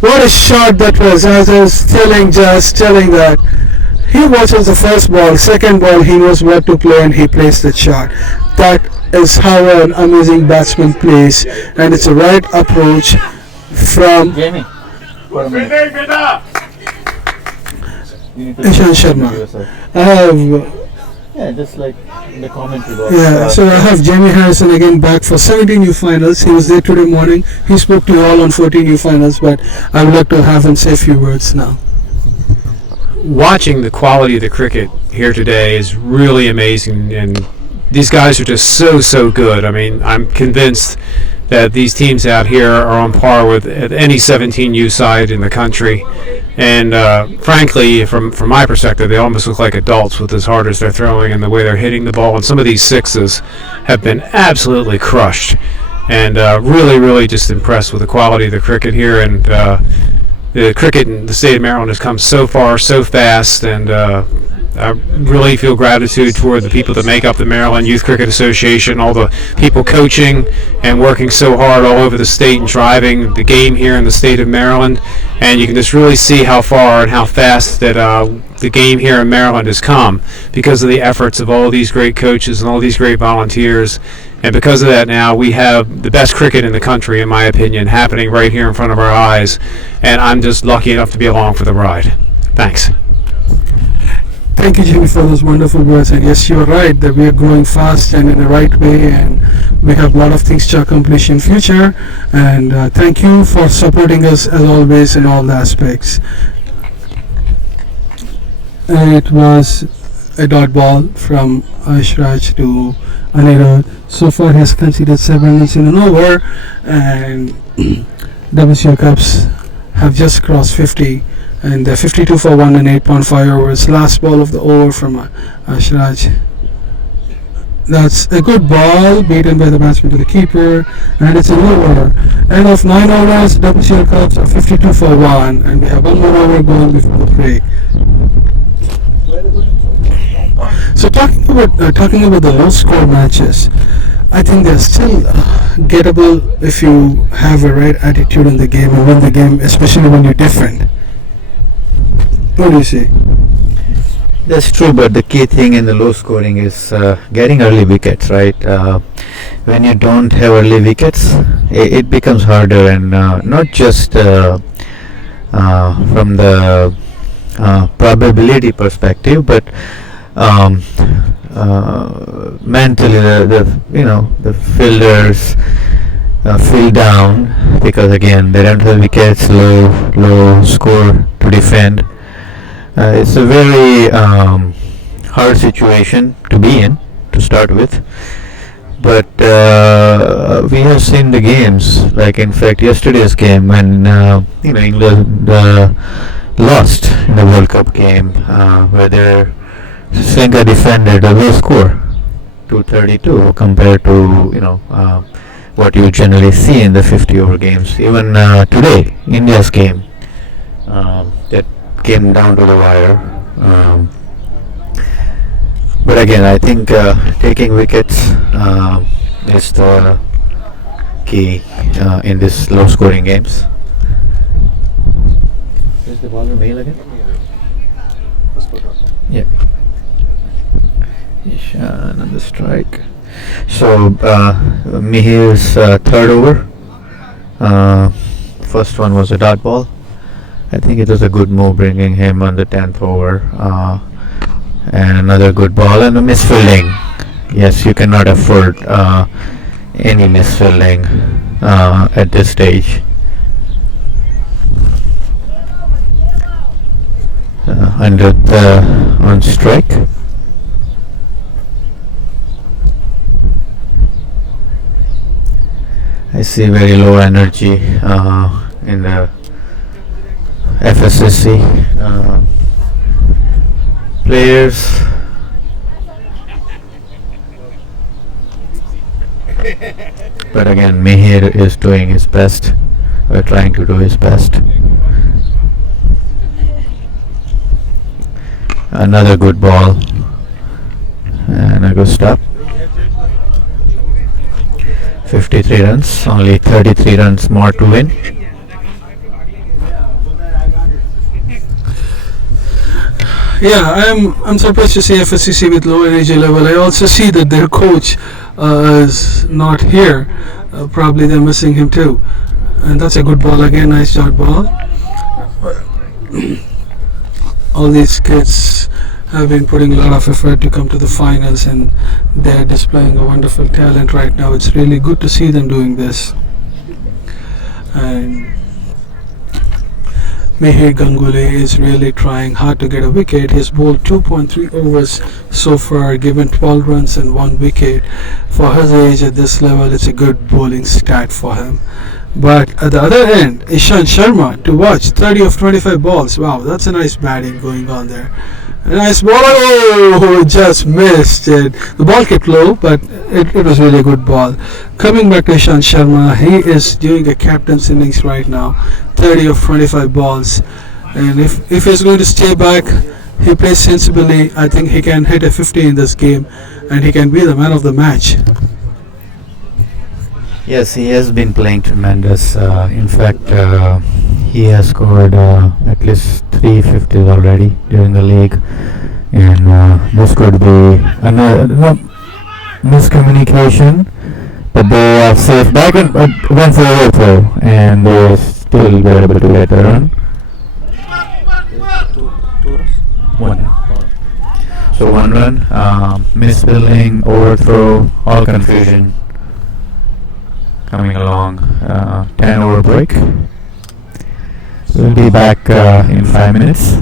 What a shot that was. As I was telling that he watches the first ball, second ball he knows what to play and he plays the shot. That is how an amazing batsman plays, and it's a right approach from Ishan Sharma. I have just like in the commentary box. so I have Jamie Harrison again back for 17 U finals. He was there today morning. He spoke to you all on 14 U finals, but I would like to have him say a few words now. Watching the quality of the cricket here today is really amazing, and these guys are just so good. I mean, I'm convinced that these teams out here are on par with any 17U side in the country. And frankly, from my perspective, they almost look like adults with as hard as they're throwing and the way they're hitting the ball. And some of these sixes have been absolutely crushed. And really, really just impressed with the quality of the cricket here. And the cricket in the state of Maryland has come so far, so fast. And I really feel gratitude toward the people that make up the Maryland Youth Cricket Association, all the people coaching and working so hard all over the state and driving the game here in the state of Maryland. And you can just really see how far and how fast that the game here in Maryland has come because of the efforts of all these great coaches and all these great volunteers. And because of that, now we have the best cricket in the country, in my opinion, happening right here in front of our eyes. And I'm just lucky enough to be along for the ride. Thanks. Thank you, Jimmy, for those wonderful words. And yes, you're right that we are growing fast and in the right way, and we have a lot of things to accomplish in future. And thank you for supporting us as always in all the aspects. It was a dot ball from Ashraj to Anirudh. So far, he has conceded 7 runs in an over, and WCL Cups have just crossed 50. And they're 52 for 1 and 8.5 overs. Last ball of the over from Ashraj. That's a good ball, beaten by the batsman to the keeper, and it's an over. End of 9 overs, WCL Cups are 52 for 1, and we have one more over going before the break. So talking about the low score matches, I think they're still gettable if you have a right attitude in the game and win the game, especially when you defend. What do you say? That's true, but the key thing in the low scoring is getting early wickets, right? When you don't have early wickets, it becomes harder, and not just from the probability perspective, but mentally, the fielders feel down because again they don't have wickets, low score to defend. It's a very hard situation to be in to start with, but we have seen the games, like in fact yesterday's game when England lost in the World Cup game where their Sri Lanka defended a low score 232 compared to what you generally see in the 50 over games. Even today India's game that came down to the wire, but again I think taking wickets is the key in this low scoring games. Is the ball mail again? Yeah. Ishan on the strike. So Mihir's third over. First one was a dot ball. I think it was a good move bringing him on the 10th over, and another good ball and a misfielding. Yes, you cannot afford any misfielding at this stage. Under on strike. I see very low energy in the FSSC players. But again, Mihir is doing his best, or trying to do his best. Another good ball and a good stop. 53 runs, only 33 runs more to win. Yeah, I'm surprised to see FSCC with low energy level. I also see that their coach is not here. Probably they're missing him too. And that's a good ball again, nice dot ball. All these kids have been putting a lot of effort to come to the finals, and they're displaying a wonderful talent right now. It's really good to see them doing this. And Mihir Ganguly is really trying hard to get a wicket. He's bowled 2.3 overs so far, given 12 runs and 1 wicket. For his age at this level, it's a good bowling stat for him. But at the other end, Ishant Sharma to watch 30 of 25 balls. Wow, that's a nice batting going on there. A nice ball. Oh, just missed it. The ball kept low, but it was really a good ball. Coming back to Ishant Sharma, he is doing a captain's innings right now. 30 of 25 balls. And if he's going to stay back, he plays sensibly. I think he can hit a 50 in this game and he can be the man of the match. Yes, he has been playing tremendous. In fact, he has scored at least 350s already during the league, and this could be another miscommunication. But they are safe back and went for overthrow, and they still were able to get a run. One. So 1 run, misspelling, overthrow, all confusion coming along. 10 over break. We'll be back in 5 minutes.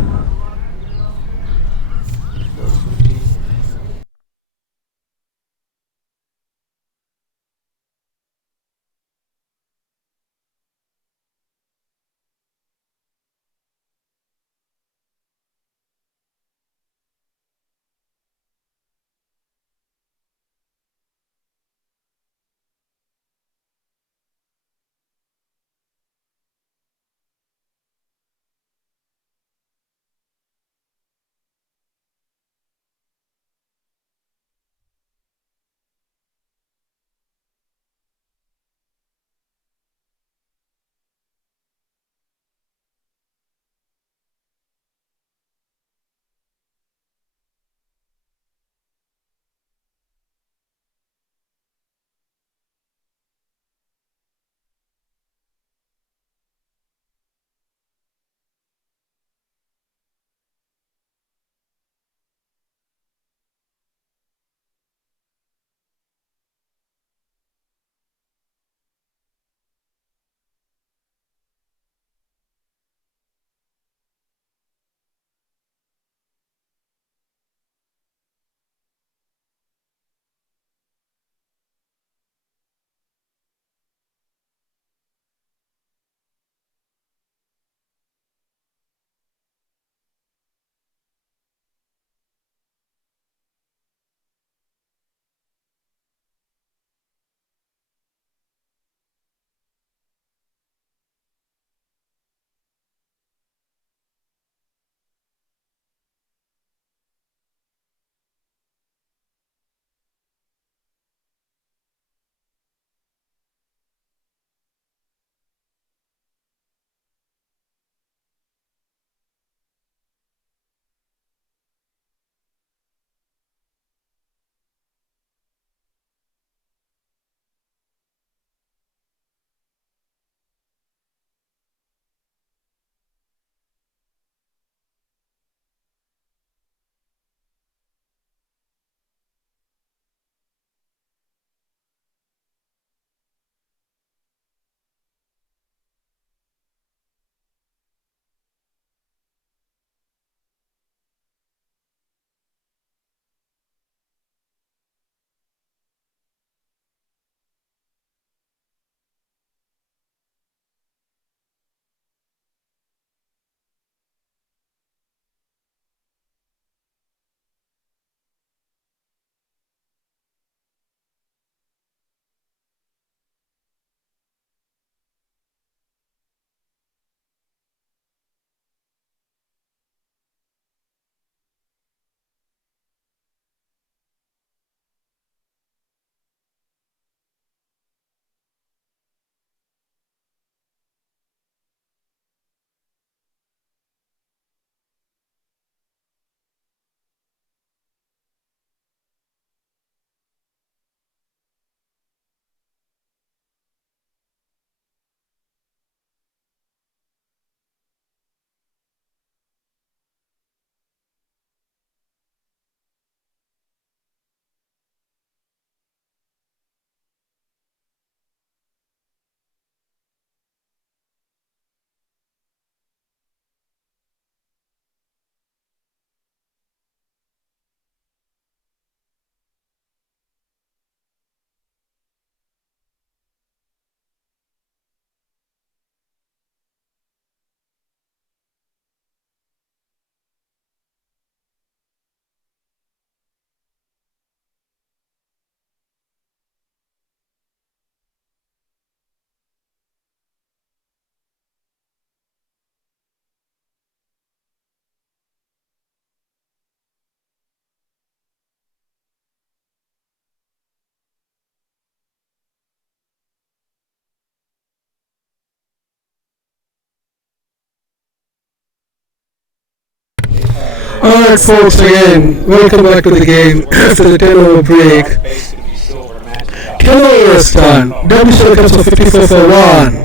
Alright, folks, again, welcome back to the game after the 10 over break. 10 overs done. WCL Cups of 54 for 1.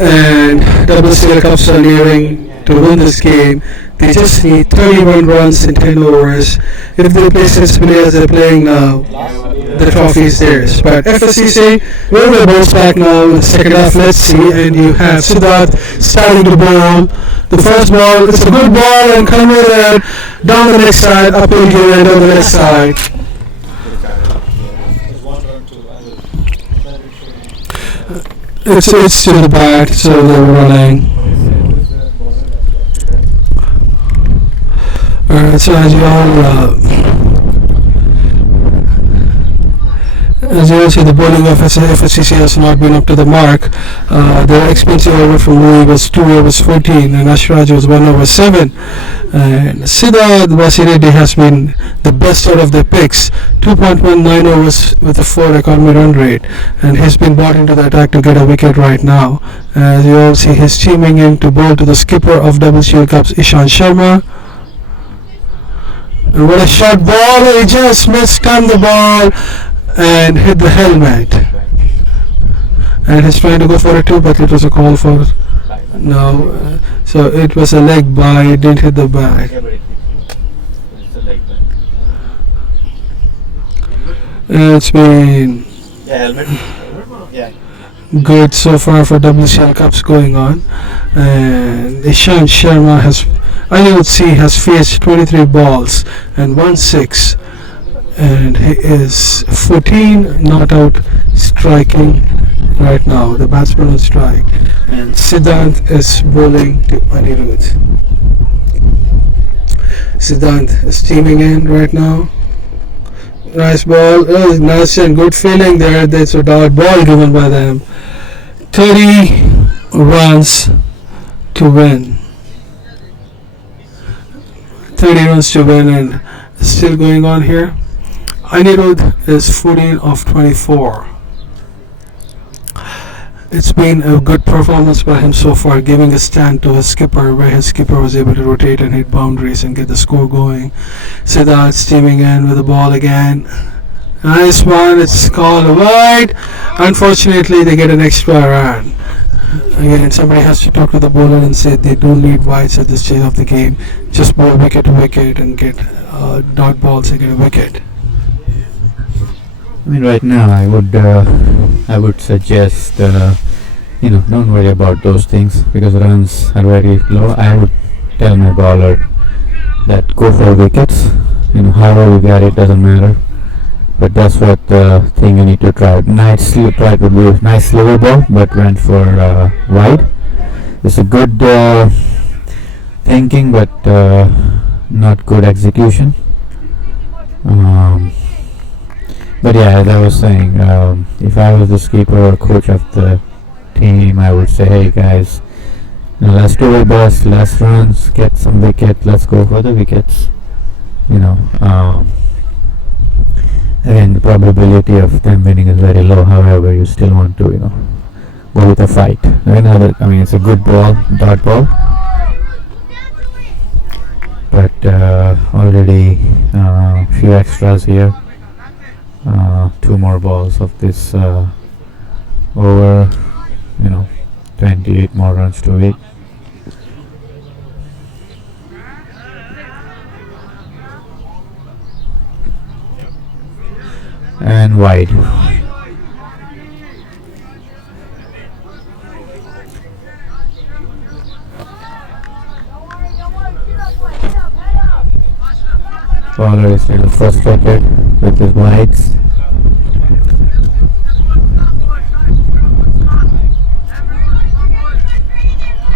And WCL Cups are nearing to win this game. They just need 31 runs in 10 overs. If they play sensibly as they're playing now, the trophy is theirs. But FSCC will be bounce back now in the second half. Let's see. And you have Siddharth starting to bowl. The first ball, it's a good ball and come over there, down the next side, uphill gear and down the next side. It's to the bat, so they're running. Alright, so as you all see, the bowling of FSCC has not been up to the mark. Their expensive over from Louis was 2 overs 14 and Ashraj was 1 over 7. And Siddharth Vasireddy has been the best out of their picks. 2.19 overs with a 4 economy run rate. And he's been brought into the attack to get a wicket right now. As you all see, he's teaming in to bowl to the skipper of WCL Cups, Ishant Sharma. And what a shot ball, he just missed on the ball and hit the helmet. And he's trying to go for a 2, but it was a call for no. So it was a leg by, it didn't hit the back. It's been good so far for WCL Cups going on. And Ishant Sharma has faced 23 balls and 1 6. And he is 14 not out striking right now. The batsman on strike. And Siddharth is bowling to Anirudh. Siddharth is teaming in right now. Nice ball. Oh, nice and good feeling there. There's a dot ball given by them. 30 runs to win. 30 runs to win, and still going on here. Anirudh is 14 of 24. It's been a good performance by him so far, giving a stand to his skipper, where his skipper was able to rotate and hit boundaries and get the score going. Siddharth steaming in with the ball again. Nice one, it's called wide. Unfortunately, they get an extra run. Again, somebody has to talk to the bowler and say they don't need wides at this stage of the game. Just bowl wicket to wicket and get dot balls and get a wicket. I mean, right now I would suggest don't worry about those things because runs are very low. I would tell my bowler that go for wickets. However you get it doesn't matter. But that's what the thing you need to try. Tried to do a nice sliver ball, but went for wide. It's a good thinking, but not good execution. But yeah, as I was saying, if I was the skipper or coach of the team, I would say, hey guys, let's do our best, less runs, get some wicket, let's go for the wickets. Again, the probability of them winning is very low. However, you still want to, go with a fight. It's a good ball, dot ball. But already few extras here. 2 more balls of this over, 28 more runs to wait. And wide. Bowler is a little frustrated with his wides.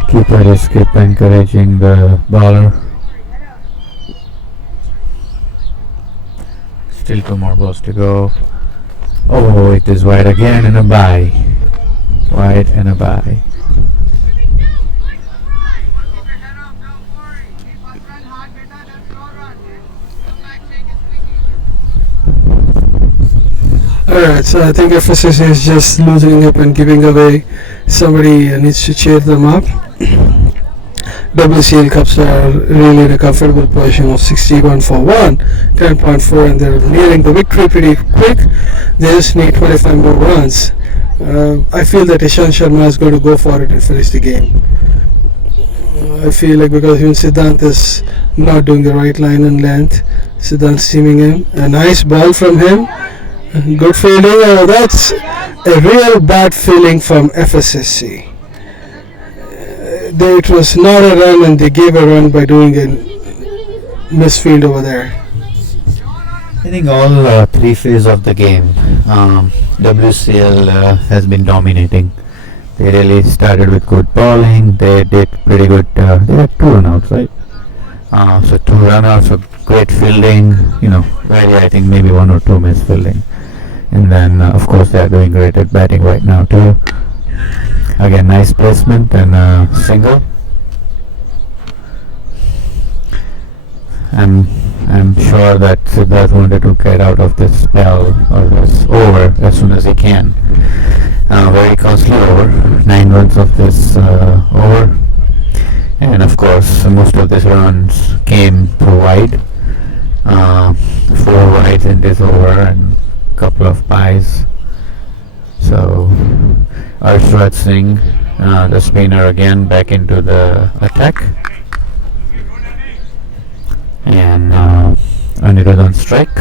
Keeper is keep encouraging the bowler. Still 2 more balls to go. Oh, it is wide again and a bye. Wide and a bye. Alright, so I think FSSC is just losing up and giving away. Somebody needs to cheer them up. WCL Cups are really in a comfortable position of 61 for 1, 10.4, and they're nearing the victory pretty quick. They just need 25 more runs. I feel that Ishan Sharma is going to go for it and finish the game. I feel like because even Siddhant is not doing the right line and length, Siddhant's teaming him. A nice ball from him. Good fielding. That's a real bad feeling from FSSC. It was not a run and they gave a run by doing a misfield over there. I think all three phases of the game, WCL has been dominating. They really started with good bowling. They did pretty good. They had 2 runouts, right? So 2 runouts of great fielding. Very, I think maybe 1 or 2 missed fielding. And then, of course, they are doing great at batting right now too. Again, nice placement and single. I'm sure that Siddharth wanted to get out of this spell or this over as soon as he can. Very costly over, 9 runs of this over, and of course most of these runs came through wide. 4 wides in this over and a couple of byes. So Arshrat Singh, the spinner, again back into the attack, and Anirudh on strike.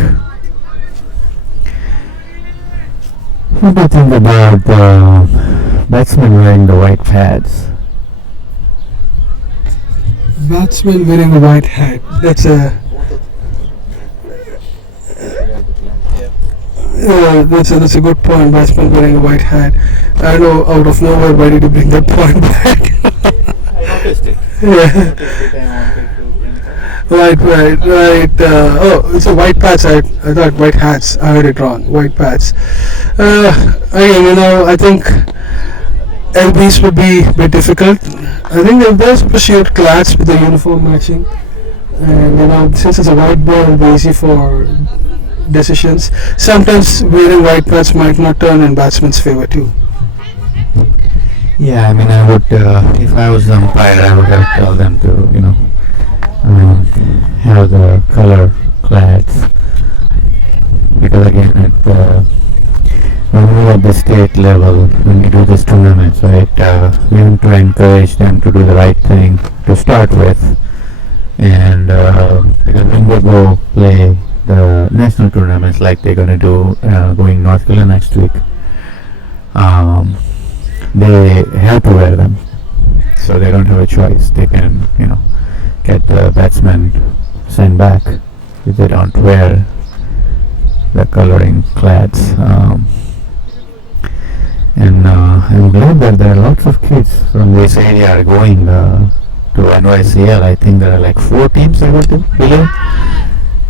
What do you think about batsmen wearing the white pads? Batsman wearing a white hat. That's a good point. Batsman wearing a white hat. I know out of nowhere why did you bring that point back? I noticed it. Yeah. Right. It's a white patch. I thought white hats. I heard it wrong. White patch. Again, I think LBs would be a bit difficult. I think if there's pursued clads with the uniform matching, and since it's a white ball, it'll be easy for decisions. Sometimes wearing white pads might not turn in batsman's favor too. Yeah, I would, if I was the umpire, I would have told them to, have the color clads, because again, when we're at the state level, when we do these tournaments, right, we want to encourage them to do the right thing to start with, and because when they go play the national tournaments like they're going to do going North Carolina next week, they have to wear them, so they don't have a choice. They can, get the batsmen sent back if they don't wear the coloring clads. And I'm glad that there are lots of kids from this area are going to MYCL. I think there are like 4 teams I believe.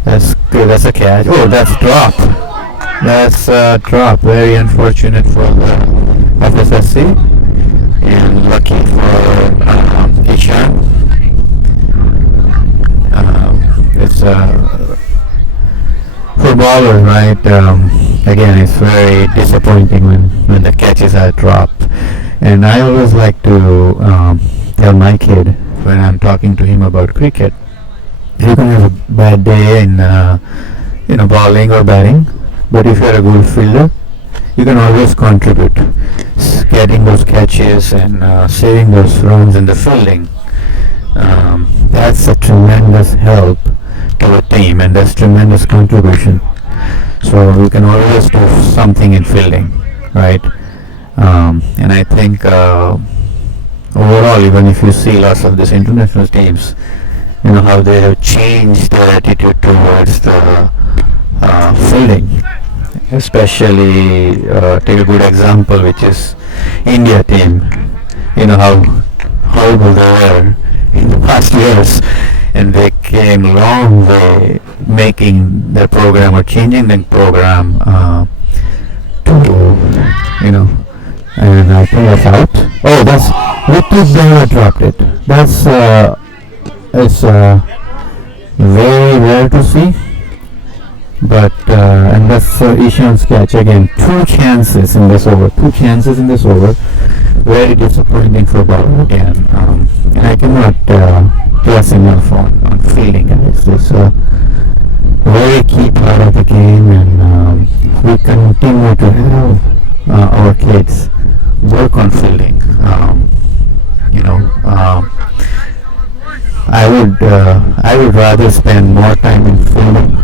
That's good. That's a catch. Oh, that's drop. That's a drop. Very unfortunate for the FSSC, and lucky for Ishan. It's for bowlers, right? Again, it's very disappointing when the catches are dropped. And I always like to tell my kid when I'm talking to him about cricket, you can have a bad day in bowling or batting, but if you're a good fielder, you can always contribute, getting those catches and saving those runs in the fielding. That's a tremendous help to a team, and that's tremendous contribution. So you can always do something in fielding, right? And I think overall, even if you see lots of these international teams, how they have changed their attitude towards the fielding. Especially take a good example, which is India team. How horrible they were in the past years, and they came a long way making their program or changing the program and I think that's out. Oh, that's Ritu Dana dropped it. That's it's very rare to see, but and that's Ishan's catch again. 2 chances in this over. Very disappointing for bowler again. And I cannot I would rather spend more time in fielding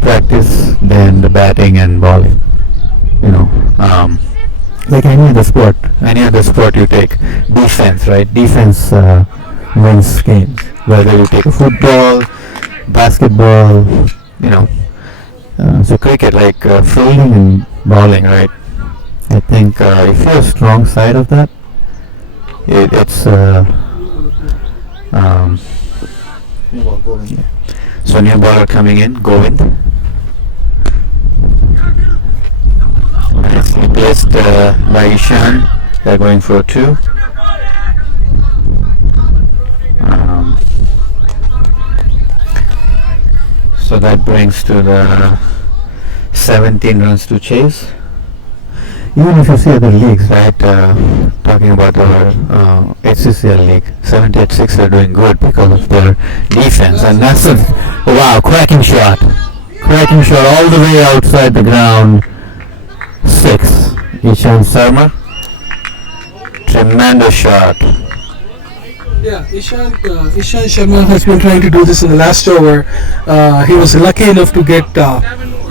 practice than the batting and bowling. You know, like any other sport you take defense, right? Defense wins games. Whether you take a football, basketball, you know. So cricket, like fielding and bowling, right? I think if you're a strong side of that, it's so new bowler coming in, Govind. Nicely placed by Ishan. They're going for 2. So that brings to the 17 runs to chase. Even if you see other leagues, right, talking about our HCCL league, 78-6 are doing good because of their defense. And that's a, wow, cracking shot all the way outside the ground. 6, Ishan Sharma. Tremendous shot. Yeah, Ishan Sharma has been trying to do this in the last over. He was lucky enough to get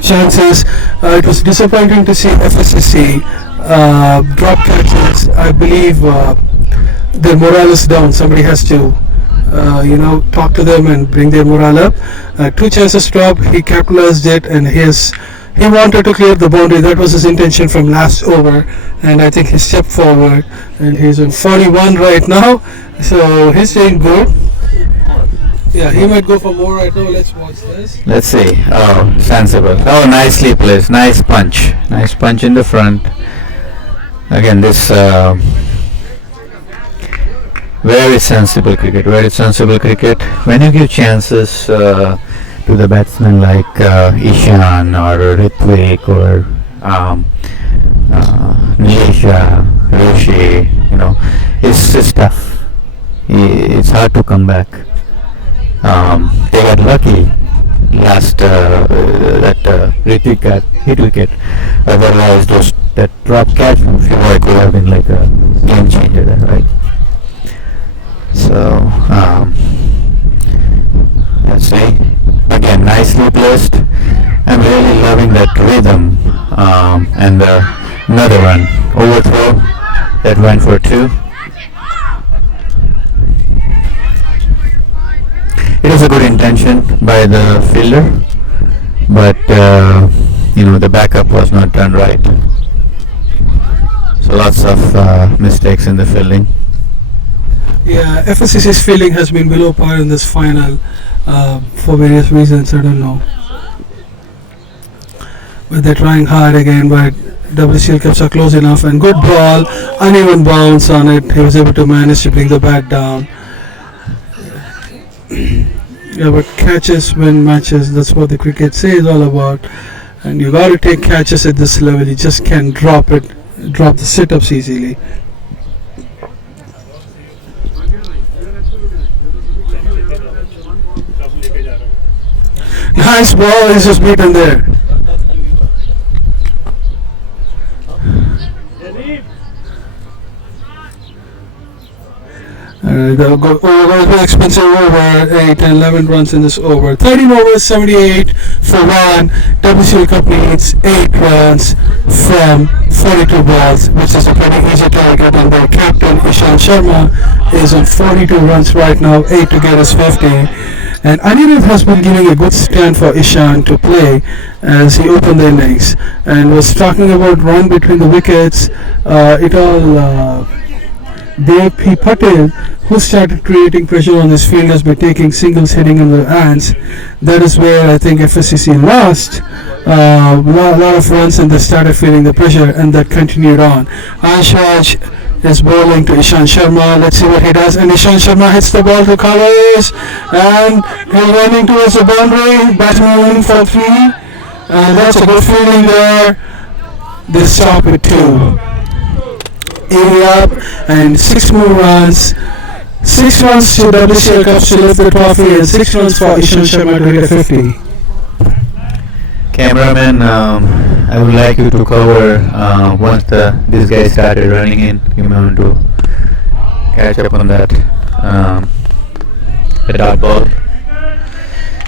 chances. It was disappointing to see FSSC drop catches. I believe their morale is down. Somebody has to, talk to them and bring their morale up. 2 chances dropped. He capitalized it, and he wanted to clear the boundary. That was his intention from last over, and I think he stepped forward, and he's on 41 right now. So he's doing good. Yeah, he might go for more right now. Let's watch this. Let's see. Oh, sensible. Oh, nicely placed. Nice punch in the front. Again, this very sensible cricket. When you give chances to the batsmen like Ishan or Ritwik or Nilisha, Rishi, it's just tough. It's hard to come back. They got lucky last that Ritwik got hit wicket. Otherwise, that drop catch from Shiva could have been like a game changer there, right? So let's see. Again, nicely placed. I'm really loving that rhythm. And another one, overthrow that went for 2. It was a good intention by the fielder, but the backup was not done right. So lots of mistakes in the fielding. Yeah, FSCC's fielding has been below par in this final for various reasons. I don't know, but they're trying hard again. But WCL caps are close enough, and good ball, uneven bounce on it. He was able to manage to bring the bat down. Yeah, but catches win matches. That's what the cricket say is all about. And you got to take catches at this level. You just can't drop the sit-ups easily. Nice ball. He's just beaten there. They'll go over expensive over 8 and 11 runs in this over. 13 overs, 78 for 1. WCL Cup needs 8 runs from 42 balls, which is a pretty easy target. And their captain Ishan Sharma is on 42 runs right now, 8 to get his 50. And Anirudh has been giving a good stand for Ishan to play as he opened the innings and was talking about run between the wickets. Dev P. Patel, who started creating pressure on this field, has been taking singles, hitting in the hands. That is where I think FSCC lost a lot of runs, and they started feeling the pressure, and that continued on. Ashwaj is bowling to Ishan Sharma. Let's see what he does. And Ishan Sharma hits the ball to covers, and he's running towards the boundary. Batsman running for 3, and that's a good feeling there. They stop at 2. 80 up and 6 more runs. 6 runs to WCL Cups to lift the trophy, and 6 runs for Ishan Sharma to hit a 50. Cameraman, I would like you to cover once this guy started running in. You may want to catch up on that. a dot ball.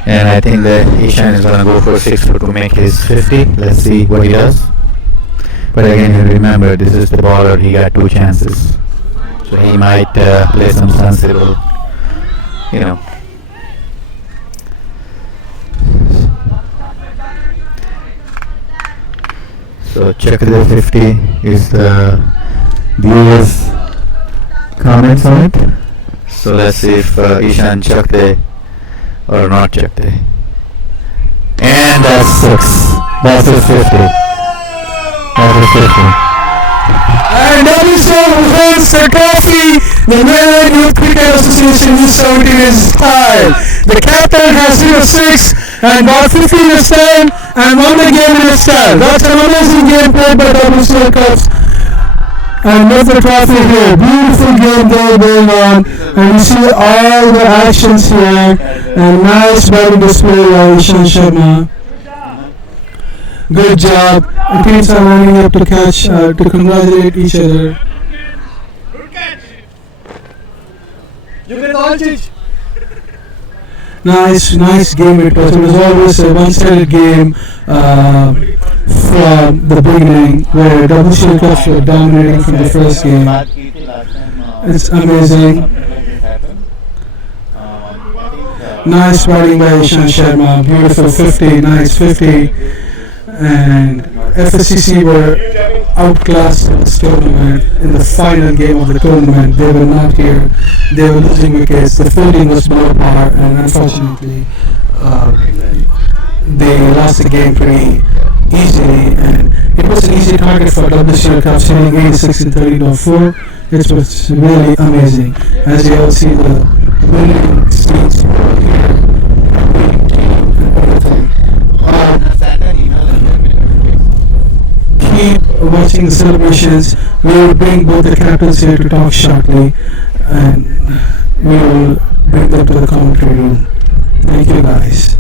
And I think that Ishan is gonna go for 6 to make his 50. Let's see what he does. But again, you remember, this is the baller. He got 2 chances, so he might play some sensible, you know. So check the 50 is the viewers' comments on it. So let's see if Ishan chakte or not chakte. And that's 6. That's his 50. That's his 50. And WCL wins the trophy. The Maryland Youth Cricket Association U17 is tied. The captain has hit a 6 and got 50 this time and won the game in his style. That's an amazing game played by WCL Cubs. And with the trophy here, beautiful game there going on, and you see all the actions here, and nice batting display by Ishan Sharma. Good job. The teams are lining up to catch, to congratulate each other. You get all change. Nice game it was. It was always a one-sided game from the beginning, where WCL Cubs were dominating from the first game. It's amazing. Nice batting by Ishan Sharma. Beautiful 50, nice 50. And FSSC were outclassed in this tournament in the final game of the tournament. They were not here. They were losing wickets. The fielding was below par, and unfortunately, they lost the game pretty easily. And it was an easy target for WCL Cubs, hitting 86 and 30.4. It was really amazing. As you all see, the winning scenes here, winning team and everything. Keep watching the celebrations. We will bring both the captains here to talk shortly, and we will bring them to the commentary room. Thank you guys.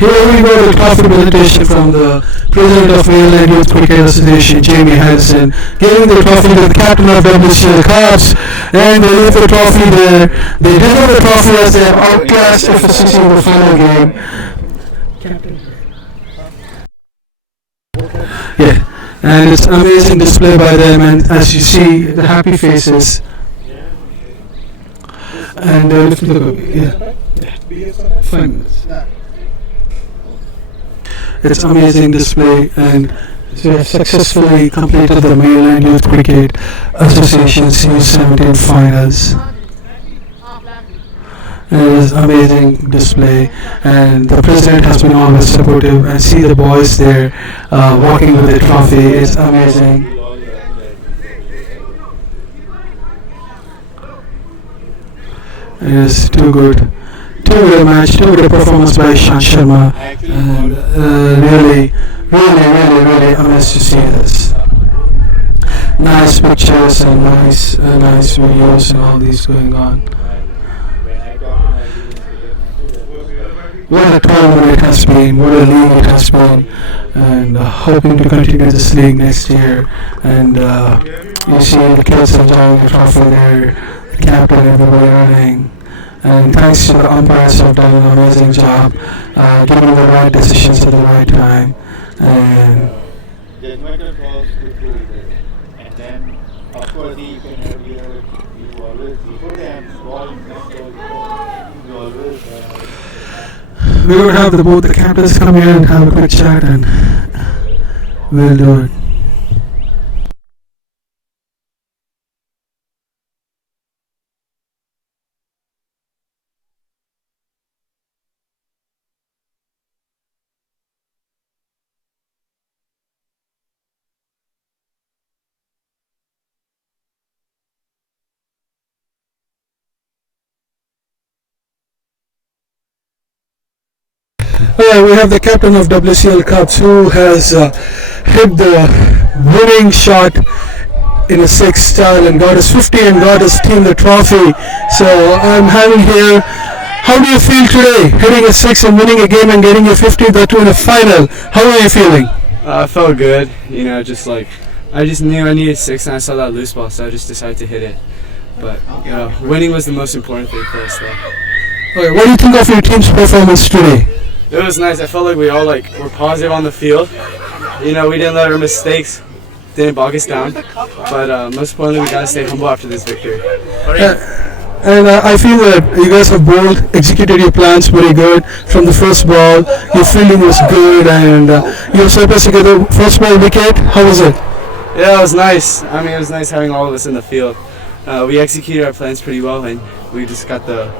Here we go, the trophy presentation from the President of Maryland Youth Cricket Association, Jamie Harrison, giving the trophy to the captain of WCL Cubs, and they leave the trophy there. They deliver the trophy as they have outclassed FSSC in the final game. Yeah, and it's amazing display by them, and as you see, the happy faces. And they're lifting the cup. Yeah. 5 minutes. It's amazing display, and we have successfully completed the Maryland Youth Cricket Association's U17 finals. And it is amazing display, and the president has been always supportive, and see the boys there walking with the trophy. It's amazing. It is too good. Too good a match, too good a performance by Ishan Sharma, and really amazed to see this. Nice pictures and nice videos and all these going on. What a tournament it has been, what a league it has been, and hoping to continue this league next year. And you see the kids enjoying the trophy there, the captain, everybody running. And thanks to the umpires who have done an amazing job, giving the right decisions at the right time. And Judgmental calls to throw it. And then, of course, you can you always before them ball next ball, you always we're going to have both the captains come here and have a quick chat, and we'll do it. We have the captain of WCL Cups who has hit the winning shot in a six style and got his 50 and got his team the trophy. So I'm having here. How do you feel today, hitting a six and winning a game and getting your 50, that too in a final? How are you feeling? I felt good. You know, just like I just knew I needed six, and I saw that loose ball, so I just decided to hit it. But you know, winning was the most important thing for us, though. Okay, what do you think of your team's performance today? It was nice. I felt like we all were positive on the field. You know, we didn't let our mistakes didn't bog us down. But most importantly, we gotta stay humble after this victory. And I feel that you guys have both executed your plans very good from the first ball. Your fielding was good, and you also put together first ball wicket. How was it? Yeah, it was nice. I mean, it was nice having all of us in the field. We executed our plans pretty well, and we just got the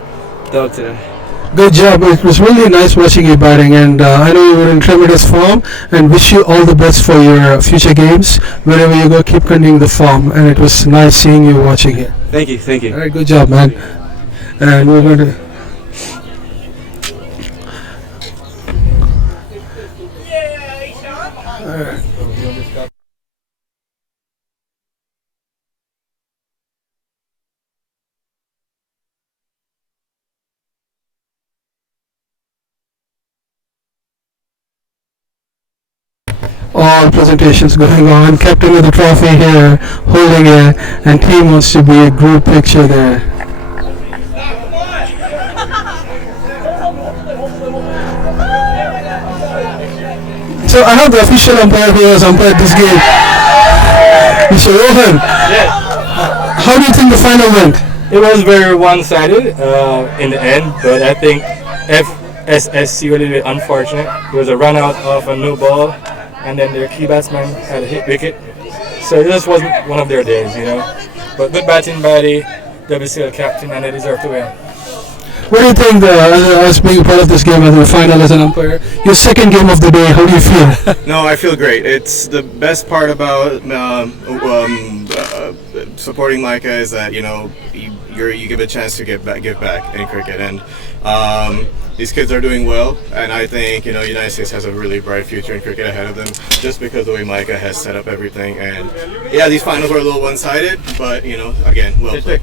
dub today. Good job. It was really nice watching you batting, and I know you were in tremendous form, and wish you all the best for your future games. Wherever you go, keep continuing the form, and it was nice seeing you watching it. Thank you, thank you. All right, good job, man. And we're going to. All presentations going on. Captain of the trophy here, holding it, and team wants to be a group picture there. So I have the official umpire here as umpire this game. Mr. Rohan, how do you think the final went? It was very one-sided in the end, but I think FSSC were a little bit unfortunate. There was a run out of a new ball, and then their key batsman had a hit wicket. So it just wasn't one of their days, you know. But good batting by the WCL captain, and they deserve to win. What do you think, as being part of this game as the final as an umpire? Your second game of the day, how do you feel? No, I feel great. It's the best part about supporting MYCA is that you give a chance to give back in cricket, and these kids are doing well, and I think United States has a really bright future in cricket ahead of them, just because the way MYCA has set up everything. And yeah, these finals were a little one-sided, but again, well played.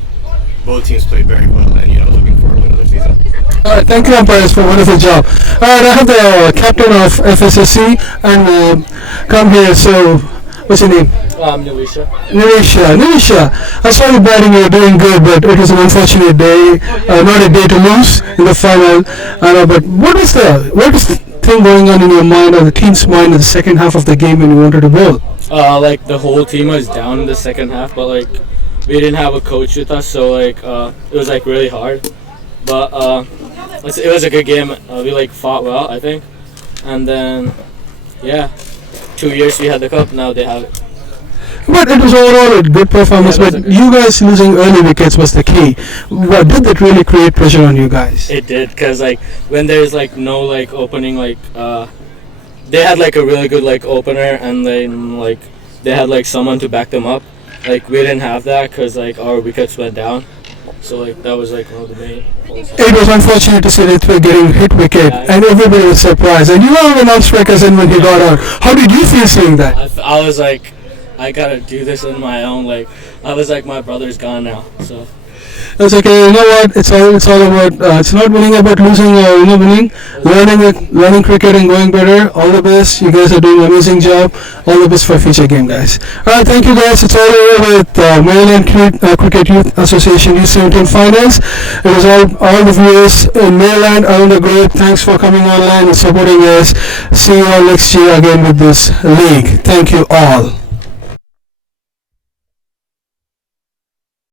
Both teams played very well, and looking forward to another season. All right, thank you, umpires, for a wonderful job. All right, I have the captain of FSSC, and come here. So, what's your name? Nilisha. Nilisha, I saw you batting. You're doing good, but it was an unfortunate day. Not a day to lose in the final. But what is the thing going on in your mind or the team's mind in the second half of the game when you wanted to bowl? Like the whole team was down in the second half, but like we didn't have a coach with us, so like it was like really hard. But it was a good game. We fought well, I think, and then 2 years we had the cup. Now they have it. But it was overall a good performance. Yeah, but you guys losing early wickets was the key. What did that really create pressure on you guys? It did, cause when there's no opening, they had a really good opener, and then they had someone to back them up. We didn't have that, cause our wickets went down. So that was one of the main. It was unfortunate to see that we're getting hit wicket, and everybody was surprised. And you were an non-strikers in when he got out. How did you feel seeing that? I was I gotta do this on my own. I was my brother's gone now, so. It's okay. You know what? It's all about. It's not winning about losing or winning. Learning cricket and going better. All the best. You guys are doing an amazing job. All the best for future game, guys. All right, thank you, guys. It's all over with Maryland Cricket Youth Association U17 finals. It was all the viewers in Maryland around the globe. Thanks for coming online and supporting us. See you all next year again with this league. Thank you all.